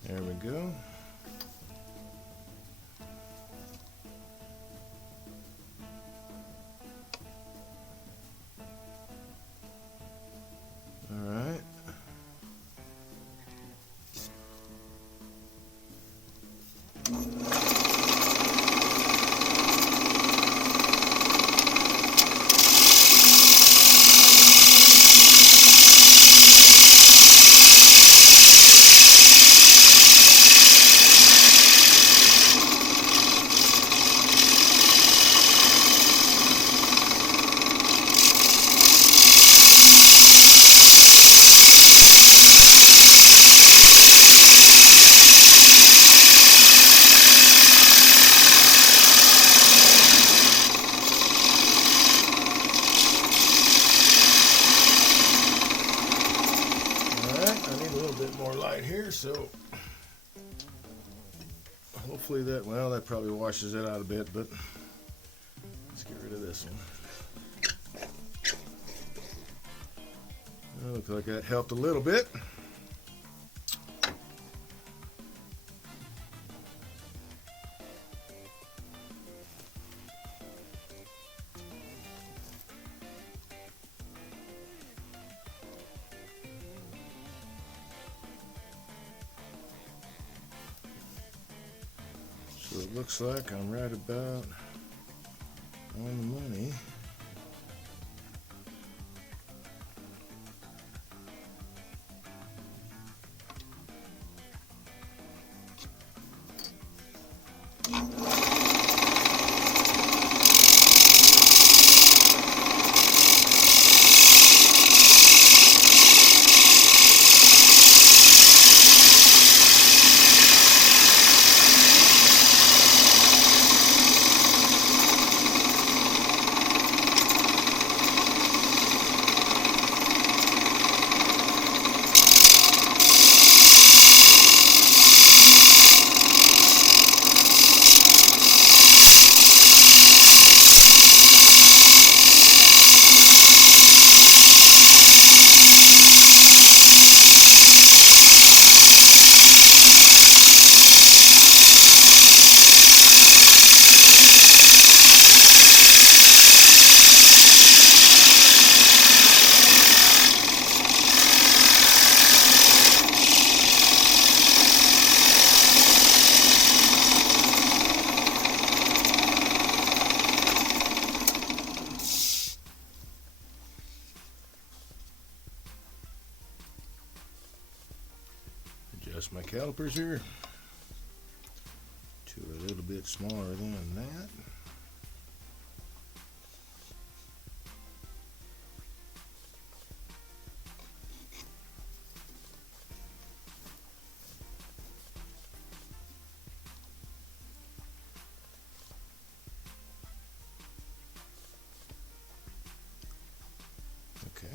There we go. All right. More light here, so hopefully that probably washes it out a bit, but let's get rid of this one. Looks like that helped a little bit. So it looks like I'm right about on the money. calipers here to a little bit smaller than that. Okay.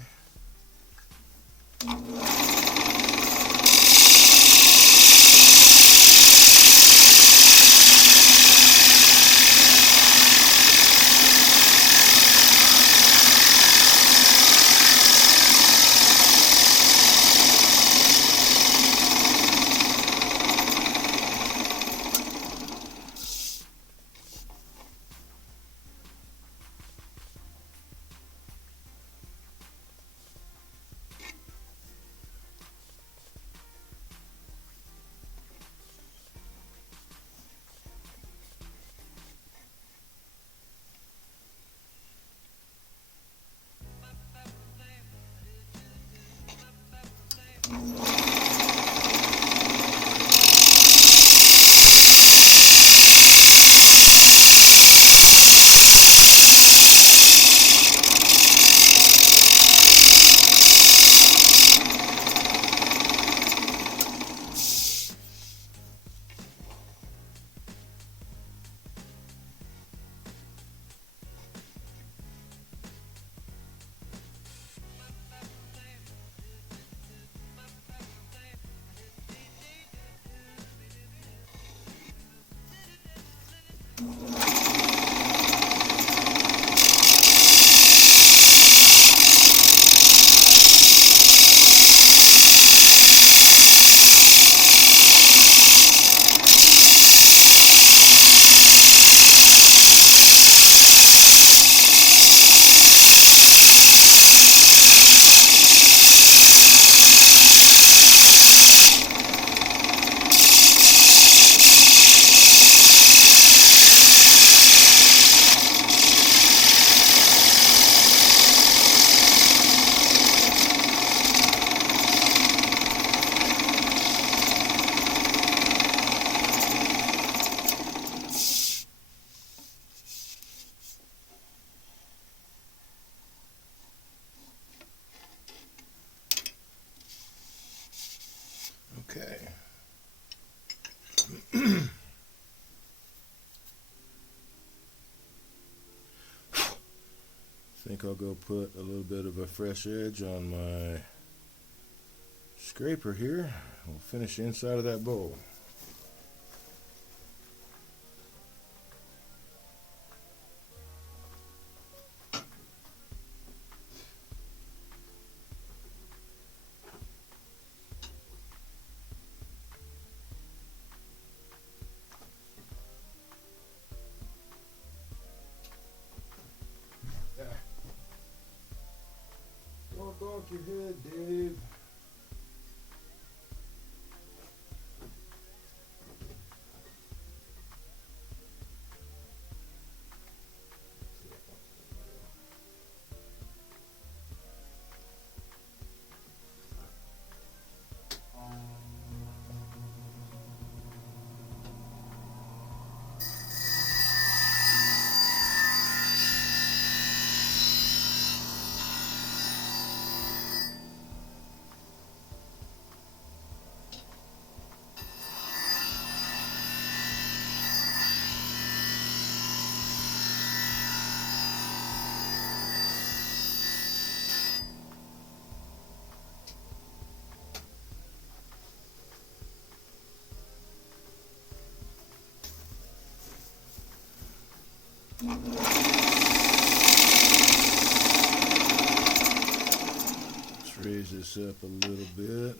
Okay. Think I'll go put a little bit of a fresh edge on my scraper here. We'll finish the inside of that bowl. Don't bonk your head, Dave. Let's raise this up a little bit.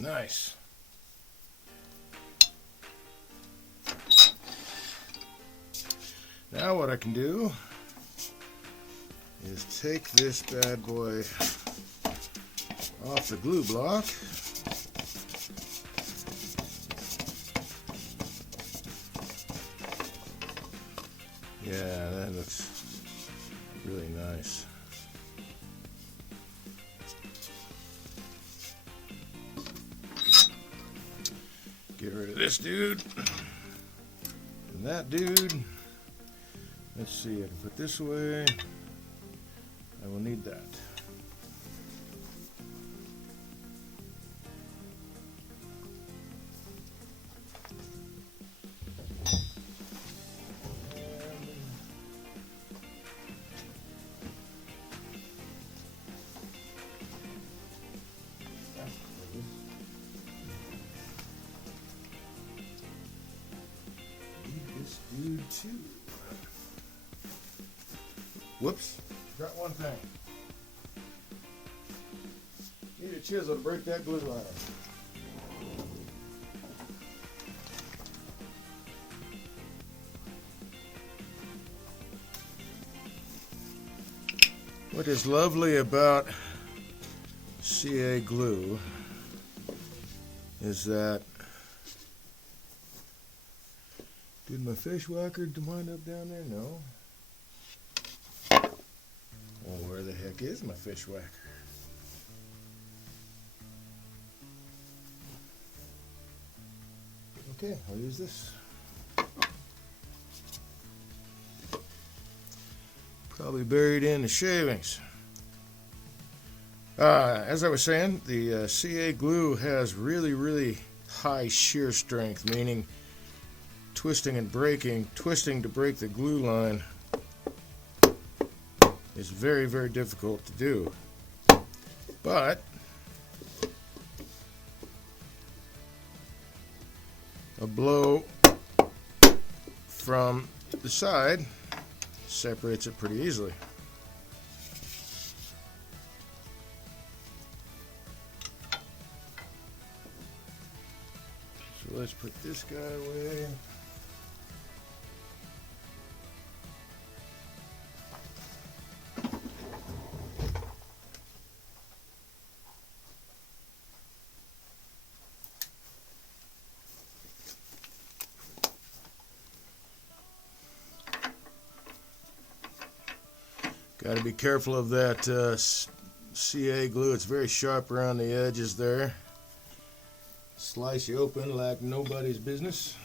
Nice. Now what I can do is take this bad boy off the glue block. Yeah, that looks really nice. Get rid of this dude and that dude. Let's see, I can put this away. I will need that. Need this dude too. Whoops, got one thing. Need a chisel to break that glue line. What is lovely about CA glue is that, did my fish whacker wind up down there? No. Well, where the heck is my fish whacker? Okay, I'll use this. Probably buried in the shavings. As I was saying, the CA glue has really high shear strength, meaning twisting and breaking. Twisting to break the glue line is very difficult to do. But a blow from the side separates it pretty easily. So let's put this guy away. Got to be careful of that CA glue. It's very sharp around the edges there. Slice you open like nobody's business.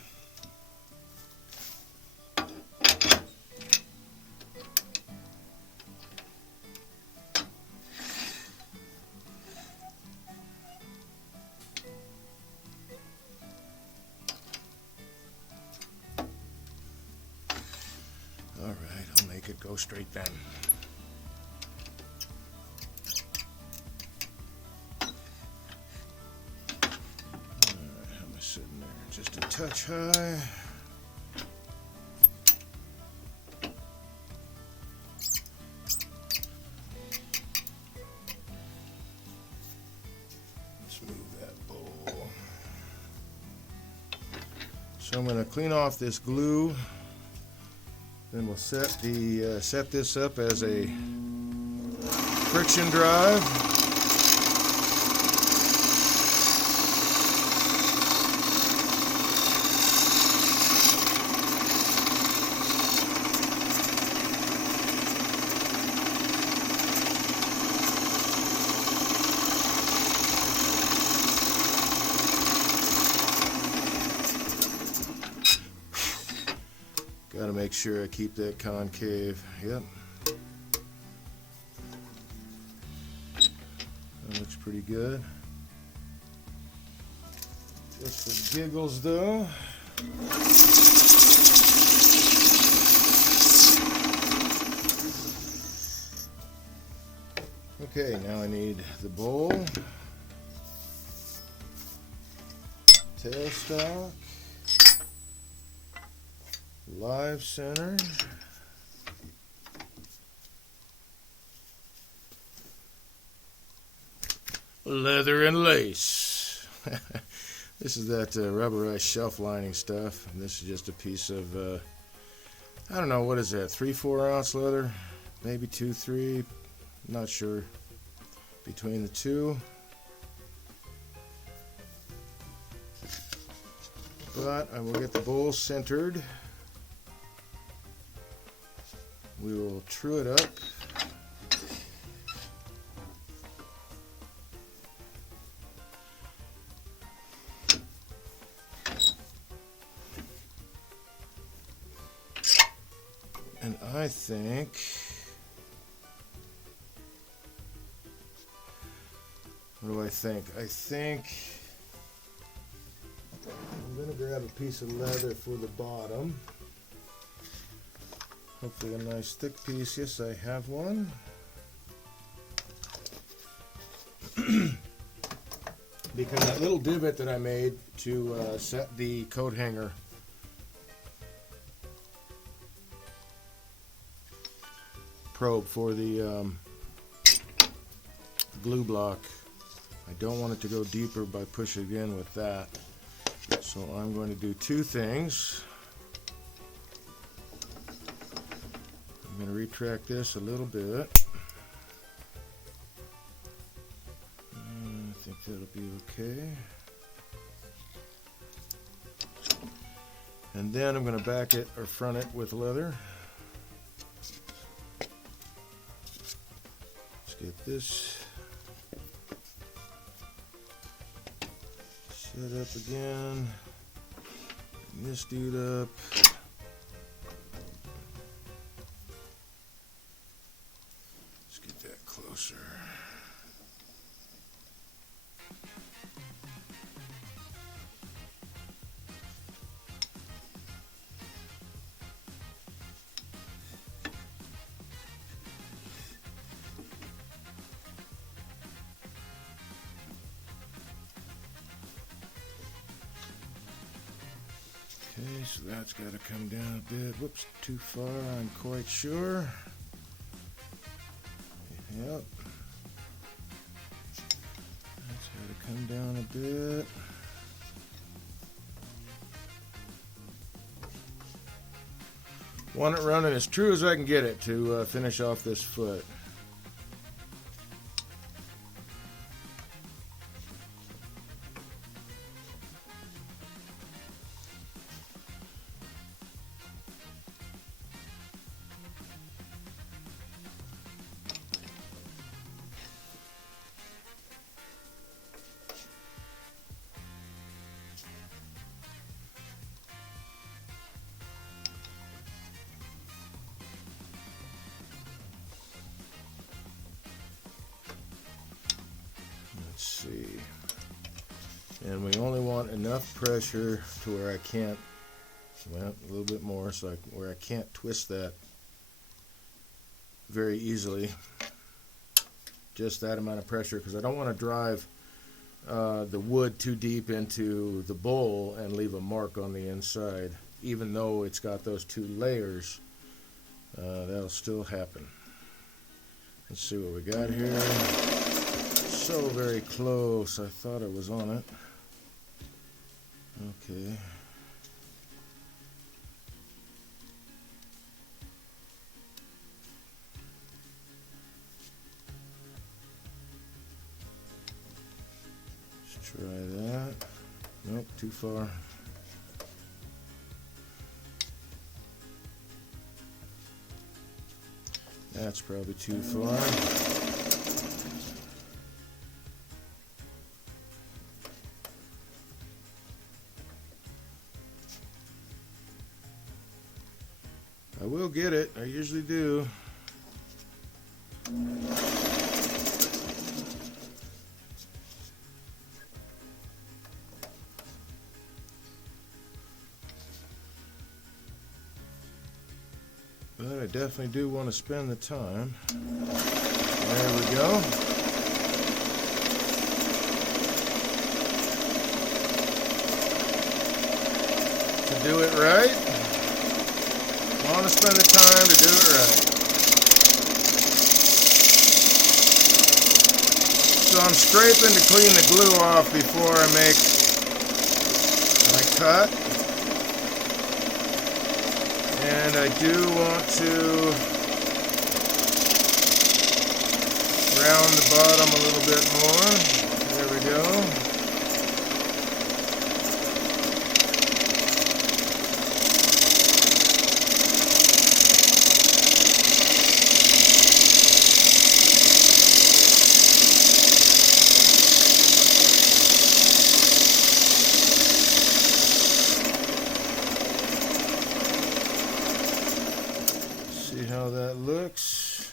All right, I'll make it go straight then. Just a touch high. Let's move that bowl. So I'm going to clean off this glue. Then we'll set this up as a friction drive. Got to make sure I keep that concave. Yep. That looks pretty good. Just for giggles though. Okay, now I need the bowl, tailstock, live center, leather and lace. This is that rubberized shelf lining stuff, and this is just a piece of, I don't know, what is that, 3-4 ounce leather? Maybe 2-3, not sure, between the two. But I will get the bowl centered. We will true it up. And I think what do I think? I think I'm going to grab a piece of leather for the bottom. Hopefully a nice thick piece. Yes, I have one. Because that little divot that I made to set the coat hanger probe for the glue block, I don't want it to go deeper by pushing it in with that. So I'm going to do two things. I'm going to retract this a little bit. I think that'll be okay. And then I'm going to back it or front it with leather. Let's get this set up again. And this dude up. Let's get that closer. Okay, so that's got to come down a bit. Whoops, too far, I'm quite sure. Yep. That's got to come down a bit. Want it running as true as I can get it to finish off this foot. Let's see. And we only want enough pressure to where I can't, well, a little bit more, so where I can't twist that very easily. Just that amount of pressure, because I don't want to drive the wood too deep into the bowl and leave a mark on the inside. Even though it's got those two layers, that'll still happen. Let's see what we got here. So very close. I thought I was on it. Okay. Let's try that. Nope, too far. That's probably too far. I will get it. I usually do. But I definitely do want to spend the time. There we go. To do it right. Want to spend the time to do it right. So I'm scraping to clean the glue off before I make my cut. And I do want to round the bottom a little bit more. There we go. See how that looks.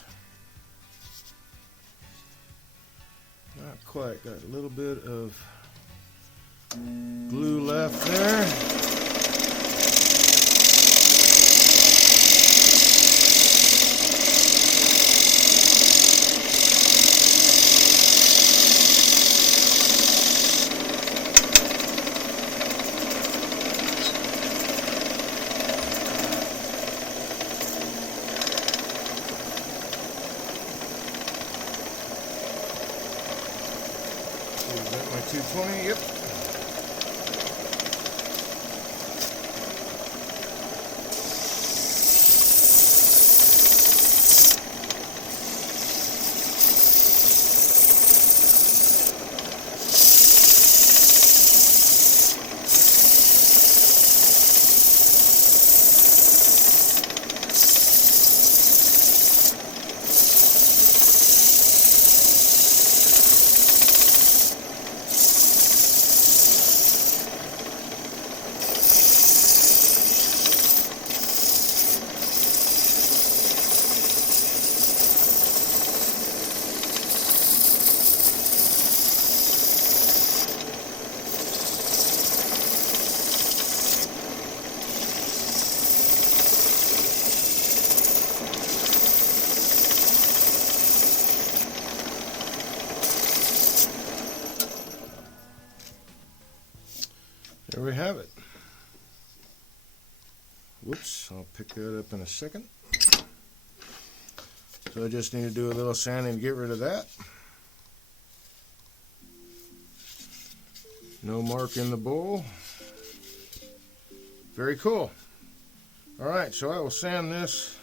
Not quite. Got a little bit of glue left there. Is that my 220? Yep. There we have it. Whoops, I'll pick that up in a second. So I just need to do a little sanding to get rid of that. No mark in the bowl. Very cool. Alright, so I will sand this.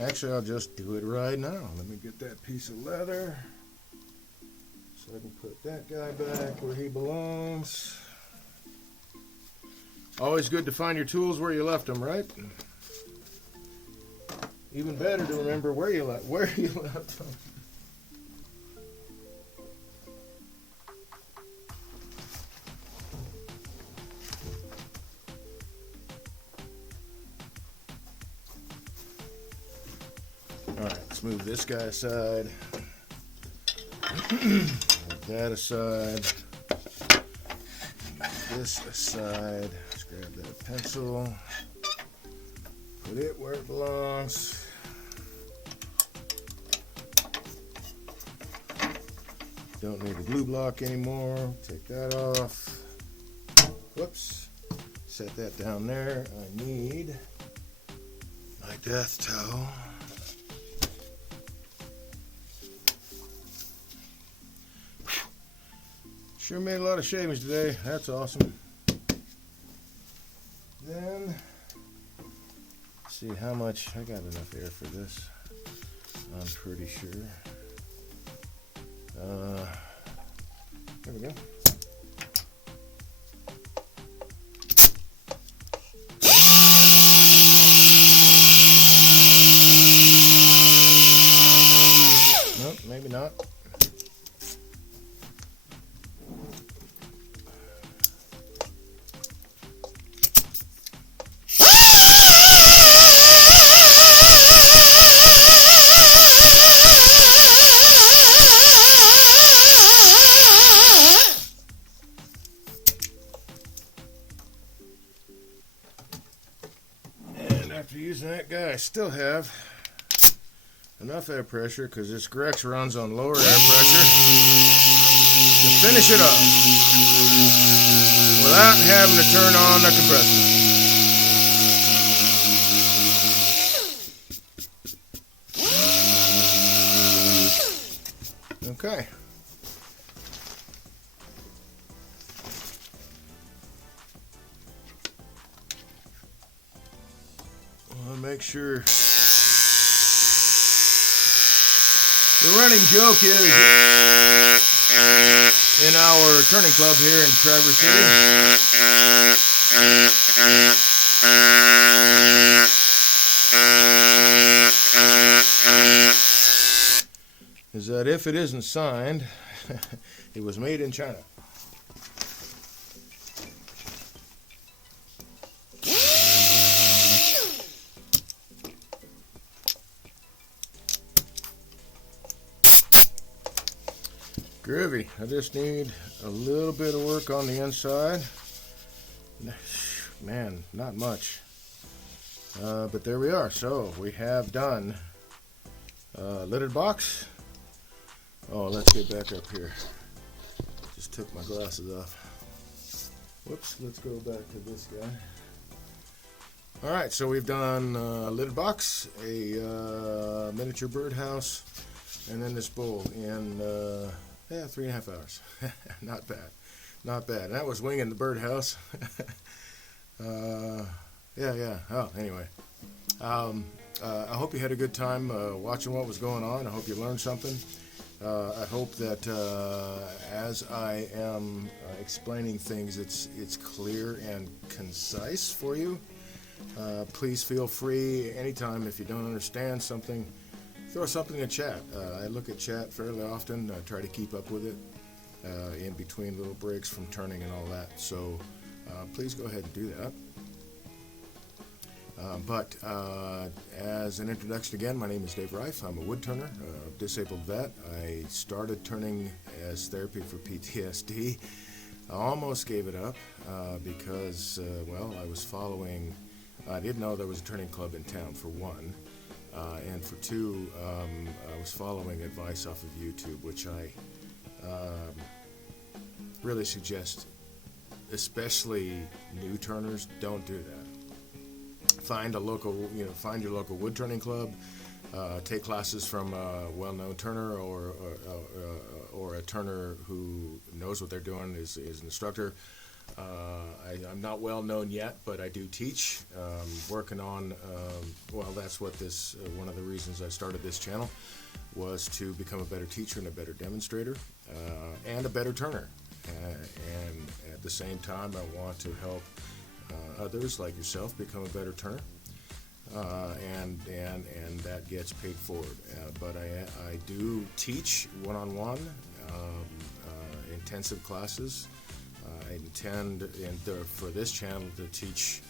Actually, I'll just do it right now. Let me get that piece of leather so I can put that guy back where he belongs. Always good to find your tools where you left them, right? Even better to remember where you left them. All right, let's move this guy aside. Move that aside. Move this aside. Let's grab that pencil. Put it where it belongs. Don't need the glue block anymore. Take that off. Whoops. Set that down there. I need my death towel. Sure made a lot of shavings today. That's awesome. Then, see how much. I got enough air for this. I'm pretty sure. There we go. Nope, maybe not. After using that guy, I still have enough air pressure because this Grex runs on lower air pressure to finish it up without having to turn on the compressor. Okay. make sure. The running joke is in our turning club here in Traverse City is that if it isn't signed, it was made in China. Groovy. I just need a little bit of work on the inside. Man, not much. But there we are. So we have done lidded box. Oh, let's get back up here. Just took my glasses off. Whoops, let's go back to this guy. Alright, so we've done a lidded box, a miniature birdhouse, and then this bowl in 3.5 hours. Not bad. Not bad. And that was winging the birdhouse. Yeah. Oh, anyway. I hope you had a good time watching what was going on. I hope you learned something. I hope that as I am explaining things, it's clear and concise for you. Please feel free anytime if you don't understand something, throw something in chat. I look at chat fairly often. I try to keep up with it in between little breaks from turning and all that. So please go ahead and do that. But as an introduction again, my name is Dave Reif. I'm a woodturner, a disabled vet. I started turning as therapy for PTSD. I almost gave it up because, I was following, I didn't know there was a turning club in town, for one. And for two, I was following advice off of YouTube, which I really suggest, especially new turners, don't do that. Find your local wood turning club. Take classes from a well-known turner or a turner who knows what they're doing, is an instructor. I'm not well known yet, but I do teach. Working on, that's what one of the reasons I started this channel was to become a better teacher and a better demonstrator and a better turner. And at the same time, I want to help others like yourself become a better turner, and that gets paid forward. But I do teach one-on-one intensive classes. I intend for this channel to teach,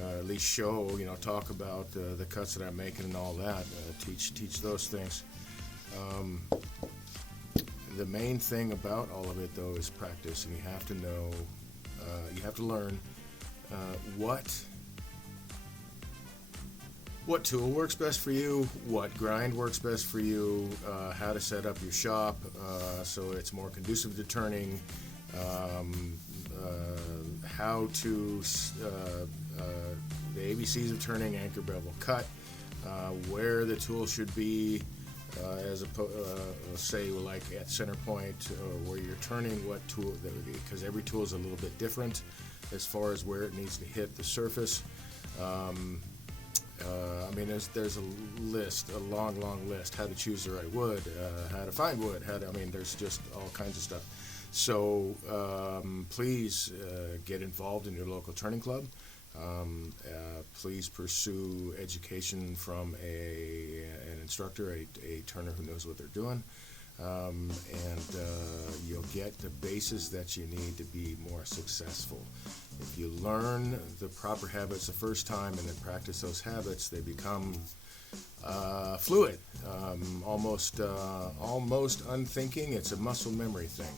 at least show, talk about the cuts that I'm making and all that. Teach those things. The main thing about all of it, though, is practice, and you have to know, you have to learn what tool works best for you, what grind works best for you, how to set up your shop so it's more conducive to turning, how to the ABCs of turning, anchor, bevel, cut, where the tool should be, as opposed, say, like at center point, where you're turning, what tool, because every tool is a little bit different as far as where it needs to hit the surface. There's a list, a long list, how to choose the right wood, how to find wood, there's just all kinds of stuff. So please get involved in your local turning club. Please pursue education from an instructor, a turner who knows what they're doing. You'll get the basis that you need to be more successful. If you learn the proper habits the first time and then practice those habits, they become fluid, almost unthinking. It's a muscle memory thing.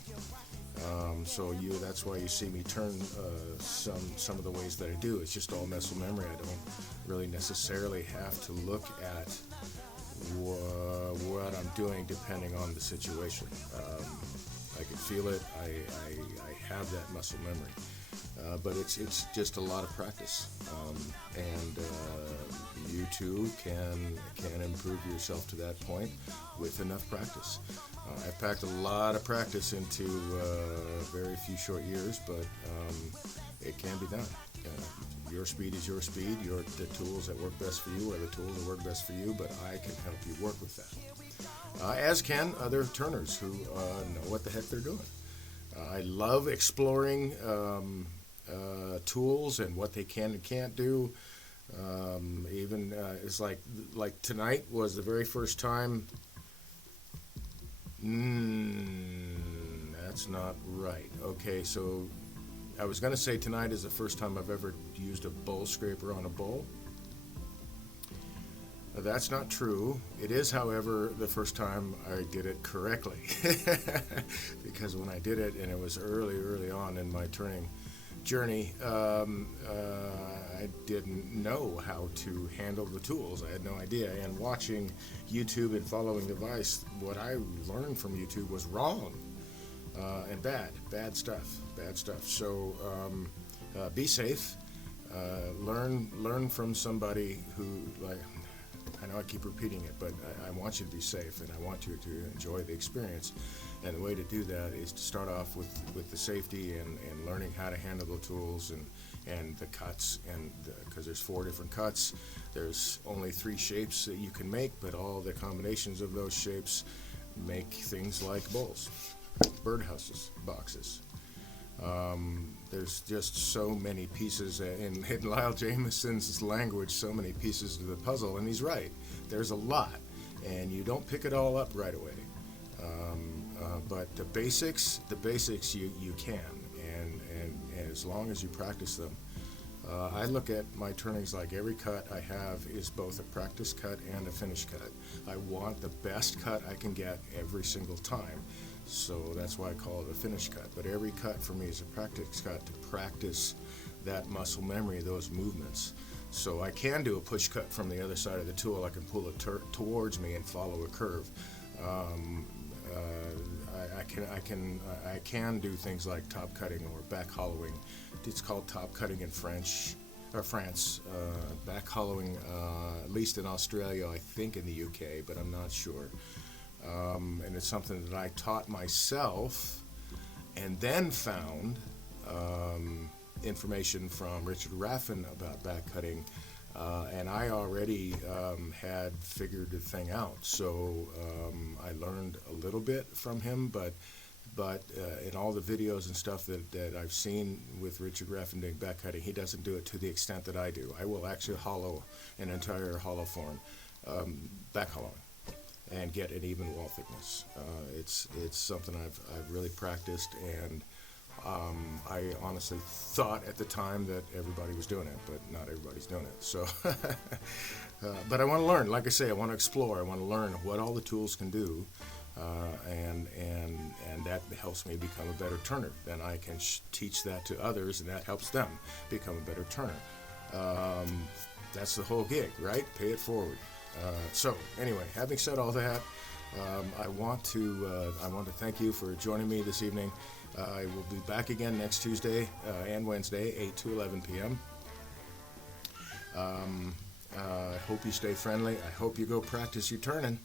That's why you see me turn some of the ways that I do. It's just all muscle memory. I don't really necessarily have to look at what I'm doing depending on the situation. I can feel it. I have that muscle memory. But it's just a lot of practice, and you too can improve yourself to that point with enough practice. I've packed a lot of practice into very few short years, but it can be done. Your speed is your speed. The tools that work best for you are the tools that work best for you, but I can help you work with that. As can other turners who know what the heck they're doing. I love exploring tools and what they can and can't do. It's like tonight was the very first time. That's not right. Okay, so I was going to say tonight is the first time I've ever used a bowl scraper on a bowl. That's not true. It is, however, the first time I did it correctly. Because when I did it, and it was early on in my turning journey, I didn't know how to handle the tools. I had no idea. And watching YouTube and following the advice, what I learned from YouTube was wrong and bad stuff. So be safe. Learn from somebody who, like, I know I keep repeating it, but I want you to be safe, and I want you to enjoy the experience. And the way to do that is to start off with the safety and learning how to handle the tools and the cuts, and because there's 4 different cuts. There's only 3 shapes that you can make, but all the combinations of those shapes make things like bowls, birdhouses, boxes. There's just so many pieces in Lyle Jamieson's language, so many pieces to the puzzle, and he's right. There's a lot, and you don't pick it all up right away. But the basics you can, and as long as you practice them. I look at my turnings like every cut I have is both a practice cut and a finish cut. I want the best cut I can get every single time. So that's why I call it a finish cut. But every cut for me is a practice cut to practice that muscle memory, those movements. So I can do a push cut from the other side of the tool. I can pull it towards me and follow a curve. I can do things like top cutting or back hollowing. It's called top cutting in France. Back hollowing, at least in Australia, I think in the UK, but I'm not sure. And it's something that I taught myself, and then found information from Richard Raffin about back cutting, and I already had figured the thing out. So I learned a little bit from him, but in all the videos and stuff that I've seen with Richard Raffin doing back cutting, he doesn't do it to the extent that I do. I will actually hollow an entire hollow form, back hollowing, and get an even wall thickness. It's something I've really practiced, and I honestly thought at the time that everybody was doing it, but not everybody's doing it. So, but I want to learn. Like I say, I want to explore. I want to learn what all the tools can do, and that helps me become a better turner. Then I can teach that to others, and that helps them become a better turner. That's the whole gig, right? Pay it forward. So anyway, having said all that, I want to thank you for joining me this evening. I will be back again next Tuesday and Wednesday, 8 to 11 p.m. I hope you stay friendly. I hope you go practice your turning,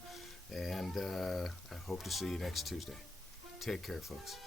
and I hope to see you next Tuesday. Take care, folks.